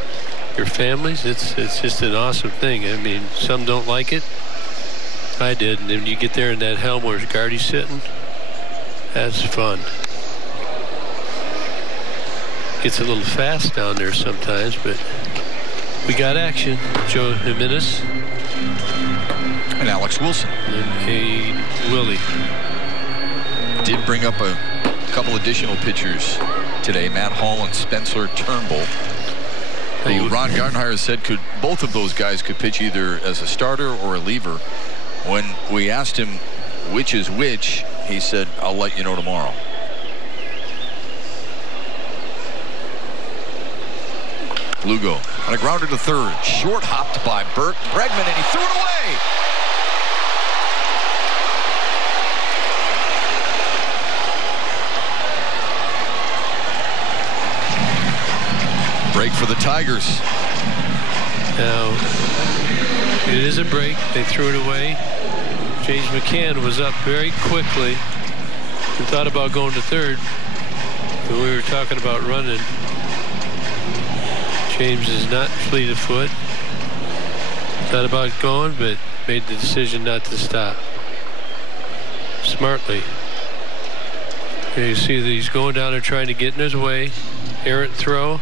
your families. It's just an awesome thing. I mean, some don't like it. I did. And then you get there in that helm where Gardy's sitting. That's fun. Gets a little fast down there sometimes, but we got action. Joe Jimenez. And Alex Wilson. And Willie. Did bring up a couple additional pitchers today. Matt Hall and Spencer Turnbull. Who Ron Gardenhire said both of those guys could pitch either as a starter or a reliever. When we asked him which is which, he said, "I'll let you know tomorrow." Lugo on a grounder to third. Short hopped by Burt Bregman, and he threw it away. Break for the Tigers. Now, it is a break. They threw it away. James McCann was up very quickly and thought about going to third. When we were talking about running, James is not fleet of foot. Thought about going, but made the decision not to stop. Smartly. Here you see that he's going down there trying to get in his way. Errant throw.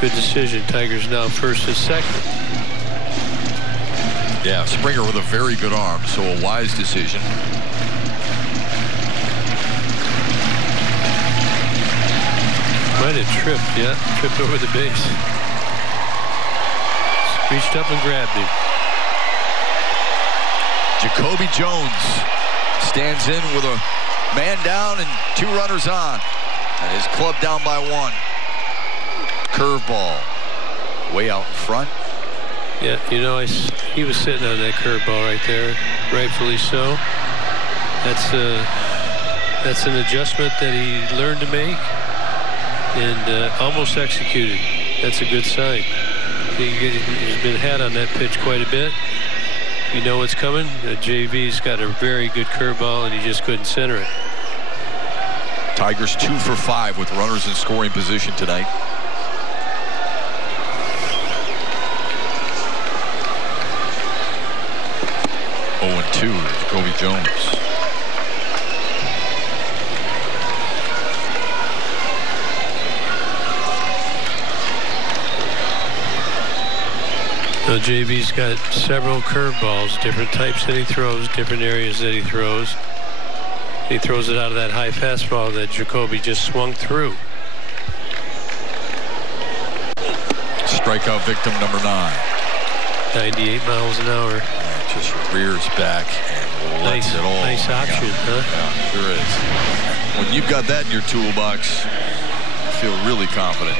Good decision. Tigers now first and second. Yeah, Springer with a very good arm, so a wise decision. Might have tripped, yeah. Tripped over the base. Reached up and grabbed him. Jacoby Jones stands in with a man down and 2 runners on. And his club down by 1. Curveball. Way out in front. Yeah, you know, he was sitting on that curveball right there, rightfully so. That's an adjustment that he learned to make and almost executed. That's a good sign. He's been had on that pitch quite a bit. You know what's coming. The JV's got a very good curveball, and he just couldn't center it. Tigers 2 for 5 with runners in scoring position tonight. Two, Jacoby Jones. So JV's got several curveballs, different types that he throws, different areas that he throws. He throws it out of that high fastball that Jacoby just swung through. Strikeout victim number 9. 98 miles an hour. Just rears back and lets it all. Nice option, huh? Yeah, sure is. When you've got that in your toolbox, you feel really confident.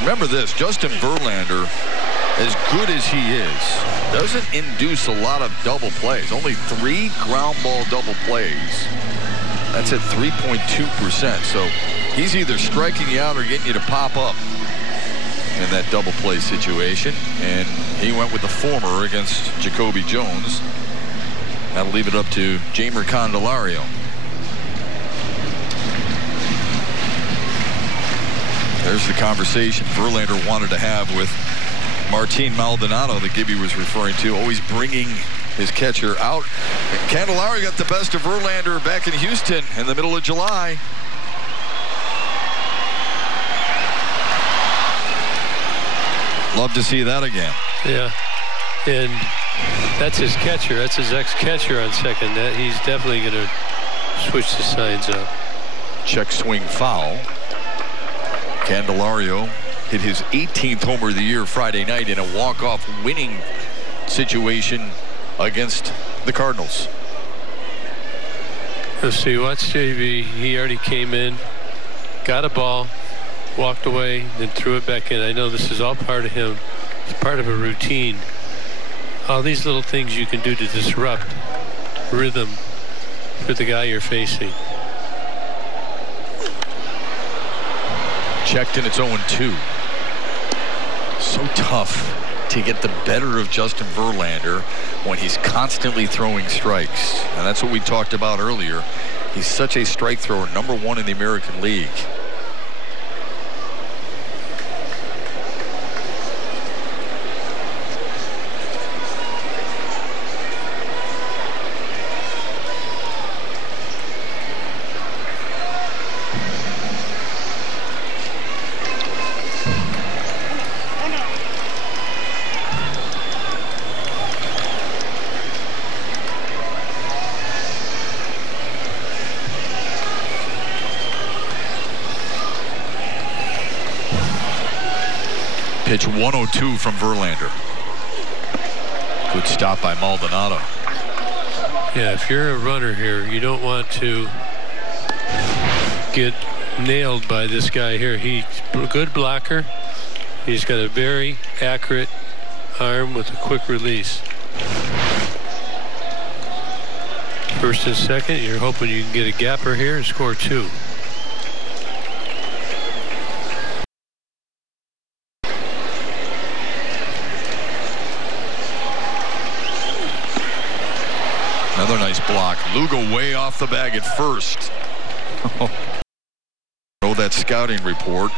Remember this, Justin Verlander, as good as he is, doesn't induce a lot of double plays. Only 3 ground ball double plays. That's at 3.2%. So he's either striking you out or getting you to pop up in that double play situation, and he went with the former against Jacoby Jones. That'll leave it up to Jeimer Candelario. There's the conversation Verlander wanted to have with Martin Maldonado that Gibby was referring to, always bringing his catcher out. And Candelario got the best of Verlander back in Houston in the middle of July. Love to see that again. Yeah, and that's his catcher. That's his ex-catcher on second. That he's definitely going to switch the signs up. Check swing foul. Candelario hit his 18th homer of the year Friday night in a walk-off winning situation against the Cardinals. Let's see, watch JV. He already came in, got a ball, walked away, then threw it back in. I know this is all part of him. It's part of a routine. All these little things you can do to disrupt rhythm for the guy you're facing. Checked and it's 0-2. So tough to get the better of Justin Verlander when he's constantly throwing strikes. And that's what we talked about earlier. He's such a strike thrower, #1 in the American League. Pitch 102 from Verlander. Good stop by Maldonado. Yeah, if you're a runner here, you don't want to get nailed by this guy here. He's a good blocker. He's got a very accurate arm with a quick release. First and second, you're hoping you can get a gapper here and score 2. Another nice block. Lugo way off the bag at first. Oh, that scouting report.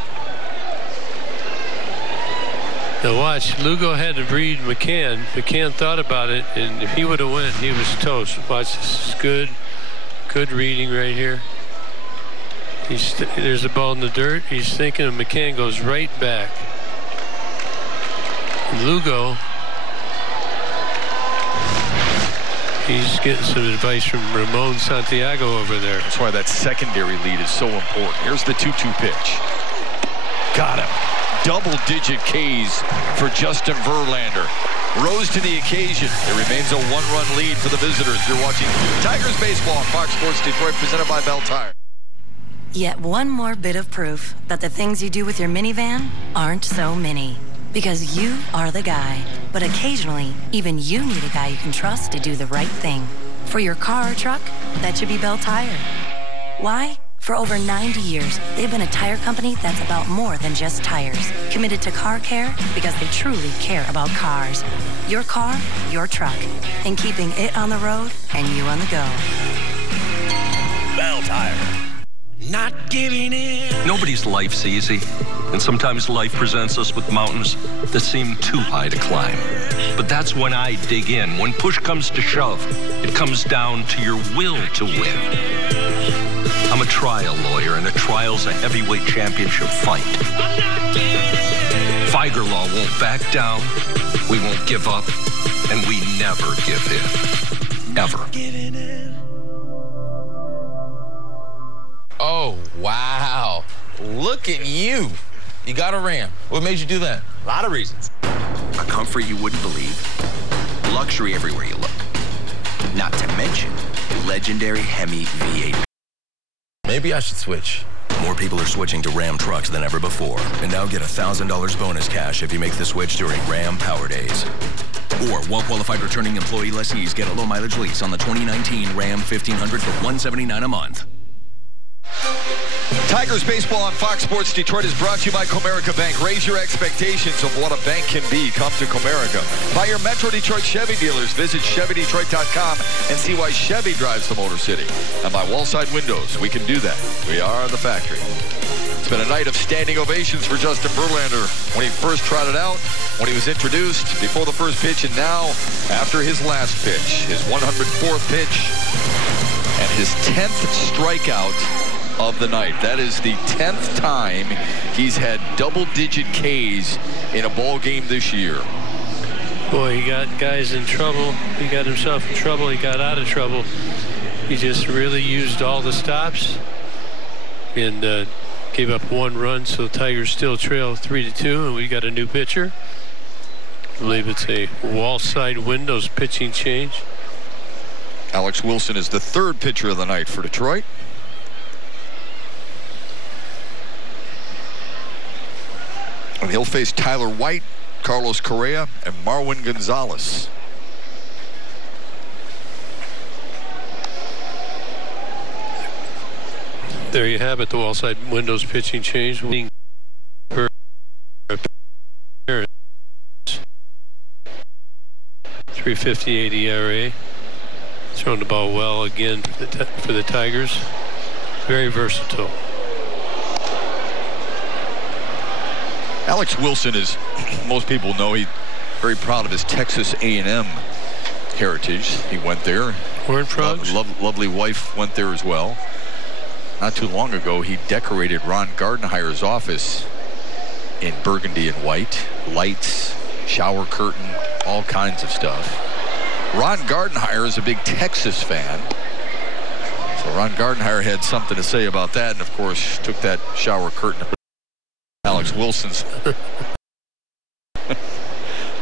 Now watch, Lugo had to read McCann. McCann thought about it, and if he would have went, he was toast. Watch, this is good reading right here. There's a ball in the dirt. He's thinking, and McCann goes right back. And Lugo, he's getting some advice from Ramon Santiago over there. That's why that secondary lead is so important. Here's the 2-2 pitch. Got him. Double-digit Ks for Justin Verlander. Rose to the occasion. It remains a 1-run lead for the visitors. You're watching Tigers baseball on Fox Sports Detroit, presented by Bell Tire. Yet one more bit of proof that the things you do with your minivan aren't so mini. Because you are the guy. But occasionally, even you need a guy you can trust to do the right thing. For your car or truck, that should be Bell Tire. Why? For over 90 years, they've been a tire company that's about more than just tires. Committed to car care because they truly care about cars. Your car, your truck. And keeping it on the road and you on the go. Bell Tire. Not giving in. Nobody's life's easy. And sometimes life presents us with mountains that seem too high to climb. But that's when I dig in. When push comes to shove, it comes down to your will to win. I'm a trial lawyer, and a trial's a heavyweight championship fight. Feiger Law won't back down, we won't give up, and we never give in. Ever. Oh, wow. Look at you. You got a Ram. What made you do that? A lot of reasons. A comfort you wouldn't believe. Luxury everywhere you look. Not to mention, legendary Hemi V8. Maybe I should switch. More people are switching to Ram trucks than ever before. And now get $1,000 bonus cash if you make the switch during Ram Power Days. Or well-qualified returning employee lessees get a low-mileage lease on the 2019 Ram 1500 for $179 a month. Tigers baseball on Fox Sports Detroit is brought to you by Comerica Bank. Raise your expectations of what a bank can be. Come to Comerica. By your Metro Detroit Chevy dealers. Visit ChevyDetroit.com and see why Chevy drives the Motor City. And by Wallside Windows. We can do that. We are the factory. It's been a night of standing ovations for Justin Verlander when he first trotted out, when he was introduced, before the first pitch, and now after his last pitch, his 104th pitch, and his 10th strikeout of the night. That is the 10th time he's had double-digit Ks in a ball game this year. Boy, he got guys in trouble. He got himself in trouble. He got out of trouble. He just really used all the stops and gave up 1 run, so the Tigers still trail 3-2, and we got a new pitcher. I believe it's a Wallside Windows pitching change. Alex Wilson is the 3rd pitcher of the night for Detroit. And he'll face Tyler White, Carlos Correa, and Marwin Gonzalez. There you have it, the Wallside Windows pitching change. 3.58 ERA. Throwing the ball well again for the Tigers. Very versatile. Alex Wilson is, most people know, he's very proud of his Texas A&M heritage. He went there. Horned Frogs. Lovely wife went there as well. Not too long ago, he decorated Ron Gardenhire's office in burgundy and white. Lights, shower curtain, all kinds of stuff. Ron Gardenhire is a big Texas fan. So Ron Gardenhire had something to say about that, and of course took that shower curtain. Alex Wilson's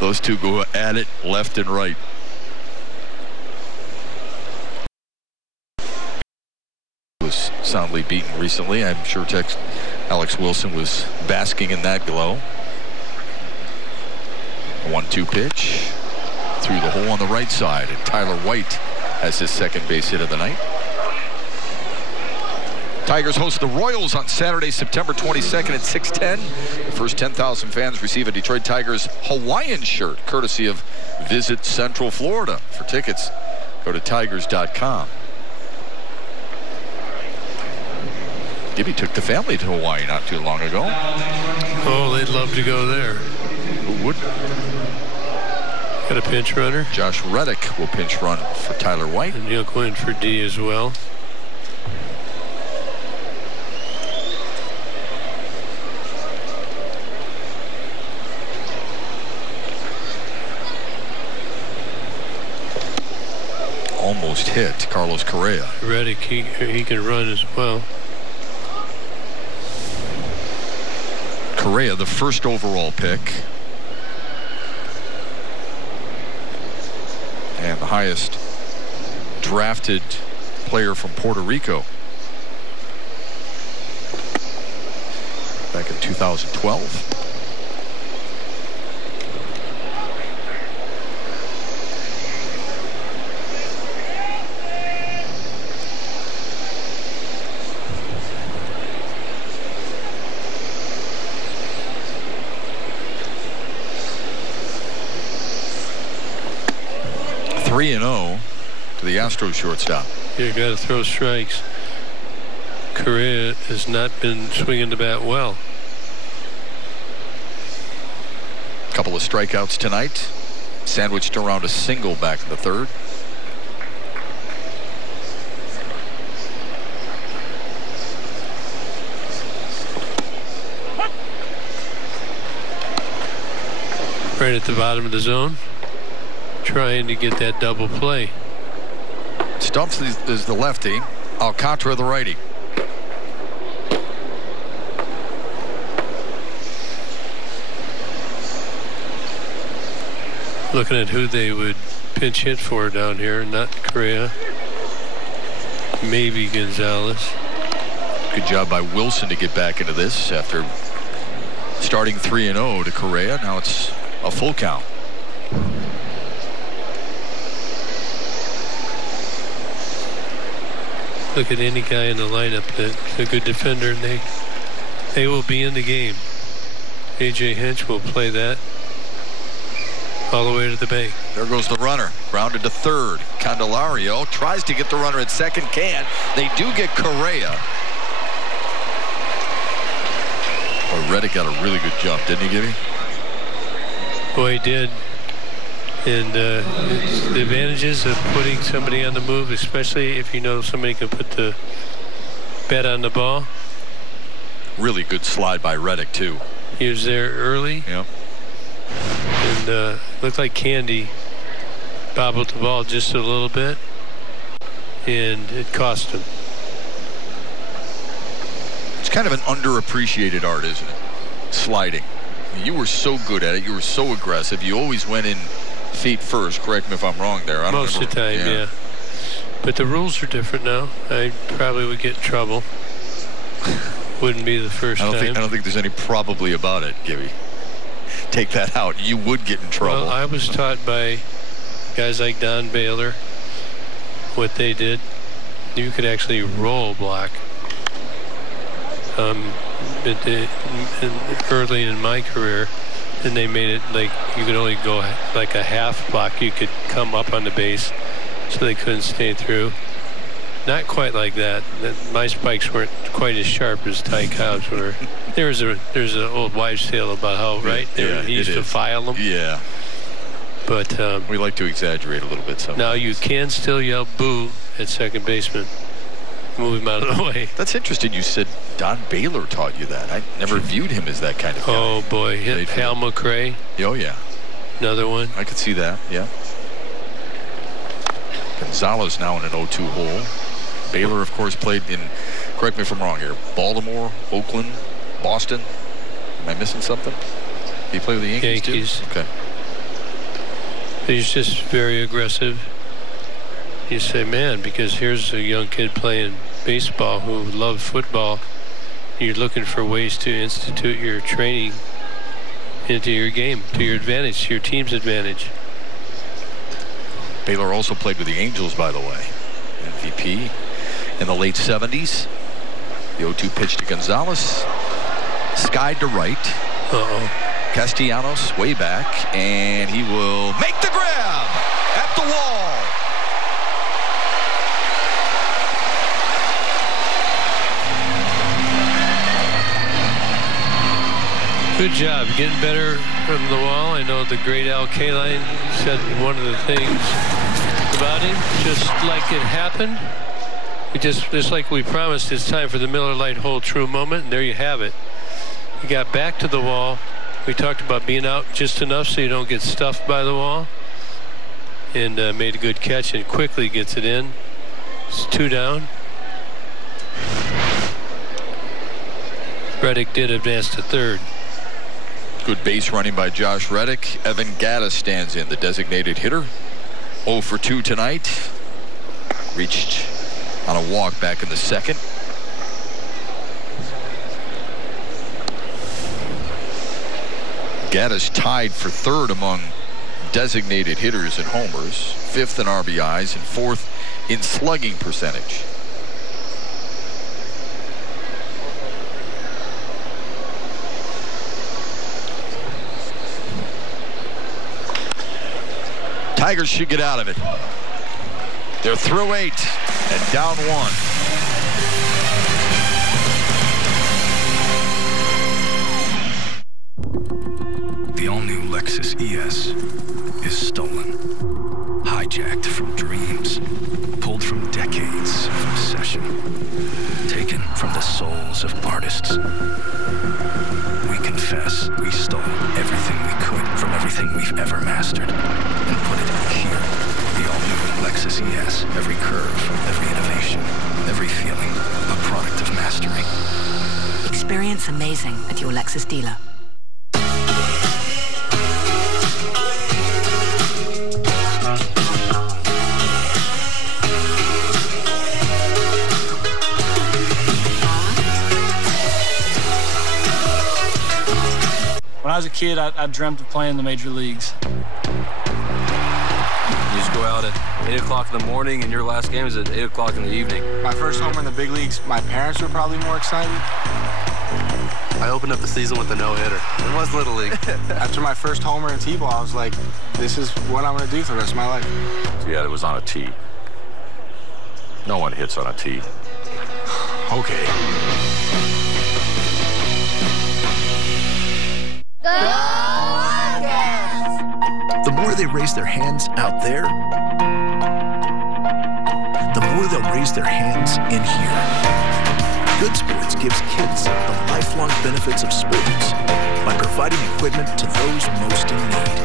Those two go at it left and right. Was soundly beaten recently. I'm sure Alex Wilson was basking in that glow. A 1-2 pitch through the hole on the right side, and Tyler White has his second base hit of the night. Tigers host the Royals on Saturday, September 22nd at 6:10. The first 10,000 fans receive a Detroit Tigers Hawaiian shirt, courtesy of Visit Central Florida. For tickets, go to tigers.com. Gibby took the family to Hawaii not too long ago. Oh, they'd love to go there. Who would? Got a pinch runner. Josh Reddick will pinch run for Tyler White. And he'll go in for D as well. Almost hit Carlos Correa. Reddick, he can run as well. Correa, the first overall pick. And the highest drafted player from Puerto Rico back in 2012. (3-0) to the Astros shortstop. You got to throw strikes. Correa has not been swinging the bat well. Couple of strikeouts tonight, sandwiched around a single back in the third. Right at the bottom of the zone, trying to get that double play. Stumps is the lefty, Alcantara the righty. Looking at who they would pinch hit for down here, not Correa, maybe Gonzalez. Good job by Wilson to get back into this after starting 3-0 to Correa. Now it's a full count. Look at any guy in the lineup that's a good defender, and they will be in the game. A.J. Hinch will play that all the way to the bank. There goes the runner, grounded to third. Candelario tries to get the runner at second, can't. They do get Correa. Boy, Reddick got a really good jump, didn't he, Gibby? Boy, he did. And it's the advantages of putting somebody on the move, especially if you know somebody can put the bat on the ball. Really good slide by Reddick, too. He was there early. Yep. And looked like Candy bobbled the ball just a little bit, and it cost him. It's kind of an underappreciated art, isn't it? Sliding. I mean, you were so good at it. You were so aggressive. You always went in feet first. Correct me if I'm wrong there. I don't Most of the time, yeah. But the rules are different now. I probably would get in trouble. Wouldn't be the first time. I don't think there's any probably about it, Gibby. Take that out. You would get in trouble. Well, I was taught by guys like Don Baylor what they did. You could actually roll block. Early in my career, and they made it like you could only go like a half block. You could come up on the base, so they couldn't stay through. Not quite like that. My spikes weren't quite as sharp as Ty Cobb's were. There's an old wives' tale about how he used to file them. Yeah. But we like to exaggerate a little bit sometimes. Now you can still yell boo at second baseman. Move him out of the way. That's interesting. You said Don Baylor taught you that. I never viewed him as that kind of guy. Oh boy, Hal McRae. Oh yeah. Another one. I could see that. Yeah. Gonzalez now in an 0-2 hole. Baylor, of course, played in, correct me if I'm wrong here, Baltimore, Oakland, Boston. Am I missing something? Did he play with the Yankees too? Okay. He's just very aggressive. You say, man, because here's a young kid playing baseball who loves football. You're looking for ways to institute your training into your game, to your advantage, to your team's advantage. Baylor also played with the Angels, by the way. MVP in the late 70s. The 0-2 pitch to Gonzalez. Skied to right. Castellanos way back, and he will make the grab at the wall. Good job, getting better from the wall. I know the great Al Kaline said one of the things about him, just like it happened. Just like we promised, it's time for the Miller Lite hold true moment, and there you have it. He got back to the wall. We talked about being out just enough so you don't get stuffed by the wall, and made a good catch and quickly gets it in. It's 2 down. Reddick did advance to third. Good base running by Josh Reddick. Evan Gattis stands in, the designated hitter. 0 for 2 tonight. Reached on a walk back in the second. Gattis tied for third among designated hitters and homers, 5th in RBIs, and 4th in slugging percentage. Tigers should get out of it. They're through 8 and down 1. The all-new Lexus ES is stolen, hijacked from dreams, pulled from decades of obsession, taken from the souls of artists. We confess we stole everything we could from everything we've ever mastered and put it here. The all-new Lexus ES. Every curve, every innovation, every feeling, a product of mastery. Experience amazing at your Lexus dealer. When I was a kid, I dreamt of playing in the major leagues. You just go out at 8 o'clock in the morning, and your last game is at 8 o'clock in the evening. My first homer in the big leagues, my parents were probably more excited. I opened up the season with a no-hitter. It was Little League. After my first homer in T-ball, I was like, this is what I'm going to do for the rest of my life. Yeah, it was on a tee. No one hits on a tee. Okay. The more they raise their hands out there, the more they'll raise their hands in here. Good Sports gives kids the lifelong benefits of sports by providing equipment to those most in need.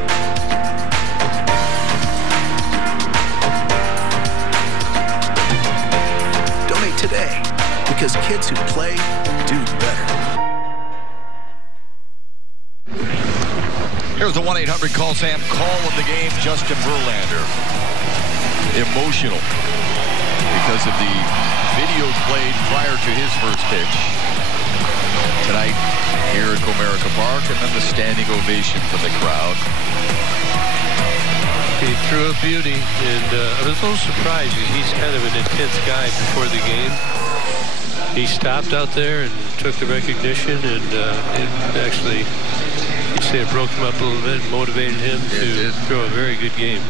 Donate today, because kids who play do better. Here's the 1-800-CALL-SAM call of the game. Justin Verlander, emotional because of the video played prior to his first pitch tonight here at Comerica Park, and then the standing ovation from the crowd. He threw a beauty, and I was a little surprised. He's kind of an intense guy before the game. He stopped out there and took the recognition, and it actually, you'd say it broke him up a little bit, motivated him to throw a very good game.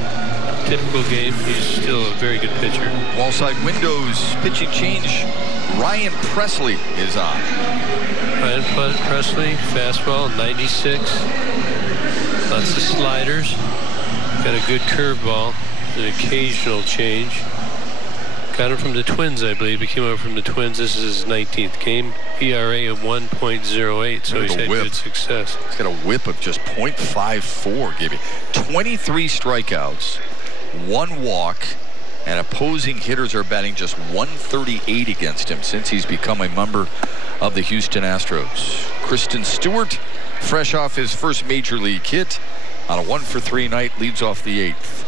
Typical game, he's still a very good pitcher. Wallside windows, pitching change. Ryan Presley is on. Ryan Presley, fastball, 96. Lots of sliders. Got a good curveball, an occasional change. Got him from the Twins, I believe. He came over from the Twins. This is his 19th game. ERA of 1.08, so he's had good success. He's got a whip of just .54, giving 23 strikeouts, 1 walk, and opposing hitters are batting just .138 against him since he's become a member of the Houston Astros. Kristen Stewart, fresh off his first major league hit, On a 1-for-3 night, leads off the 8th.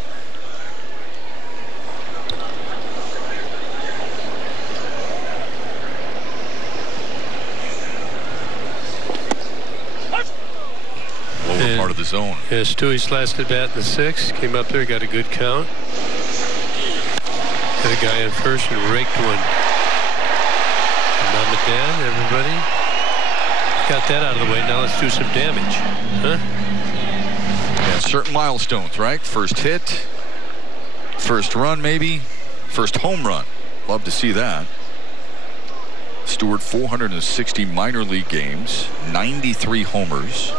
Lower part of the zone. Yeah, Stewie's last at bat in the 6th. Came up there, got a good count. Had a guy in first and raked one. Mama, Dad, everybody. Got that out of the way. Now let's do some damage. Huh? Yeah, certain milestones, right? First hit, first run maybe, first home run. Love to see that. Stewart, 460 minor league games, 93 homers.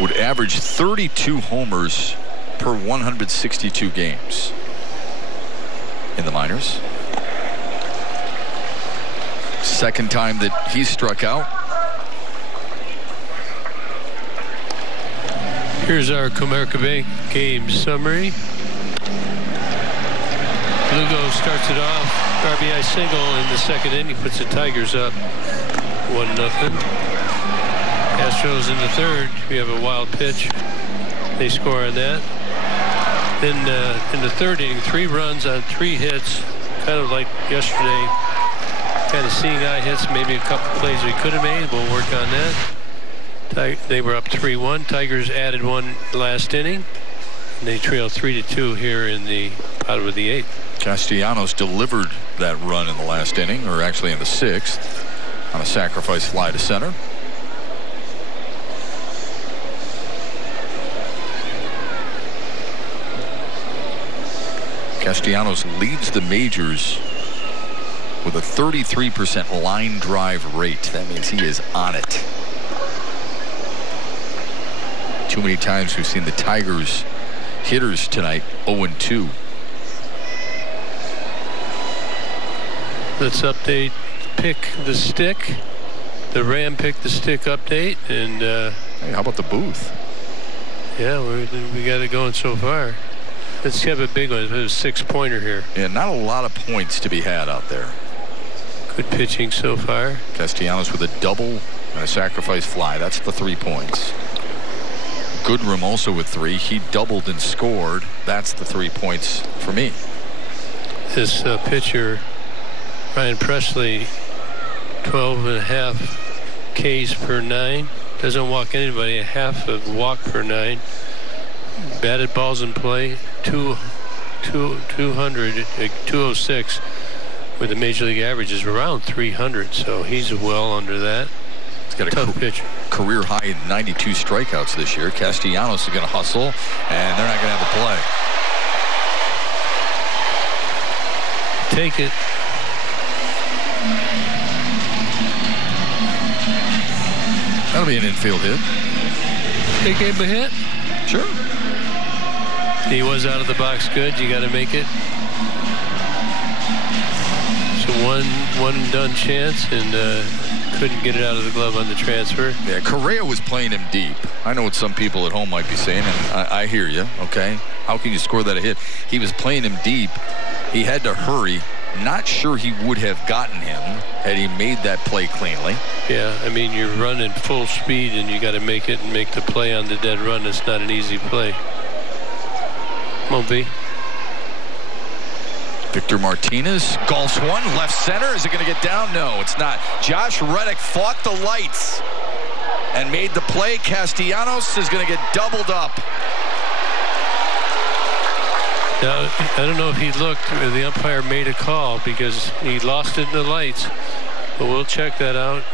Would average 32 homers per 162 games in the minors. Second time that he struck out. Here's our Comerica Bank game summary. Lugo starts it off. RBI single in the 2nd inning. Puts the Tigers up 1-0. Astros in the 3rd. We have a wild pitch. They score on that. Then in the 3rd inning, 3 runs on 3 hits. Kind of like yesterday. Kind of seeing eye hits. Maybe a couple plays we could have made. We'll work on that. They were up 3-1. Tigers added 1 last inning. And they trailed 3-2 here in the bottom of the 8th. Castellanos delivered that run in the last inning, or actually in the 6th, on a sacrifice fly to center. Castellanos leads the majors with a 33% line drive rate. That means he is on it. Too many times we've seen the Tigers hitters tonight 0-2. Let's update Pick the Stick. The Ram Pick the Stick update. And hey, how about the booth? Yeah, we got it going so far. Let's have a big one. It's a 6-pointer here. Yeah, not a lot of points to be had out there. Good pitching so far. Castellanos with a double and a sacrifice fly. That's the 3 points. Goodrum also with 3. He doubled and scored. That's the 3 points for me. This pitcher, Ryan Presley, 12.5 Ks per 9. Doesn't walk anybody. A half of walk per 9. Batted balls in play. 206. Where the major league average is around 300. So he's well under that. He's got a tough pitcher. Career high 92 strikeouts this year. Castellanos is going to hustle, and they're not going to have a play. Take it. That'll be an infield hit. They gave him a hit? Sure. He was out of the box good. You got to make it. So one and done chance, and couldn't get it out of the glove on the transfer. Yeah, Correa was playing him deep. I know what some people at home might be saying, and I hear you, okay? How can you score that a hit? He was playing him deep. He had to hurry. Not sure he would have gotten him had he made that play cleanly. Yeah, I mean, you're running full speed, and you got to make it and make the play on the dead run. It's not an easy play. Come on, B. Victor Martinez golfs one, left center. Is it going to get down? No, it's not. Josh Reddick fought the lights and made the play. Castellanos is going to get doubled up. Now, I don't know if he looked or the umpire made a call because he lost it in the lights, but we'll check that out.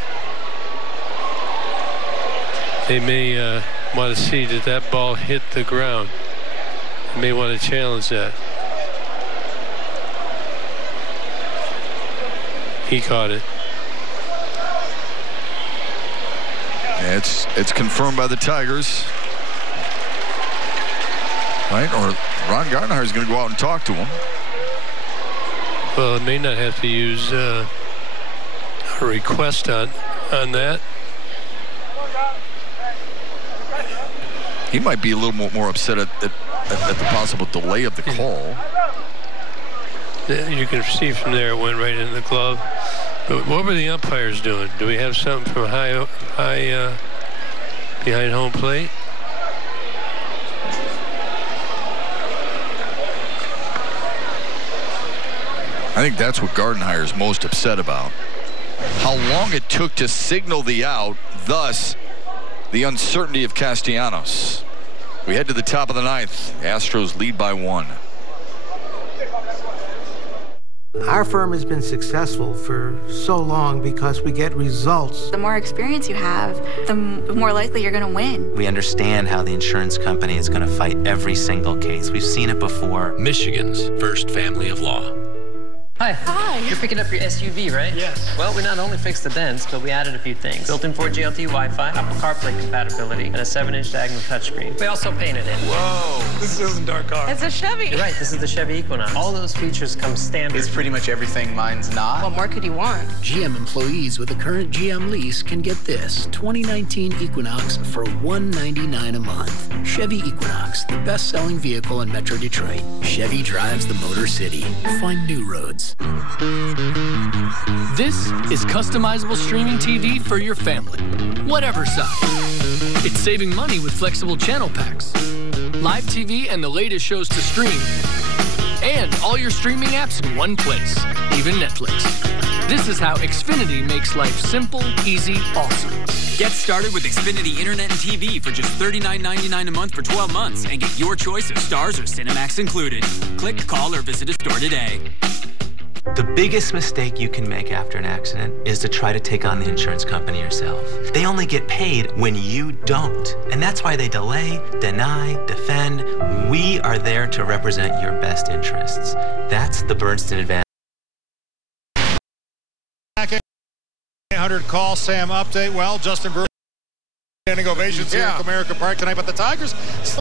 They may want to see that that ball hit the ground. They may want to challenge that. He caught it. Yeah, it's confirmed by the Tigers. Right? Or Ron Gardenhire is going to go out and talk to him. Well, it may not have to use a request on that. He might be a little more upset at the possible delay of the call. You can see from there it went right in the glove. But what were the umpires doing? Do we have something from high behind home plate? I think that's what Gardenhire's most upset about. How long it took to signal the out, thus the uncertainty of Castellanos. We head to the top of the ninth. Astros lead by 1. Our firm has been successful for so long because we get results. The more experience you have, the more likely you're going to win. We understand how the insurance company is going to fight every single case. We've seen it before. Michigan's first family of law. Hi. Hi. You're picking up your SUV, right? Yes. Well, we not only fixed the dents, but we added a few things. Built-in 4G LTE Wi-Fi, Apple CarPlay compatibility, and a 7-inch diagonal touchscreen. We also painted it. Whoa. This isn't our car. It's a Chevy. You're right. This is the Chevy Equinox. All those features come standard. It's pretty much everything mine's not. What more could you want? GM employees with a current GM lease can get this 2019 Equinox for $199 a month. Chevy Equinox, the best-selling vehicle in Metro Detroit. Chevy drives the Motor City. Find new roads. This is customizable streaming TV for your family, whatever size. It's saving money with flexible channel packs, live TV and the latest shows to stream, and all your streaming apps in one place, even Netflix. This is how Xfinity makes life simple, easy, awesome. Get started with Xfinity Internet and TV for just $39.99 a month for 12 months and get your choice of Stars or Cinemax included. Click, call, or visit a store today. The biggest mistake you can make after an accident is to try to take on the insurance company yourself. They only get paid when you don't. And that's why they delay, deny, defend. We are there to represent your best interests. That's the Bernstein advantage. 800 call Sam update. Well, Justin Verlander standing ovations here at Comerica Park tonight, but the Tigers still.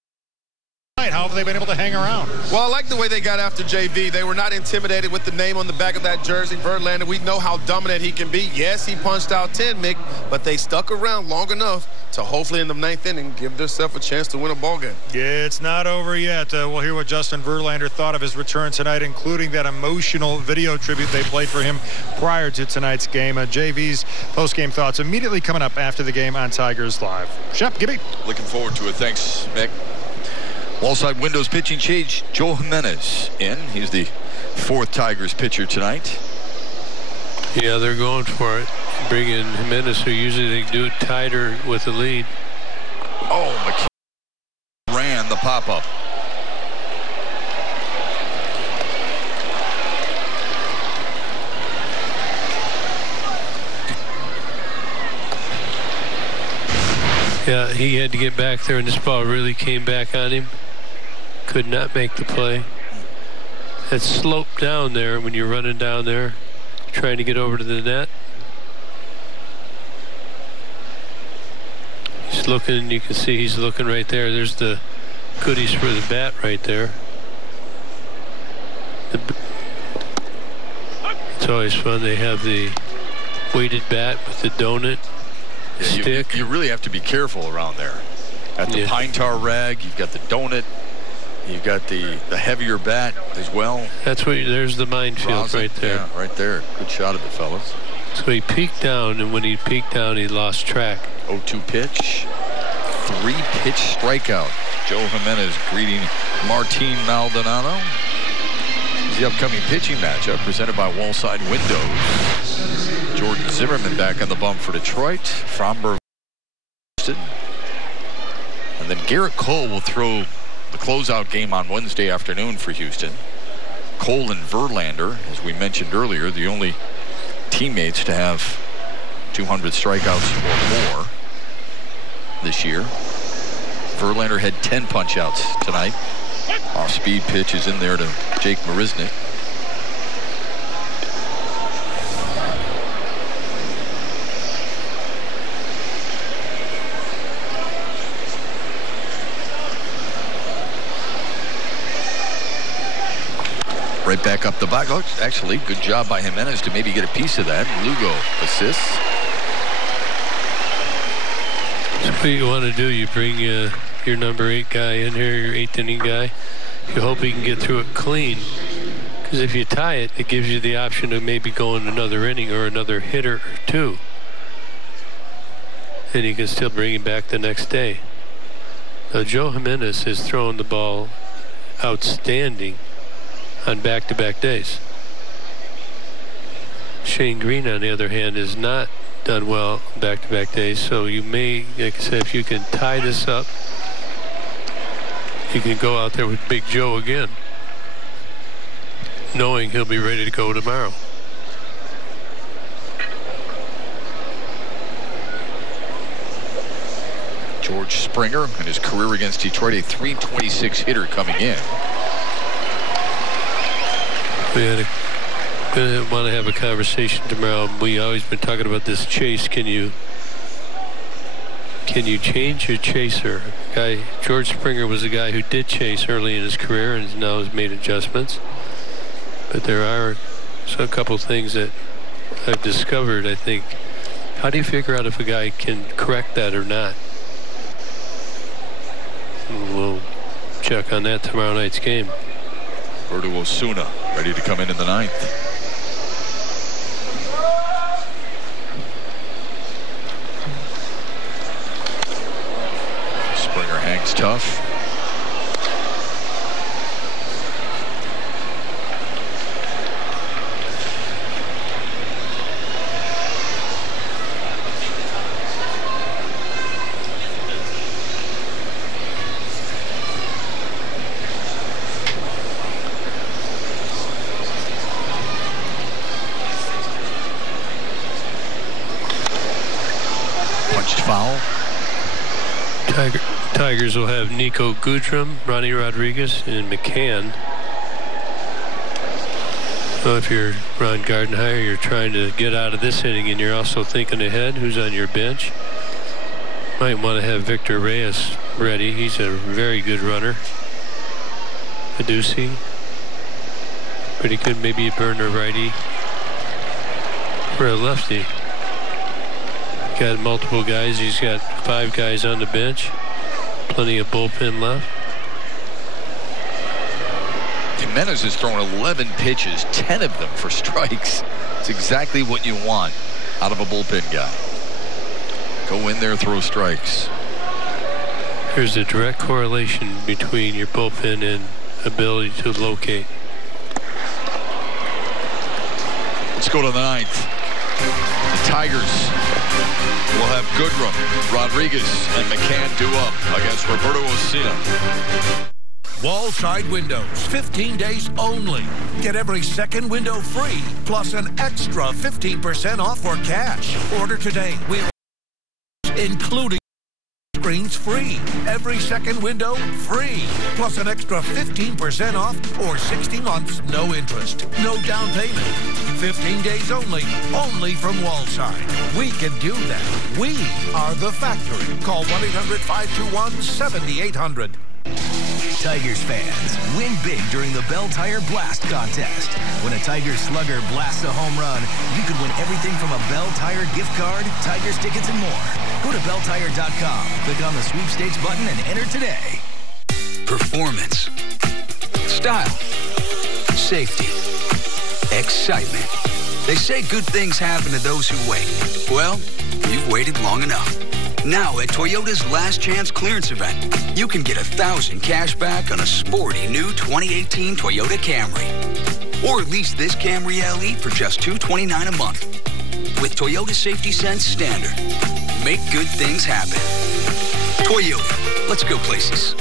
How have they been able to hang around? Well, I like the way they got after JV. They were not intimidated with the name on the back of that jersey. Verlander, we know how dominant he can be. Yes, he punched out 10, Mick, but they stuck around long enough to hopefully in the 9th inning give themselves a chance to win a ball game. Yeah, it's not over yet. We'll hear what Justin Verlander thought of his return tonight, including that emotional video tribute they played for him prior to tonight's game. JV's post-game thoughts immediately coming up after the game on Tigers Live. Shep, Gibby. Looking forward to it. Thanks, Mick. Wallside Windows pitching change. Joe Jimenez in. He's the 4th Tigers pitcher tonight. Yeah, they're going for it. Bring in Jimenez, who usually they do it tighter with the lead. Oh, McKee ran the pop-up. Yeah, he had to get back there, and this ball really came back on him. Could not make the play. That slope down there when you're running down there, trying to get over to the net. He's looking, you can see he's looking right there. There's the goodies for the bat right there. It's always fun. They have the weighted bat with the donut stick. You really have to be careful around there. Got the pine tar rag, you've got the donut, you've got the heavier bat as well. That's what, there's the minefield right there. Yeah, right there. Good shot of it, fellas. So he peeked down, and when he peeked down, he lost track. 0-2 pitch. 3-pitch strikeout. Joe Jimenez greeting Martin Maldonado. This is the upcoming pitching matchup presented by Wallside Windows. Jordan Zimmerman back on the bump for Detroit. Fromberg. And then Garrett Cole will throw the closeout game on Wednesday afternoon for Houston. Cole and Verlander, as we mentioned earlier, the only teammates to have 200 strikeouts or more this year. Verlander had 10 punch-outs tonight. Off-speed pitch is in there to Jake Marisnick. Right back up the box. Oh, actually, good job by Jimenez to maybe get a piece of that. Lugo assists. So what you want to do, you bring your number 8 guy in here, your 8th inning guy. You hope he can get through it clean. Because if you tie it, it gives you the option of maybe going another inning or another hitter or two. And you can still bring him back the next day. Now, Joe Jimenez has thrown the ball outstanding on back-to-back days. Shane Green, on the other hand, has not done well back-to-back days. So you may, like I said, if you can tie this up, you can go out there with Big Joe again, knowing he'll be ready to go tomorrow. George Springer in his career against Detroit, a .326 hitter coming in. We're going to want to have a conversation tomorrow. We always been talking about this chase. Can you change your chaser? George Springer was a guy who did chase early in his career and now has made adjustments. But there are a couple things that I've discovered, I think. How do you figure out if a guy can correct that or not? We'll check on that tomorrow night's game. Roberto Osuna ready to come in the ninth. Springer hangs tough. Foul. Tigers will have Nico Goodrum, Ronnie Rodriguez, and McCann. So if you're Ron Gardenhire, you're trying to get out of this inning and you're also thinking ahead, who's on your bench? Might want to have Victor Reyes ready. He's a very good runner. Adduci, pretty good. Maybe a burner righty for a lefty. Got multiple guys. He's got 5 guys on the bench. Plenty of bullpen left. Jimenez has thrown 11 pitches, 10 of them for strikes. It's exactly what you want out of a bullpen guy. Go in there, throw strikes. There's a direct correlation between your bullpen and ability to locate. Let's go to the ninth. The Tigers will have Goodrum, Rodriguez, and McCann due up against Roberto Osuna. Wallside Windows, 15 days only. Get every second window free, plus an extra 15% off for cash. Order today. We're including screens free. Every second window free, plus an extra 15% off or 60 months, no interest, no down payment. 15 days only from Wallside. We can do that. We are the factory. Call 1-800-521-7800. Tigers fans, win big during the Bell Tire Blast Contest. When a Tigers slugger blasts a home run, you could win everything from a Bell Tire gift card, Tigers tickets, and more. Go to belltire.com, click on the sweepstakes button, and enter today. Performance, style, safety, excitement. They say good things happen to those who wait. Well, you've waited long enough. Now at Toyota's Last Chance Clearance Event, you can get $1,000 cash back on a sporty new 2018 Toyota Camry. Or lease this Camry LE for just $229 a month. With Toyota Safety Sense Standard, make good things happen. Toyota, let's go places.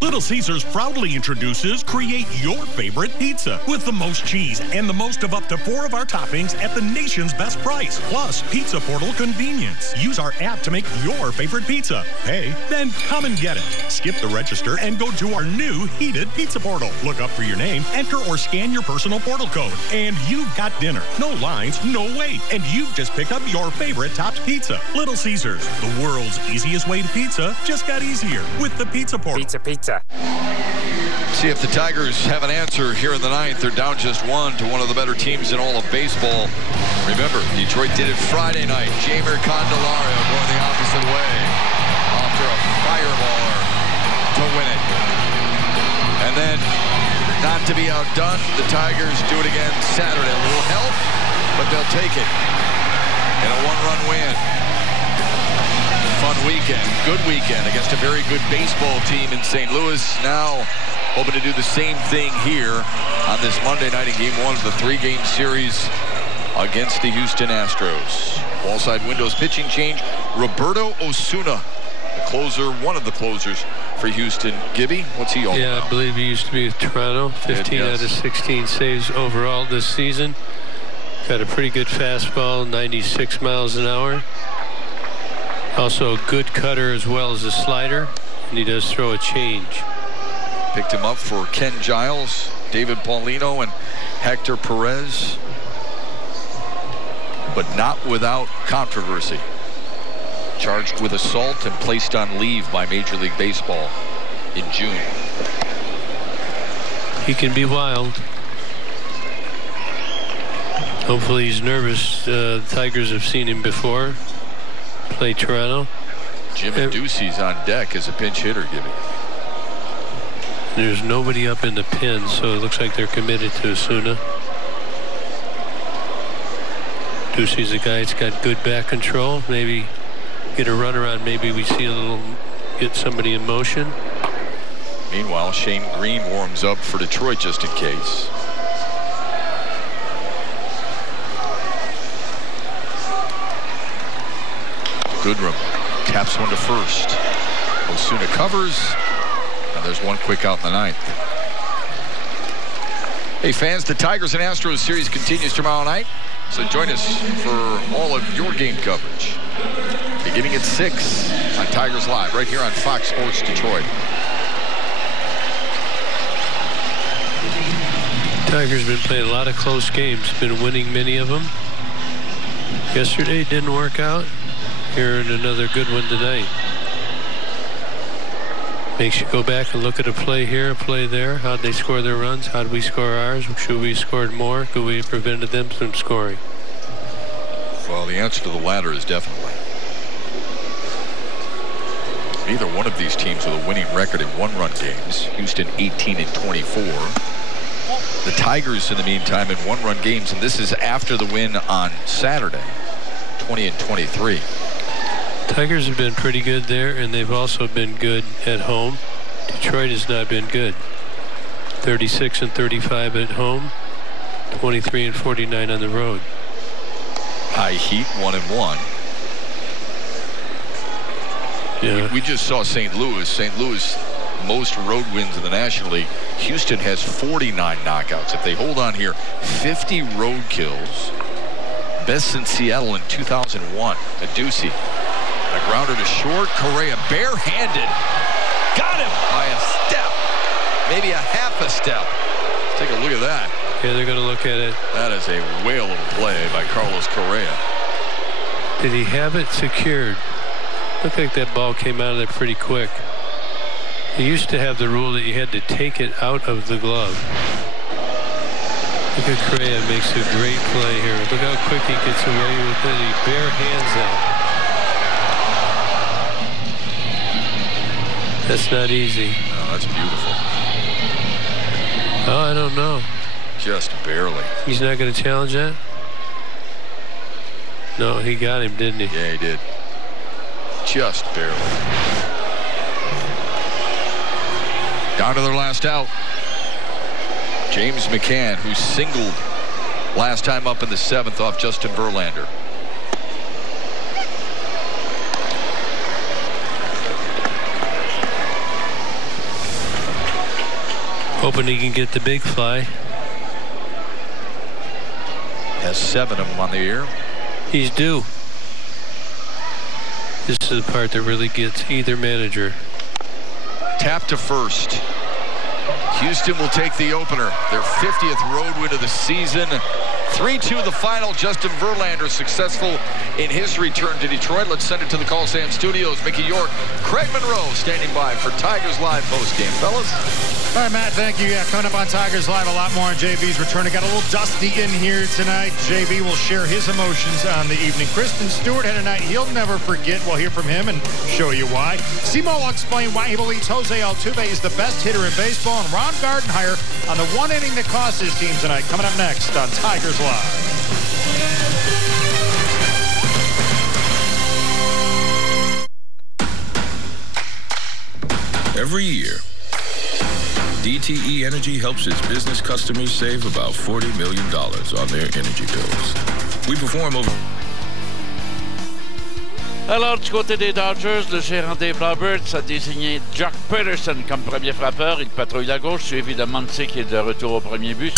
Little Caesars proudly introduces Create Your Favorite Pizza with the most cheese and the most of up to 4 of our toppings at the nation's best price. Plus, Pizza Portal convenience. Use our app to make your favorite pizza. Pay, then come and get it. Skip the register and go to our new heated Pizza Portal. Look up for your name, enter or scan your personal portal code, and you've got dinner. No lines, no wait, and you've just picked up your favorite topped pizza. Little Caesars, the world's easiest way to pizza, just got easier with the Pizza Portal. Pizza. See if the Tigers have an answer here in the ninth. They're down just 1 to one of the better teams in all of baseball. Remember, Detroit did it Friday night. Jeimer Candelario going the opposite way after a fireballer to win it. And then not to be outdone. The Tigers do it again Saturday. A little help, but they'll take it in a one-run win. Fun weekend, good weekend against a very good baseball team in St. Louis. Now hoping to do the same thing here on this Monday night in Game 1 of the 3-game series against the Houston Astros. Wallside Windows pitching change. Roberto Osuna, the closer, one of the closers for Houston. Gibby, what's he all about? I believe he used to be with Toronto. 15 out of 16 saves overall this season. Got a pretty good fastball, 96 miles an hour. Also a good cutter as well as a slider, and he does throw a change. Picked him up for Ken Giles, David Paulino, and Hector Perez, but not without controversy. Charged with assault and placed on leave by Major League Baseball in June. He can be wild. Hopefully he's nervous. The Tigers have seen him before. Play Toronto. Jim Ducey's on deck as a pinch hitter, Gibby. There's nobody up in the pen, so it looks like they're committed to Osuna. Ducey's a guy that's got good back control. Maybe get a run around. Maybe we see a little, get somebody in motion. Meanwhile, Shane Green warms up for Detroit just in case. Goodrum taps one to first. Osuna covers, and there's one quick out in the ninth. Hey fans, the Tigers and Astros series continues tomorrow night, so join us for all of your game coverage. Beginning at 6 on Tigers Live, right here on Fox Sports Detroit. Tigers been playing a lot of close games, been winning many of them. Yesterday didn't work out. Here in another good one tonight. Makes you go back and look at a play here, a play there. How'd they score their runs? How'd we score ours? Should we have scored more? Could we have prevented them from scoring? Well, the answer to the latter is definitely. Neither one of these teams with a winning record in one-run games. Houston 18-24. The Tigers, in the meantime, in one-run games, and this is after the win on Saturday, 20-23. Tigers have been pretty good there, and they've also been good at home. Detroit has not been good. 36-35 at home, 23-49 on the road. High heat, 1-1. Yeah. We just saw St. Louis. St. Louis, most road wins in the National League. Houston has 49 knockouts. If they hold on here, 50 road kills. Best in Seattle in 2001. Ducey. A grounder to short. Correa barehanded. Got him by a step. Maybe a half a step. Take a look at that. Yeah, they're going to look at it. That is a whale of a play by Carlos Correa. Did he have it secured? Looked like that ball came out of there pretty quick. He used to have the rule that you had to take it out of the glove. Look at Correa, makes a great play here. Look how quick he gets away with it. He bare hands that. That's not easy. No, that's beautiful. Oh, I don't know. Just barely. He's not going to challenge that? No, he got him, didn't he? Yeah, he did. Just barely. Down to their last out. James McCann, who singled last time up in the 7th off Justin Verlander. Hoping he can get the big fly. Has 7 of them on the air. He's due. This is the part that really gets either manager. Tap to first. Houston will take the opener. Their 50th road win of the season. 3-2 the final. Justin Verlander successful in his return to Detroit. Let's send it to the Call Sam Studios. Mickey York, Craig Monroe standing by for Tigers Live postgame. Fellas. All right, Matt, thank you. Yeah, coming up on Tigers Live, a lot more on JV's return. It got a little dusty in here tonight. JV will share his emotions on the evening. Kristen Stewart had a night he'll never forget. We'll hear from him and show you why. Simo will explain why he believes Jose Altuve is the best hitter in baseball. And Ron Gardenhire on the one inning that cost his team tonight. Coming up next on Tigers Live. Every year, DTE Energy helps its business customers save about $40 million on their energy bills. We perform over... Alors, du côté des Dodgers, le gérant des Blackbirds a désigné Jock Peterson comme premier frappeur. Il patrouille la gauche, suivi de Muncy qui est de retour au premier but.